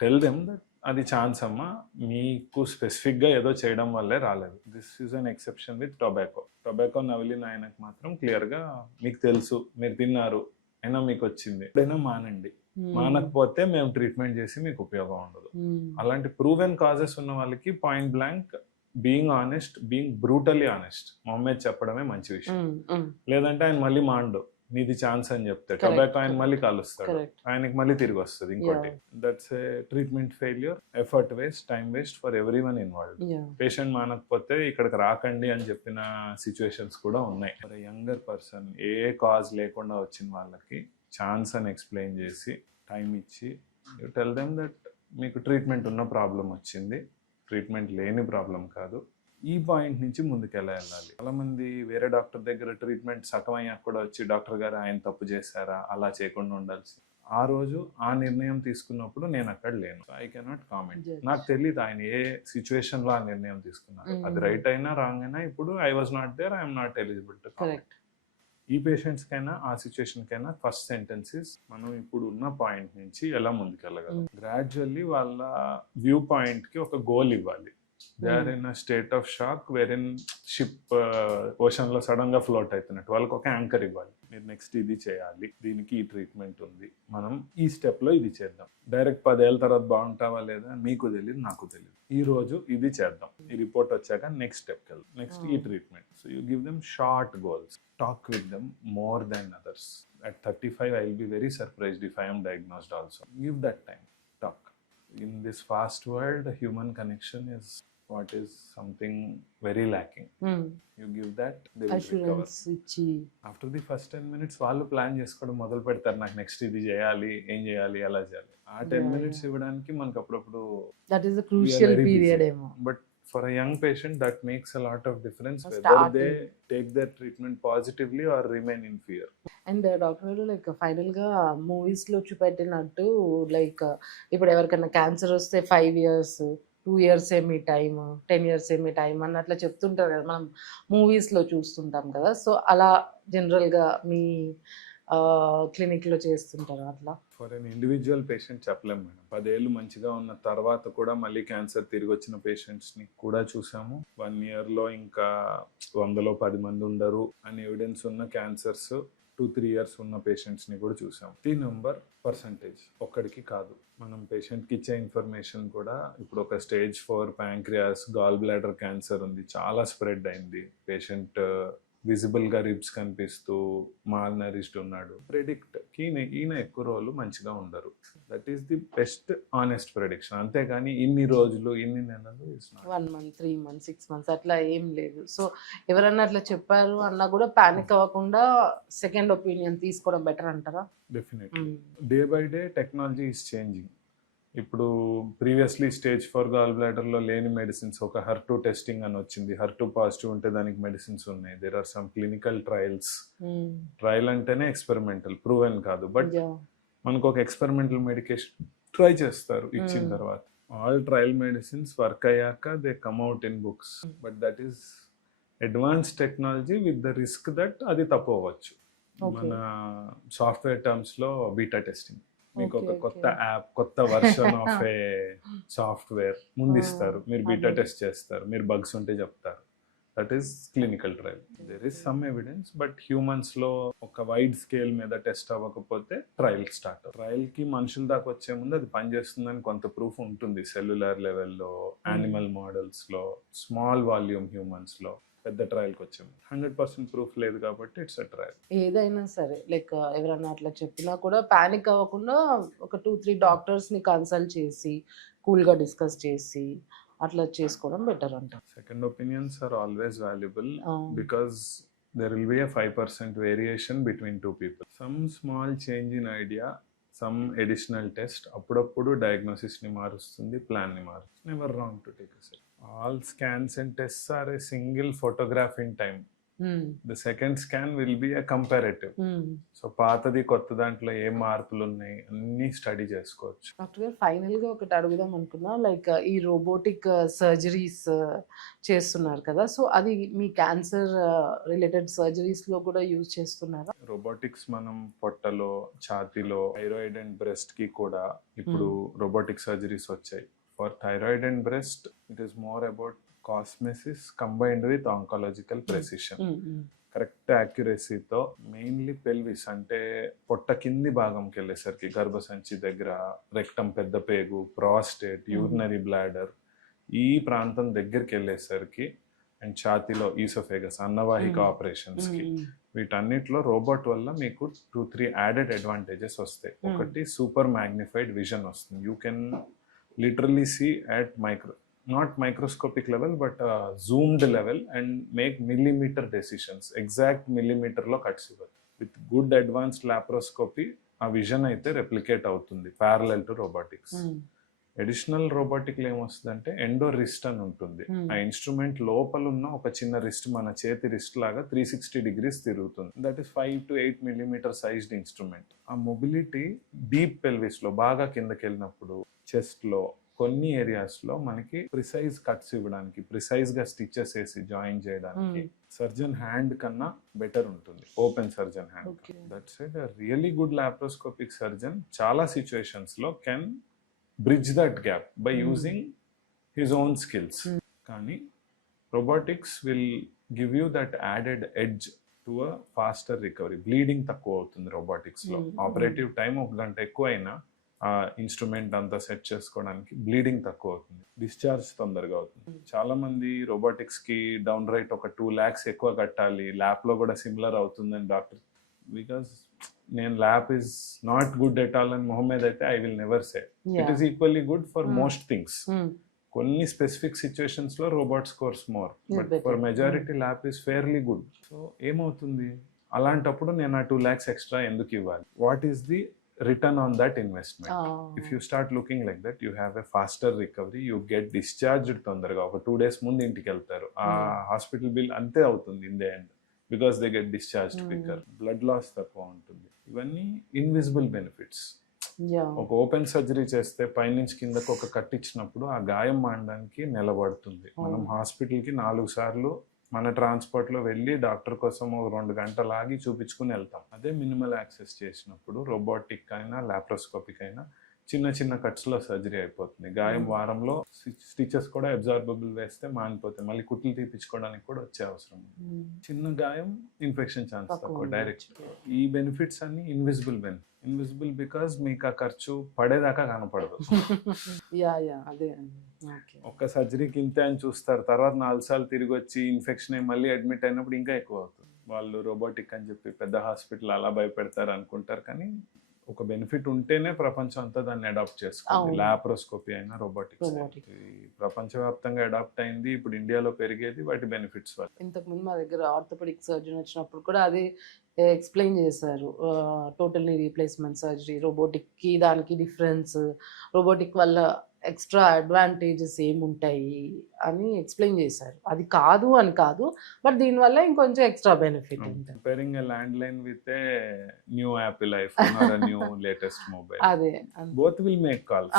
tell them that అది chance అమ్మా, మీకు స్పెసిఫిక్గా ఏదో చేయడం వల్లే రాలేదు. This is an exception with tobacco నవిలిన ఆయనకు మాత్రం క్లియర్గా మీకు తెలుసు, మీరు తిన్నారు అయినా మీకు వచ్చింది, ఎప్పుడైనా మానండి, మానకపోతే మేము ట్రీట్మెంట్ చేసి మీకు ఉపయోగం ఉండదు. అలాంటి ప్రూవెన్ కాజెస్ ఉన్న వాళ్ళకి point blank being honest, being brutally honest మొహమ్మద్ చెప్పడమే మంచి విషయం. లేదంటే ఆయన మళ్ళీ మాండు నీది ఛాన్స్ అని చెప్తే టొబాకో ఆయన మళ్ళీ కలుస్తాడు, ఆయనకి మళ్ళీ తిరిగి వస్తుంది ఇంకోటి. That's a treatment failure, effort waste, time waste for every one involved. Patient మానకపోతే ఇక్కడికి రాకండి అని చెప్పిన సిచ్యువేషన్స్ కూడా ఉన్నాయి. యంగర్ పర్సన్ ఏ కాజ్ లేకుండా వచ్చిన వాళ్ళకి ఛాన్స్ అని ఎక్స్ప్లెయిన్ చేసి టైం ఇచ్చి యూ టెల్ దెమ్ దట్ మీకు ట్రీట్మెంట్ ఉన్న ప్రాబ్లం వచ్చింది, ట్రీట్మెంట్ లేని ప్రాబ్లం కాదు, ఈ పాయింట్ నుంచి ముందుకు ఎలా వెళ్ళాలి. చాలా మంది వేరే డాక్టర్ దగ్గర ట్రీట్మెంట్ సగం అయ్యాక కూడా వచ్చి డాక్టర్ గారు ఆయన తప్పు చేశారా, అలా చేయకుండా ఉండాల్సి, ఆ రోజు ఆ నిర్ణయం తీసుకున్నప్పుడు నేను అక్కడ లేను, ఐ కెనాట్ కామెంట్. Judge. నాకు తెలియదు ఆయన ఏ సిచ్యువేషన్ లో ఆ నిర్ణయం తీసుకున్నారు. అది రైట్ అయినా రాంగ్ అయినా ఇప్పుడు I was not there, I'm not eligible to comment. Correct. ఈ పేషెంట్స్ కైనా ఆ సిచ్యువేషన్ కైనా ఫస్ట్ సెంటెన్సెస్ మనం ఇప్పుడు ఉన్న పాయింట్ నుంచి ఎలా ముందుకెళ్ళగలం, గ్రాడ్యువల్లీ వాళ్ళ వ్యూ పాయింట్ కి ఒక గోల్ ఇవ్వాలి. They are in a state of shock where in ship ocean లో సడన్ గా ఫ్లోట్ అవుతున్నట్టు వాళ్ళకి ఒక యాంకర్ ఇవ్వాలి. మీరు నెక్స్ట్ ఇది చేయాలి, దీనికి ఈ ట్రీట్మెంట్ ఉంది, మనం ఈ స్టెప్ లో ఇది చేద్దాం. డైరెక్ట్ 10 ఏళ్ళ తర్వాత బాగుంటావా లేదా మీకు తెలియదు, నాకు తెలియదు. ఈ రోజు ఇది చేద్దాం, ఈ రిపోర్ట్ వచ్చాక నెక్స్ట్ స్టెప్కి వెళ్దాం, నెక్స్ట్ ఈ treatment. So you give them short goals, talk with them more than others. At 35 I will be very surprised if I am diagnosed also. Give that time, talk. In this fast world, human connection is what is something very lacking. You give that, they will recover. Assurance ఇచ్చి after the first 10 minutes వాళ్ళు plan చేసుకోవడం మొదలు పెడతారు, నాకు next ఇది చేయాలి, ఏం చేయాలి, ఎలా చేయాలి. ఆ 10 minutes ఇవ్వడానికి మనకు అప్పుడప్పుడు that is the crucial very busy. Period ఏమో. But for a young patient that makes a lot of difference whether Starting. They take their treatment positively or remain in fear. And doctor గారు like final గా movies లో చూపెట్టినట్టు like ఇప్పుడు ఎవరికైనా cancer వస్తే 5 years 2 years ఏమి time 10 years ఏమి time అన్నట్లా చెప్తుంటారు కదా, మనం మూవీస్ లో చూస్తుంటాం కదా. సో అలా జనరల్ గా మీ క్లినిక్ లో చేస్తుంటారు అట్లా? ఫర్ అన్ ఇండివిజువల్ పేషెంట్ చెప్పలేము మేడం. 10 ఏళ్ళు మంచిగా ఉన్న తర్వాత కూడా మళ్ళీ క్యాన్సర్ తిరిగి వచ్చిన పేషెంట్స్ ని కూడా చూసాము. 1 year లో ఇంకా 100లో 10 మంది ఉండరు అని ఎవిడెన్స్ ఉన్న క్యాన్సర్స్ 2-3 years ఉన్న పేషెంట్స్ ని కూడా చూసాము. ది నెంబర్ పర్సంటేజ్ ఒక్కడికి కాదు. మనం పేషెంట్కి ఇచ్చే ఇన్ఫర్మేషన్ కూడా ఇప్పుడు ఒక stage 4 pancreas gall bladder cancer ఉంది, చాలా స్ప్రెడ్ అయింది, పేషెంట్ విజిబుల్ గా రిబ్స్ కనిపిస్తూ మాల్ నరిష్డ్ ఉన్నాడు, ప్రెడిక్ట్ ఈయన ఎక్కువ రోజులు మంచిగా ఉండరు. That is the best honest prediction. అంతేగాని ఇన్ని రోజులు ఇన్ని నెలలు 1 month 3 months 6 months అట్లా ఏం లేదు. సో ఎవరన్నా అట్లా చెప్పారు అన్నా కూడా పానిక్ అవ్వకుండా సెకండ్ ఒపీనియన్ తీసుకోవడం బెటర్ అంటారా? Definitely. Day by day technology is changing. ఇప్పుడు ప్రీవియస్లీ స్టేజ్ 4 గాల్ బ్లాడర్ లో లేని మెడిసిన్స్, ఒక HER2 టెస్టింగ్ అని వచ్చింది, HER2 పాజిటివ్ ఉంటే దానికి మెడిసిన్స్ ఉన్నాయి. There are some clinical trials. Trial అంటేనే ఎక్స్పెరిమెంటల్, ప్రూవెన్ కాదు, బట్ మనకు ఒక ఎక్స్పెరిమెంటల్ మెడికేషన్ ట్రై చేస్తారు ఇచ్చిన తర్వాత. ఆల్ ట్రయల్ మెడిసిన్స్ వర్క్ అయ్యాక they come out in books, but that is advance technology with the risk that అది తప్పు అవ్వచ్చు. మన సాఫ్ట్వేర్ టర్మ్స్ లో బీటా టెస్టింగ్, మీకు ఒక కొత్త యాప్, కొత్త వర్షన్ ఆఫ్ ఏ సాఫ్ట్వేర్ ముందు ఇస్తారు, మీరు బీటా టెస్ట్ చేస్తారు, మీరు బగ్స్ ఉంటే చెప్తారు. That is clinical trial. There is some evidence, but humans లో ఒక వైడ్ స్కేల్ మీద టెస్ట్ అవ్వకపోతే ట్రయల్ స్టార్ట్. ట్రయల్ కి మనుషుల దాకా వచ్చే ముందు అది పనిచేస్తుందని కొంత ప్రూఫ్ ఉంటుంది, సెల్యులర్ లెవెల్లో, యానిమల్ మోడల్స్ లో, స్మాల్ వాల్యూమ్ హ్యూమన్స్ లో. పెద్ద ట్రయల్కి వచ్చాము 100% ప్రూఫ్ లేదు కాబట్టి ఇట్స్ అ ట్రయల్. ఏదైనా సరే లైక్ ఎవరైనా అట్లా చెప్పినా కూడా పానిక్ అవ్వకుండా ఒక 2-3 డాక్టర్స్ ని కన్సల్ట్ చేసి కూల్ గా డిస్కస్ చేసి అట్లా చేసుకోవడం బెటర్ అంట. Second opinions are always valuable because there will be a 5% variation between two people. Some small change in idea, some additional test అప్పుడప్పుడు డయాగ్నోసిస్ ని మారుస్తుంది, ప్లాన్ ని మారుస్తుంది. Never wrong to take a step. All scans and tests are a single photograph in time. The second scan will be a comparative. So పాతది కొత్త దాంట్లో ఏ మార్పులు ఉన్నాయి అన్ని స్టడీ చేసుకోవచ్చు. డాక్టర్ గారు ఫైనల్ గా ఒకటి అడుగుదాం అనుకున్నా, లైక్ ఈ రోబోటిక్ సర్జరీస్ చేస్తున్నారు కదా, సో అది మీ క్యాన్సర్ రిలేటెడ్ సర్జరీస్ లో కూడా యూజ్ చేస్తున్నారా? రోబోటిక్స్ మనం పొట్టలో, ఛాతీలో, థైరాయిడ్ అండ్ బ్రెస్ట్ కి కూడా ఇప్పుడు రోబోటిక్ సర్జరీస్ వచ్చాయి. For thyroid and breast it is more about cosmesis combined with oncological precision. Correct యాక్యురసీతో మెయిన్లీ పెల్విస్ అంటే పొట్ట కింది భాగంకి వెళ్ళేసరికి గర్భసంచి దగ్గర, రెక్టం పెద్ద పేగు, ప్రాస్టేట్, యూరినరీ బ్లాడర్ ఈ ప్రాంతం దగ్గరికి వెళ్ళేసరికి, అండ్ ఛాతీలో ఈసోఫేగస్ అన్నవాహిక ఆపరేషన్స్ కి, వీటన్నిటిలో రోబోట్ వల్ల మీకు 2-3 యాడెడ్ అడ్వాంటేజెస్ వస్తాయి. ఒకటి సూపర్ మ్యాగ్నిఫైడ్ విజన్ వస్తుంది. You can literally see at not microscopic level but zoomed level and make millimeter decisions, exact millimeter లో కట్స్ ఇవ్వదు. విత్ గుడ్ అడ్వాన్స్డ్ లాప్రోస్కోపీ ఆ విజన్ అయితే రెప్లికేట్ అవుతుంది ప్యారలల్ టు రోబోటిక్స్. అడిషనల్ రోబోటిక్లో ఏమొస్తుందంటే endo wrist అని ఉంటుంది. ఆ ఇన్స్ట్రుమెంట్ లోపల ఉన్న ఒక చిన్న రిస్ట్, మన చేతి రిస్ట్ లాగా 360 degrees తిరుగుతుంది. That is 5 to 8 millimeter sized instrument. ఆ మొబిలిటీ డీప్ పెల్విస్ లో బాగా కిందకి వెళ్ళినప్పుడు, చెస్ట్ లో కొన్ని ఏరియాస్ లో మనకి ప్రిసైజ్ కట్స్ ఇవ్వడానికి, ప్రిసైజ్ గా స్టిచెస్ వేసి జాయిన్ చేయడానికి సర్జన్ హ్యాండ్ కన్నా బెటర్ ఉంటుంది, open surgeon hand. That's it. Really good laparoscopic surgeon చాలా సిచ్యువేషన్స్ లో can bridge that gap by using his own skills. కానీ robotics will give you that added edge to a faster recovery. Bleeding తక్కువ అవుతుంది robotics లో. Operative time 1 గంట ఎక్కువ అయినా ఆ ఇన్స్ట్రుమెంట్ అంతా సెట్ చేసుకోవడానికి బ్లీడింగ్ తక్కువ అవుతుంది, డిశ్చార్జ్ తొందరగా అవుతుంది. చాలా మంది రోబోటిక్స్ కి డౌన్ రైట్ ఒక 2 lakhs ఎక్కువ కట్టాలి, ల్యాప్ లో కూడా సిమిలర్ అవుతుందని డాక్టర్. బికాస్ నేను lap is not good at all అని మొహమ్మద్ అయితే I will never say. It is equally good for most things. కొన్ని స్పెసిఫిక్ సిచ్యువేషన్స్ లో robot scores more, but for majority lap is fairly good. So ఏమవుతుంది అలాంటప్పుడు నేను ఆ 2 lakhs extra ఎందుకు ఇవ్వాలి? What is the return on that investment? If you start looking like that, you have a faster recovery, you get discharged తొందరగా. ఒక 2 days ముందు ఇంటికి వెళ్తారు. ఆ హాస్పిటల్ బిల్ అంతే అవుతుంది in the end, because they get discharged quicker. Blood loss తక్కువ ఉంటుంది. ఇవన్నీ ఇన్విజిబుల్ బెనిఫిట్స్. ఒక ఓపెన్ సర్జరీ చేస్తే పైనుంచి కిందకు ఒక కట్ ఇచ్చినప్పుడు ఆ గాయం మానడానికి నిలబడుతుంది. మనం హాస్పిటల్కి 4 సార్లు మన ట్రాన్స్పోర్ట్ లో వెళ్ళి డాక్టర్ కోసం 2 గంటలు ఆగి చూపించుకుని వెళ్తాం. అదే మినిమల్ యాక్సెస్ చేసినప్పుడు రోబోటిక్ అయినా లాప్రోస్కోపిక్ అయినా చిన్న చిన్న కట్స్ లో సర్జరీ అయిపోతుంది. గాయం వారంలో స్టిచెస్ కూడా అబ్జార్బబుల్ వేస్తే మానిపోతాయి, మళ్ళీ కుట్లు తీపించుకోవడానికి కూడా వచ్చే అవసరం. చిన్న గాయం, ఇన్ఫెక్షన్ ఛాన్స్ తక్కువ డైరెక్ట్. ఈ బెనిఫిట్స్ అన్ని ఇన్విజిబుల్ ఇన్విజిబుల్ బికాస్ మీకు ఆ ఖర్చు పడేదాకా కనపడదు. ఒక్క సర్జరీకి ఇంతే అని చూస్తారు, తర్వాత 4 సార్లు తిరిగి వచ్చి ఇన్ఫెక్షన్ అయ్యి మళ్ళీ అడ్మిట్ అయినప్పుడు ఇంకా ఎక్కువ అవుతుంది. వాళ్ళు రోబోటిక్ అని చెప్పి పెద్ద హాస్పిటల్ అలా భయపెడతారు అనుకుంటారు, కానీ ఒక బెనిఫిట్ ఉంటేనే ప్రపంచం అంతా దాన్ని అడాప్ట్ చేసుకుంది. లాప్రోస్కోపీ అయినా రోబోటిక్స్ ప్రపంచవ్యాప్తంగా అడాప్ట్ అయింది. ఇప్పుడు ఇండియాలో పెరిగేది వాటి బెనిఫిట్స్ వల్ల. ఇంతకుముందు మా దగ్గర ఆర్థోపెడిక్ సర్జన్ వచ్చినప్పుడు కూడా అది ఎక్స్ప్లెయిన్ చేశారు. టోటల్ నీ రీప్లేస్మెంట్ సర్జరీ, రోబోటిక్కి దానికి డిఫరెన్స్, రోబోటిక్ వల్ల ఎక్స్ట్రా అడ్వాంటేజెస్ ఏముంటాయి అని ఎక్స్ప్లెయిన్ చేశారు. అది కాదు అని కాదు, బట్ దీనివల్ల ఇంకొంచెం ఎక్స్ట్రా బెనిఫిట్ ఉంటుంది. Comparing a land line with a new Apple iPhone or new latest mobile, అదే బోత్ విల్ మేక్ కాల్స్.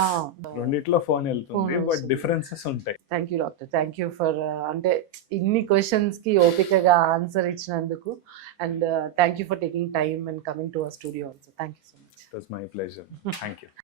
రెండిట్లో ఫోన్ వెళ్తుంది, బట్ డిఫరెన్సెస్ ఉంటాయి. Thank you doctor, thank you for అంటే ఇన్ని క్వశ్చన్స్ కి ఓపికగా ఆన్సర్ ఇచ్చినందుకు, and thank you for taking time and coming to our studio also. Thank you so much. It was my pleasure. Thank you.